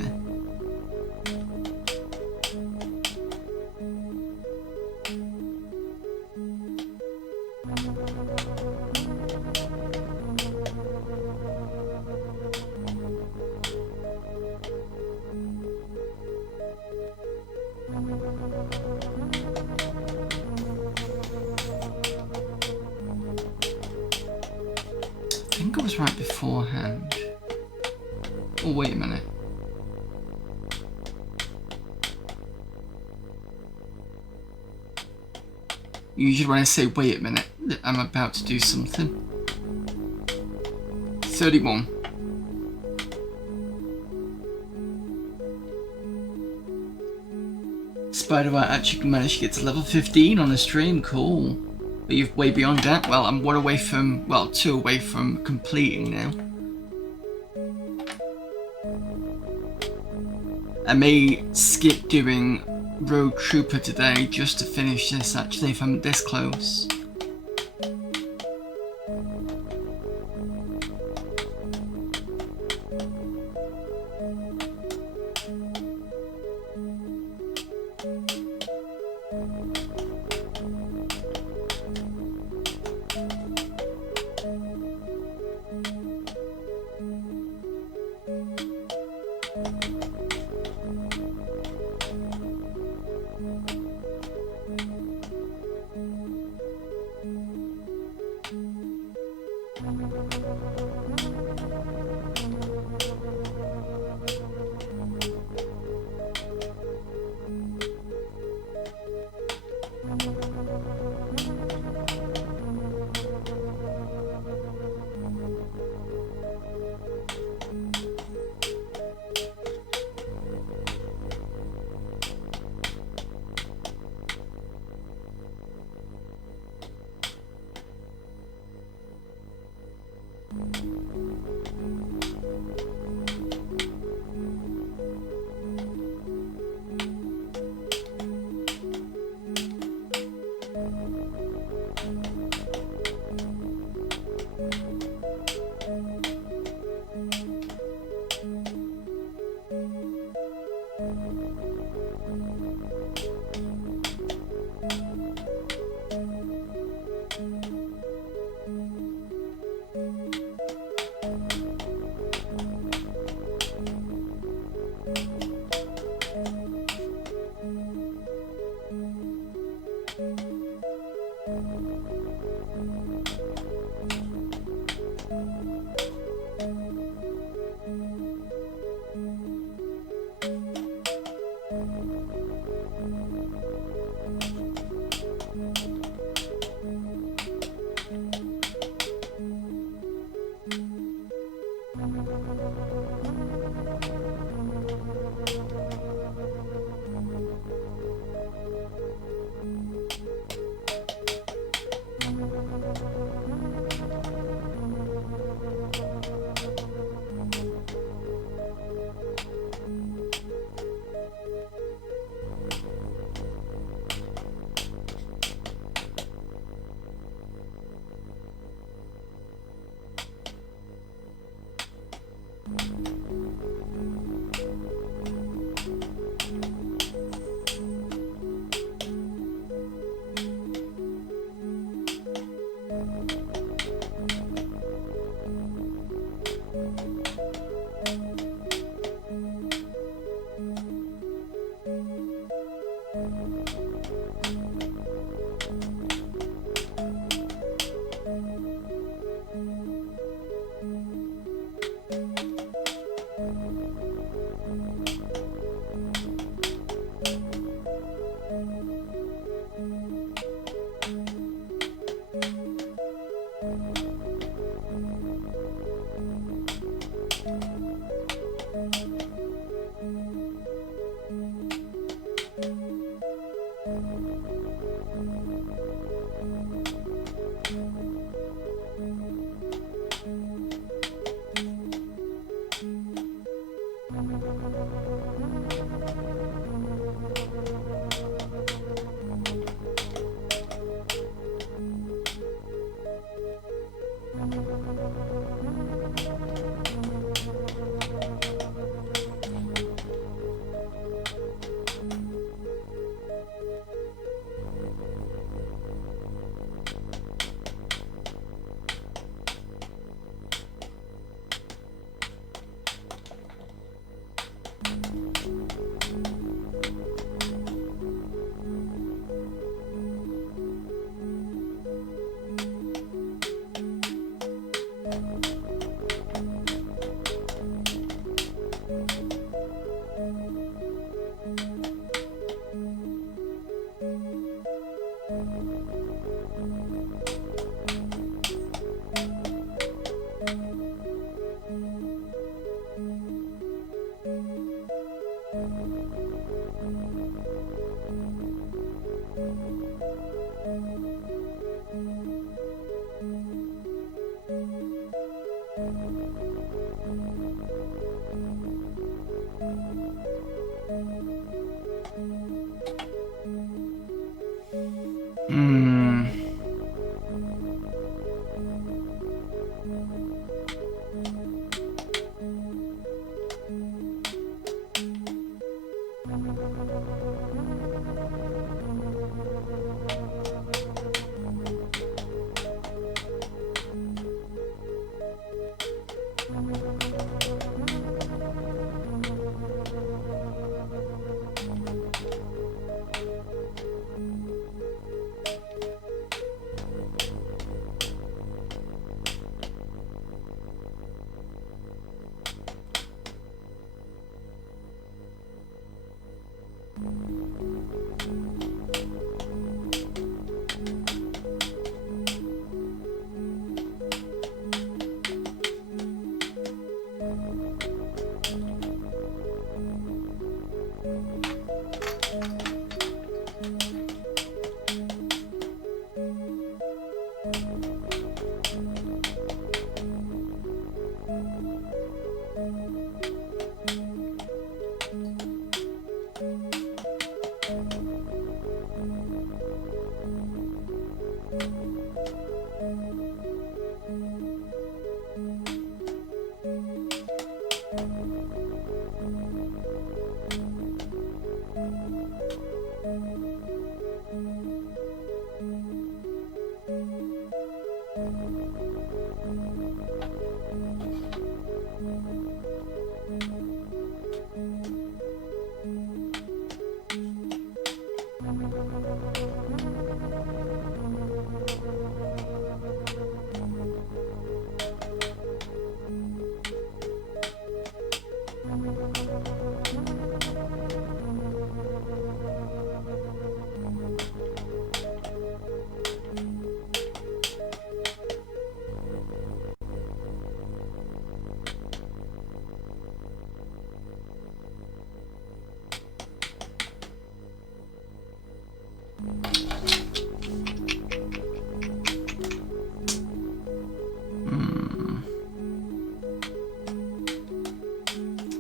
I was right beforehand. Oh, wait a minute. Usually when I say wait a minute, I'm about to do something. 31. Spider-White actually managed to get to level 15 on the stream, cool. But you're way beyond that. Well, I'm 1 away from, well, 2 away from completing now. I may skip doing Road Trooper today just to finish this actually if I'm this close.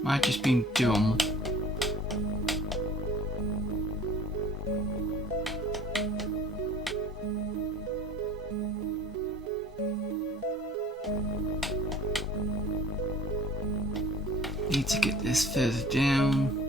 Might just been dumb. Need to get this further down.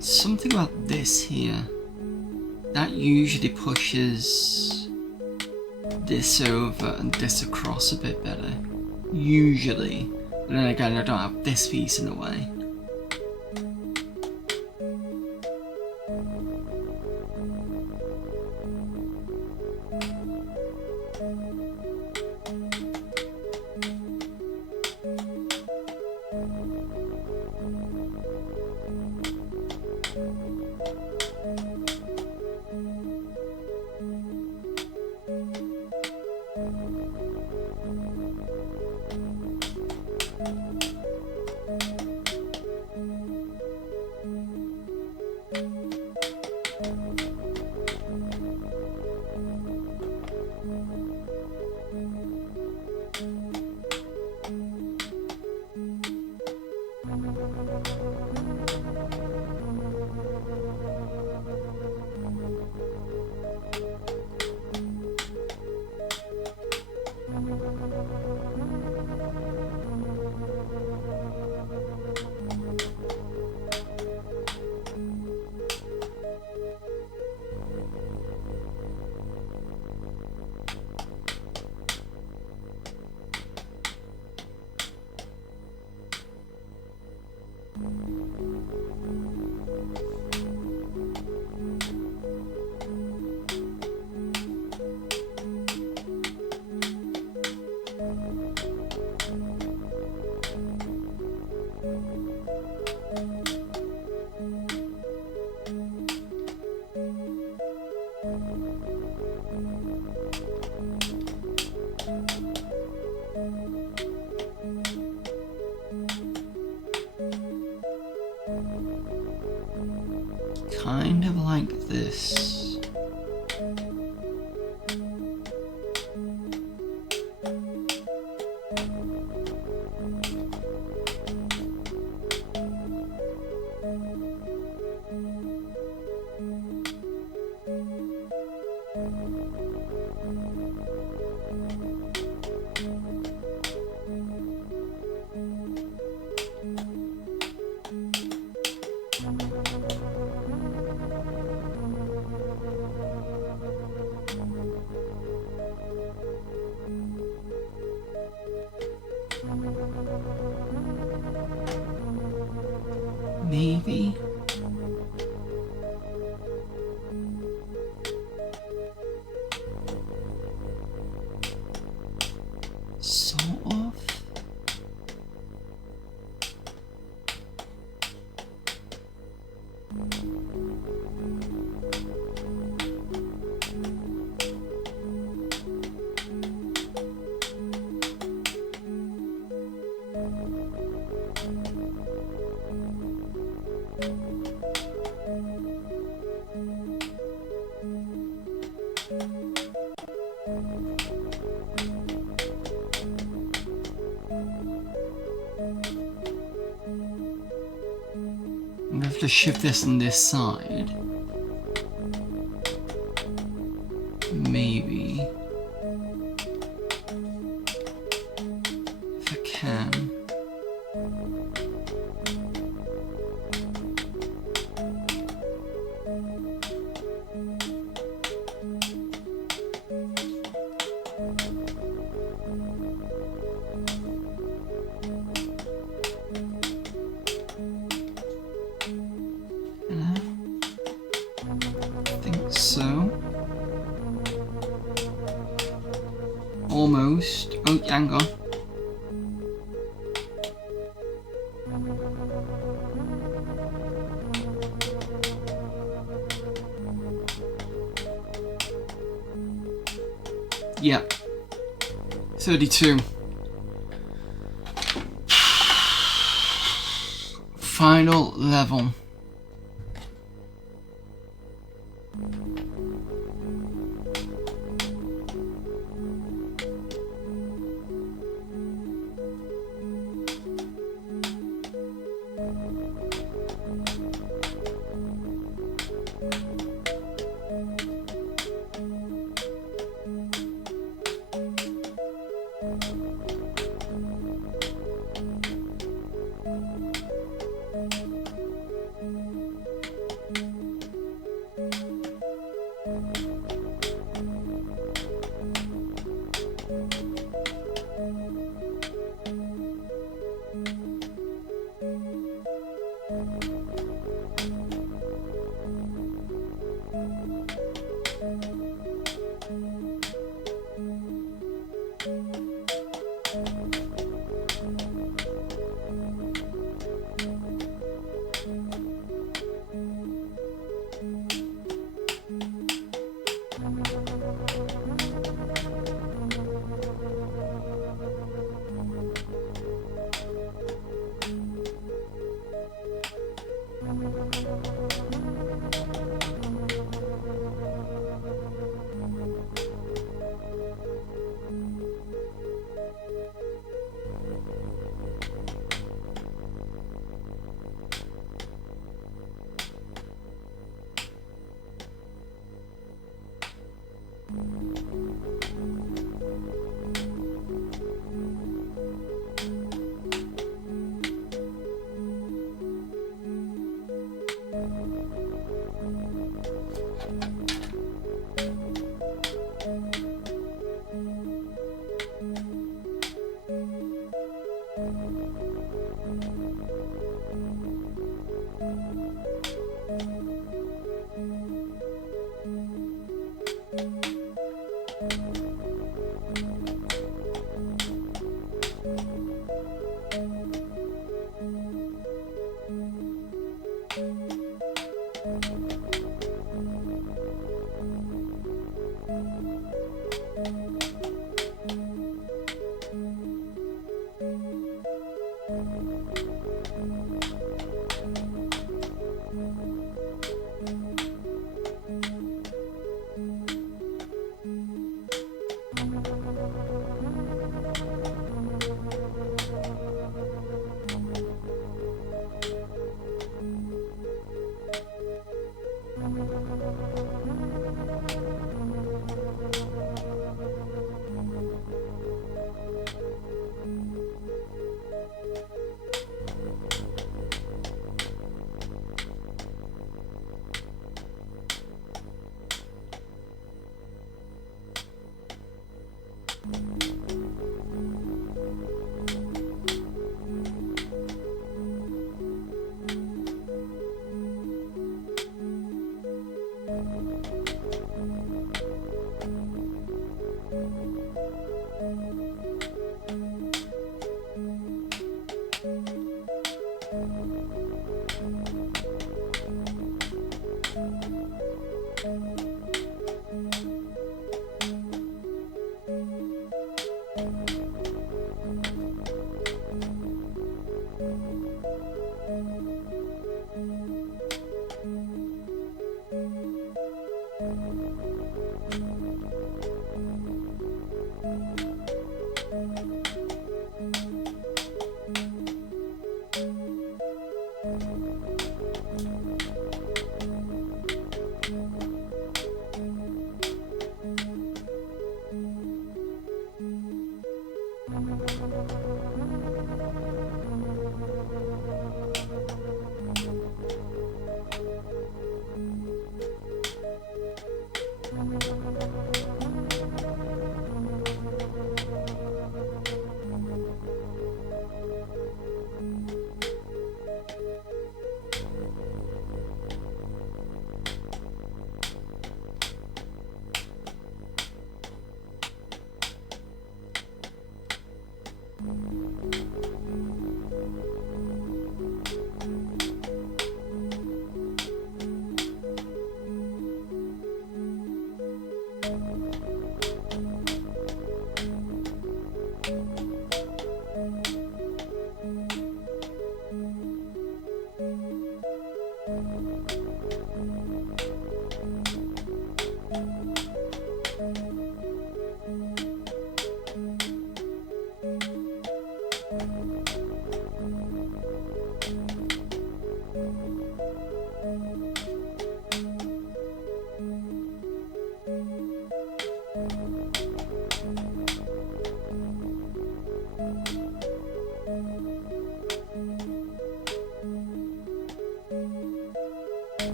Something about this here that usually pushes this over and this across a bit better. Usually, but then again, I don't have this piece in the way. Kind of like this. Maybe. Sort of. I'm gonna have to shift this on this side. Maybe. If I can. think so. Almost. Oh, hang on. Yep. 32. Final level.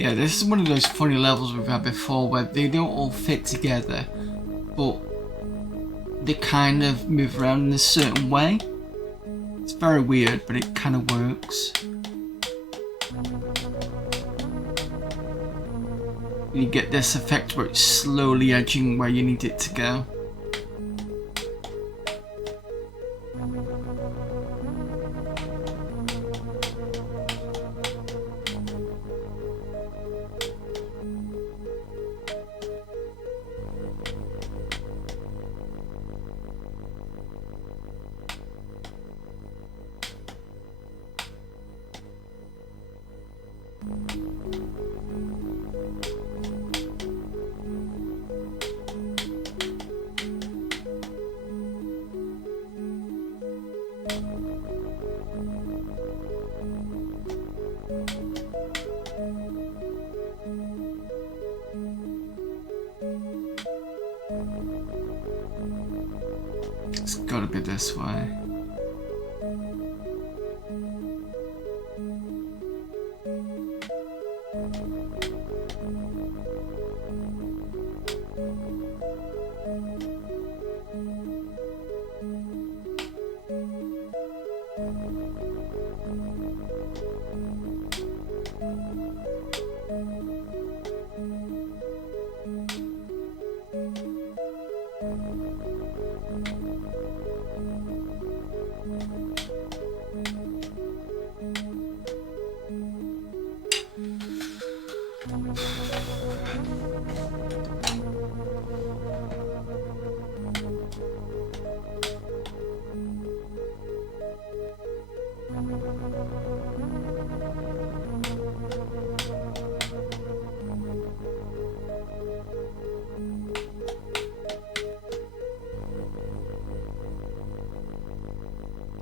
Yeah, this is one of those funny levels we've had before where they don't all fit together, but they kind of move around in a certain way. It's very weird, but it kind of works. You get this effect where it's slowly edging where you need it to go. It's gotta be this way.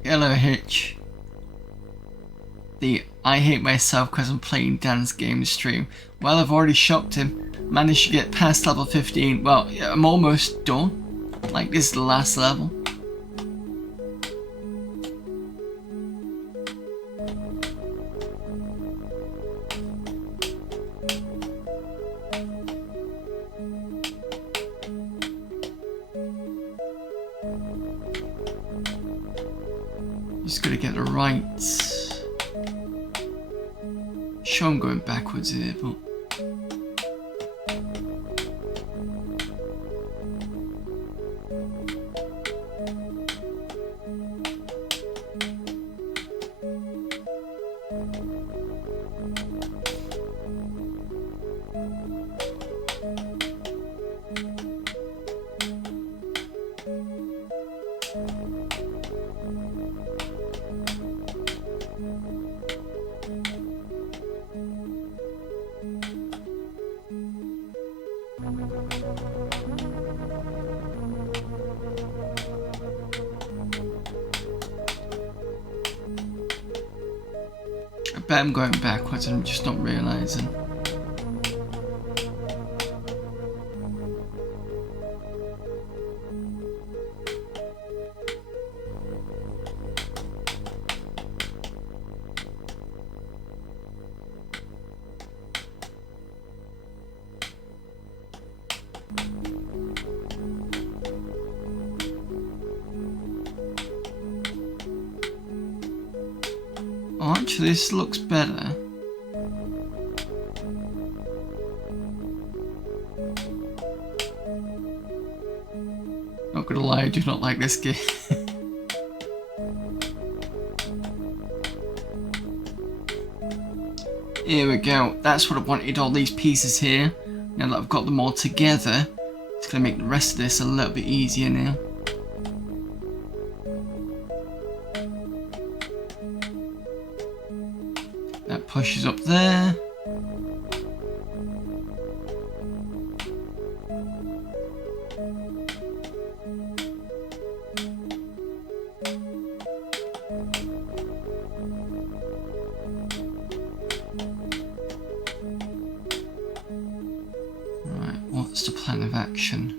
Hello Hitch. The I hate myself because I'm playing dance games stream. Well, I've already shocked him. Managed to get past level 15. Well, yeah, I'm almost done. Like, this is the last level. Just gotta get it right. Sure, I'm going backwards here, but I bet I'm going backwards and I'm just not realising. Oh, actually, this looks better. Not gonna lie, I do not like this game. Here we go. That's what I wanted, all these pieces here. Now that I've got them all together, it's gonna make the rest of this a little bit easier now. That pushes up there. Right, what's the plan of action?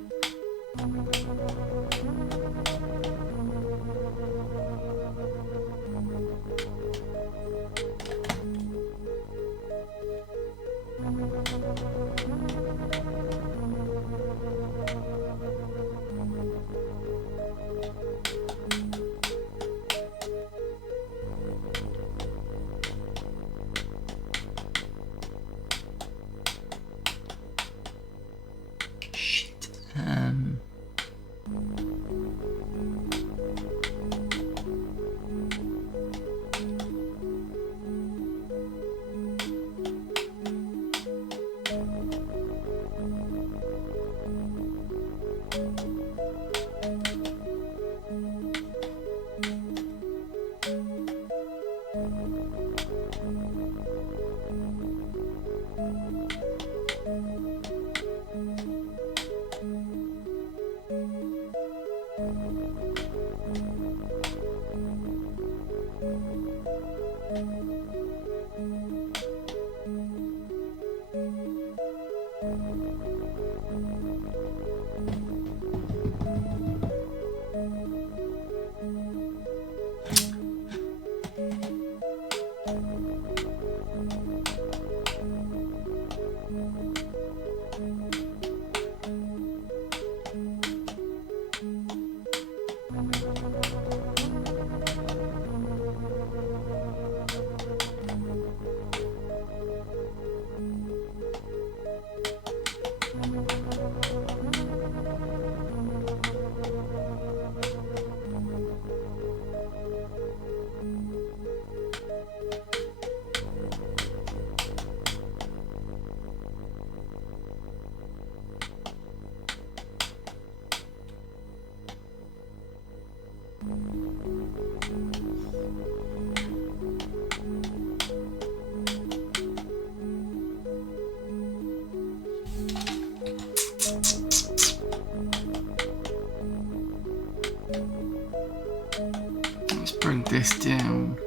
Let's bring this down.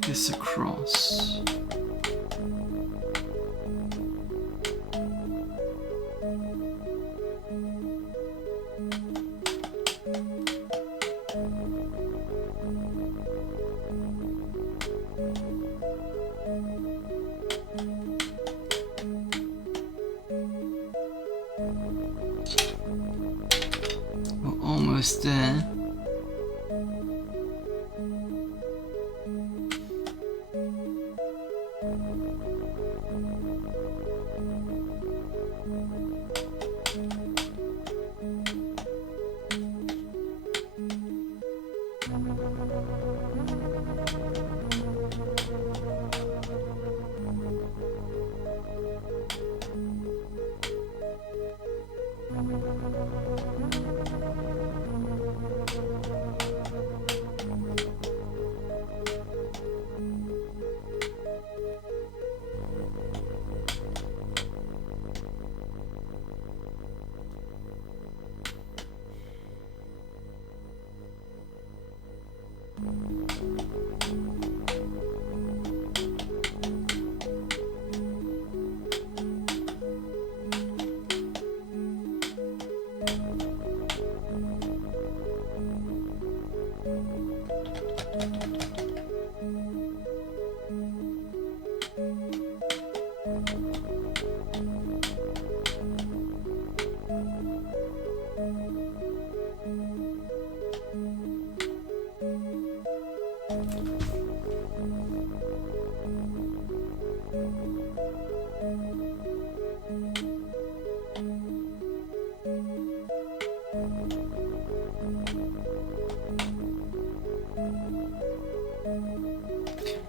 This across. We're almost there.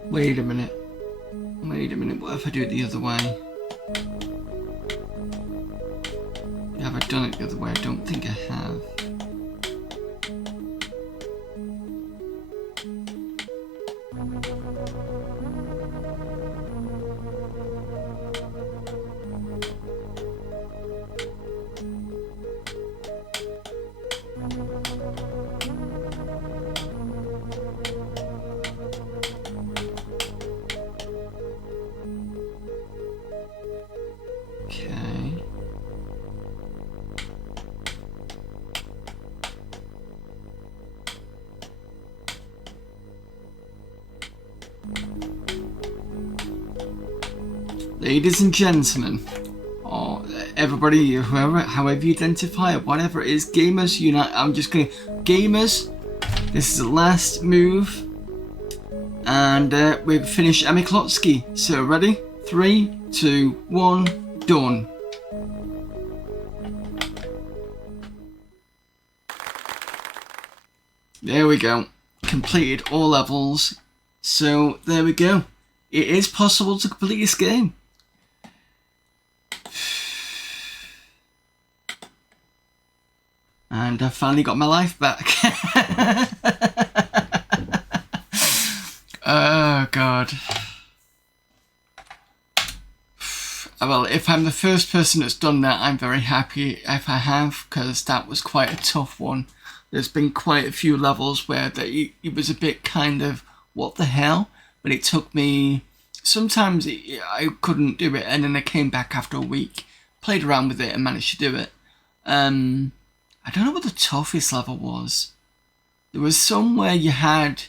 Wait a minute. Wait a minute, what if I do it the other way? Have I done it the other way? I don't think I have. Okay. Ladies and gentlemen, or everybody, whoever, however you identify it, whatever it is, gamers unite. I'm just gonna, gamers, this is the last move, and we've finished AmiKlotski. So ready? 3, 2, 1, done. There we go. Completed all levels. So there we go. It is possible to complete this game. And I finally got my life back. Oh God. Well, if I'm the first person that's done that, I'm very happy if I have, because that was quite a tough one. There's been quite a few levels where it was a bit kind of, what the hell? But it took me, sometimes I couldn't do it, and then I came back after a week, played around with it and managed to do it. I don't know what the toughest level was. There was some where you had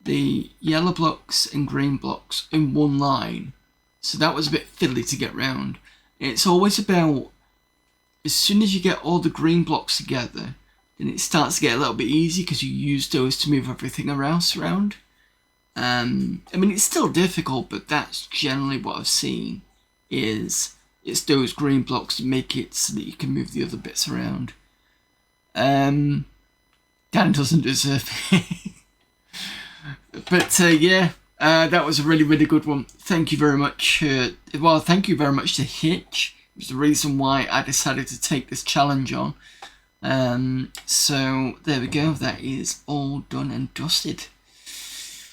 the yellow blocks and green blocks in one line. So that was a bit fiddly to get round. It's always about, as soon as you get all the green blocks together, then it starts to get a little bit easy because you use those to move everything around. I mean, it's still difficult, but that's generally what I've seen, is it's those green blocks that make it so that you can move the other bits around. Dan doesn't deserve it. But yeah, that was a really, really good one. Thank you very much. Well, thank you very much to Hitch. It was the reason why I decided to take this challenge on. So there we go, that is all done and dusted.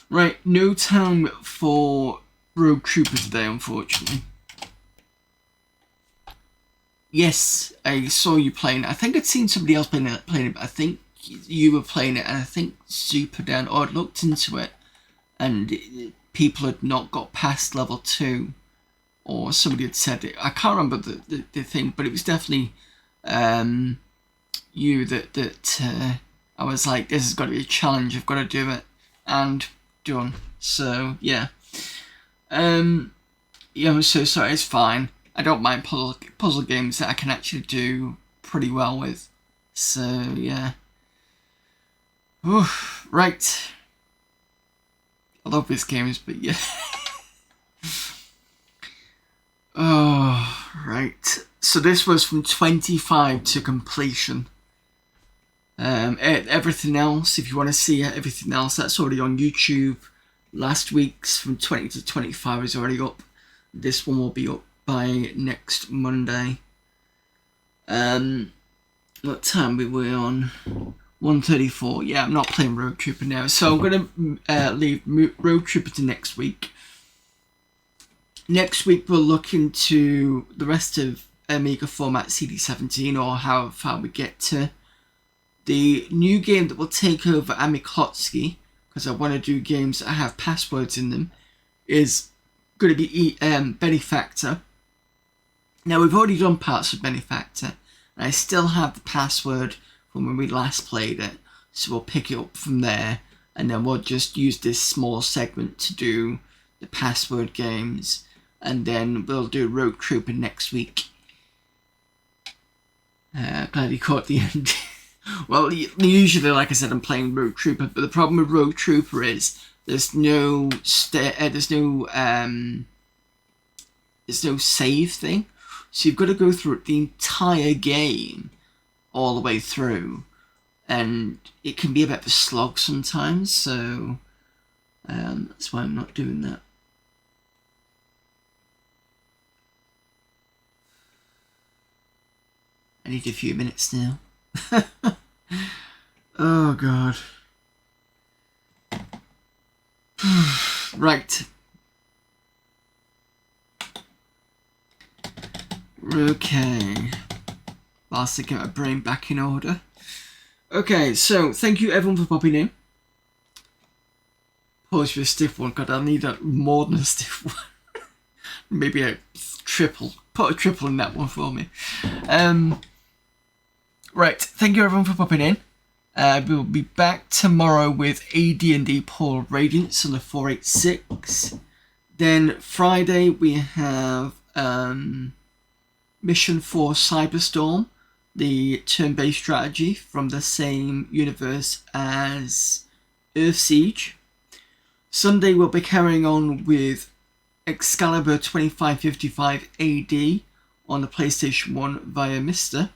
Right, no time for Rogue Trooper today, unfortunately. Yes, I saw you playing it. I think I'd seen somebody else playing it, but I think you were playing it, and I think Super Dan, or I'd looked into it, and people had not got past level 2, or somebody had said it. I can't remember the thing, but it was definitely you that I was like, this has got to be a challenge, I've got to do it, and done. So yeah, yeah, I'm so sorry, it's fine. I don't mind puzzle games that I can actually do pretty well with. So yeah. Oof, right. I love these games, but yeah. Oh, right. So this was from 25 to completion. Everything else, if you want to see everything else, that's already on YouTube. Last week's from 20 to 25 is already up. This one will be up by next Monday. What time we were on? 1:34. Yeah, I'm not playing Road Trooper now, so I'm gonna leave Road Trooper to next week. Next week we'll look into the rest of Amiga format CD17, or how far we get to. The new game that will take over AmiKlotski, because I want to do games that have passwords in them, is going to be Benefactor. Now, we've already done parts of Benefactor, and I still have the password from when we last played it, so we'll pick it up from there, and then we'll just use this small segment to do the password games, and then we'll do Rogue Trooper next week. Glad you caught the end. Well, usually, like I said, I'm playing Rogue Trooper, but the problem with Rogue Trooper is there's no save thing, so you've got to go through the entire game all the way through, and it can be a bit of a slog sometimes. So that's why I'm not doing that. I need a few minutes now. Oh god. Right. Okay. Whilst I get my brain back in order. Okay, so thank you everyone for popping in. Pause for a stiff one. God, I need more than a stiff one. Maybe a triple. Put a triple in that one for me. Right, thank you everyone for popping in. We'll be back tomorrow with AD&D Paul Radiance on the 486. Then Friday we have Mission 4 Cyberstorm, the turn-based strategy from the same universe as Earth Siege. Sunday we'll be carrying on with Excalibur 2555 AD on the PlayStation 1 via Mister.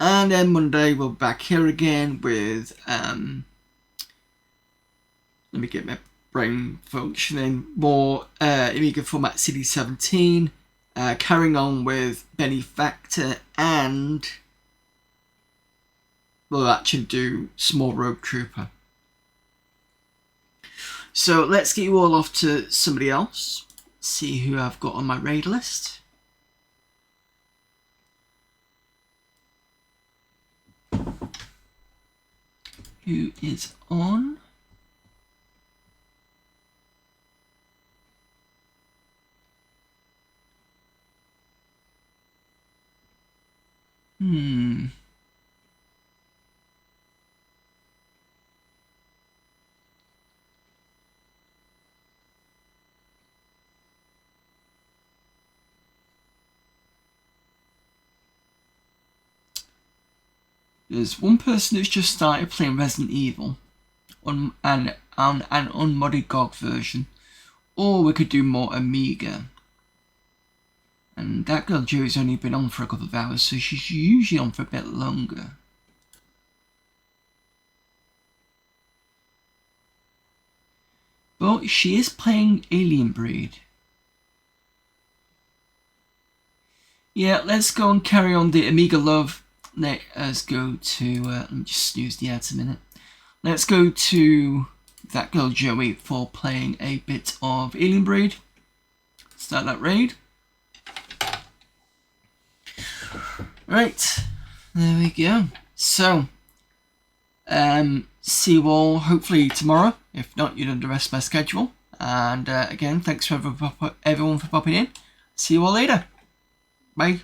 And then Monday we're back here again with let me get my brain functioning, more Amiga format CD17, carrying on with Benefactor, and we'll actually do some more Rogue Trooper. So let's get you all off to somebody else, see who I've got on my raid list. Who is on? There's one person who's just started playing Resident Evil on an unmodded GOG version, or we could do more Amiga. And that girl Jo's only been on for a couple of hours, so she's usually on for a bit longer. But she is playing Alien Breed. Yeah, let's go and carry on the Amiga love let us go to, let me just snooze the ads a minute. Let's go to that girl Joey for playing a bit of Alien Breed. Start that raid. Right, there we go. So, see you all hopefully tomorrow. If not, you'd under rest my schedule. And again, thanks for everyone for popping in. See you all later. Bye.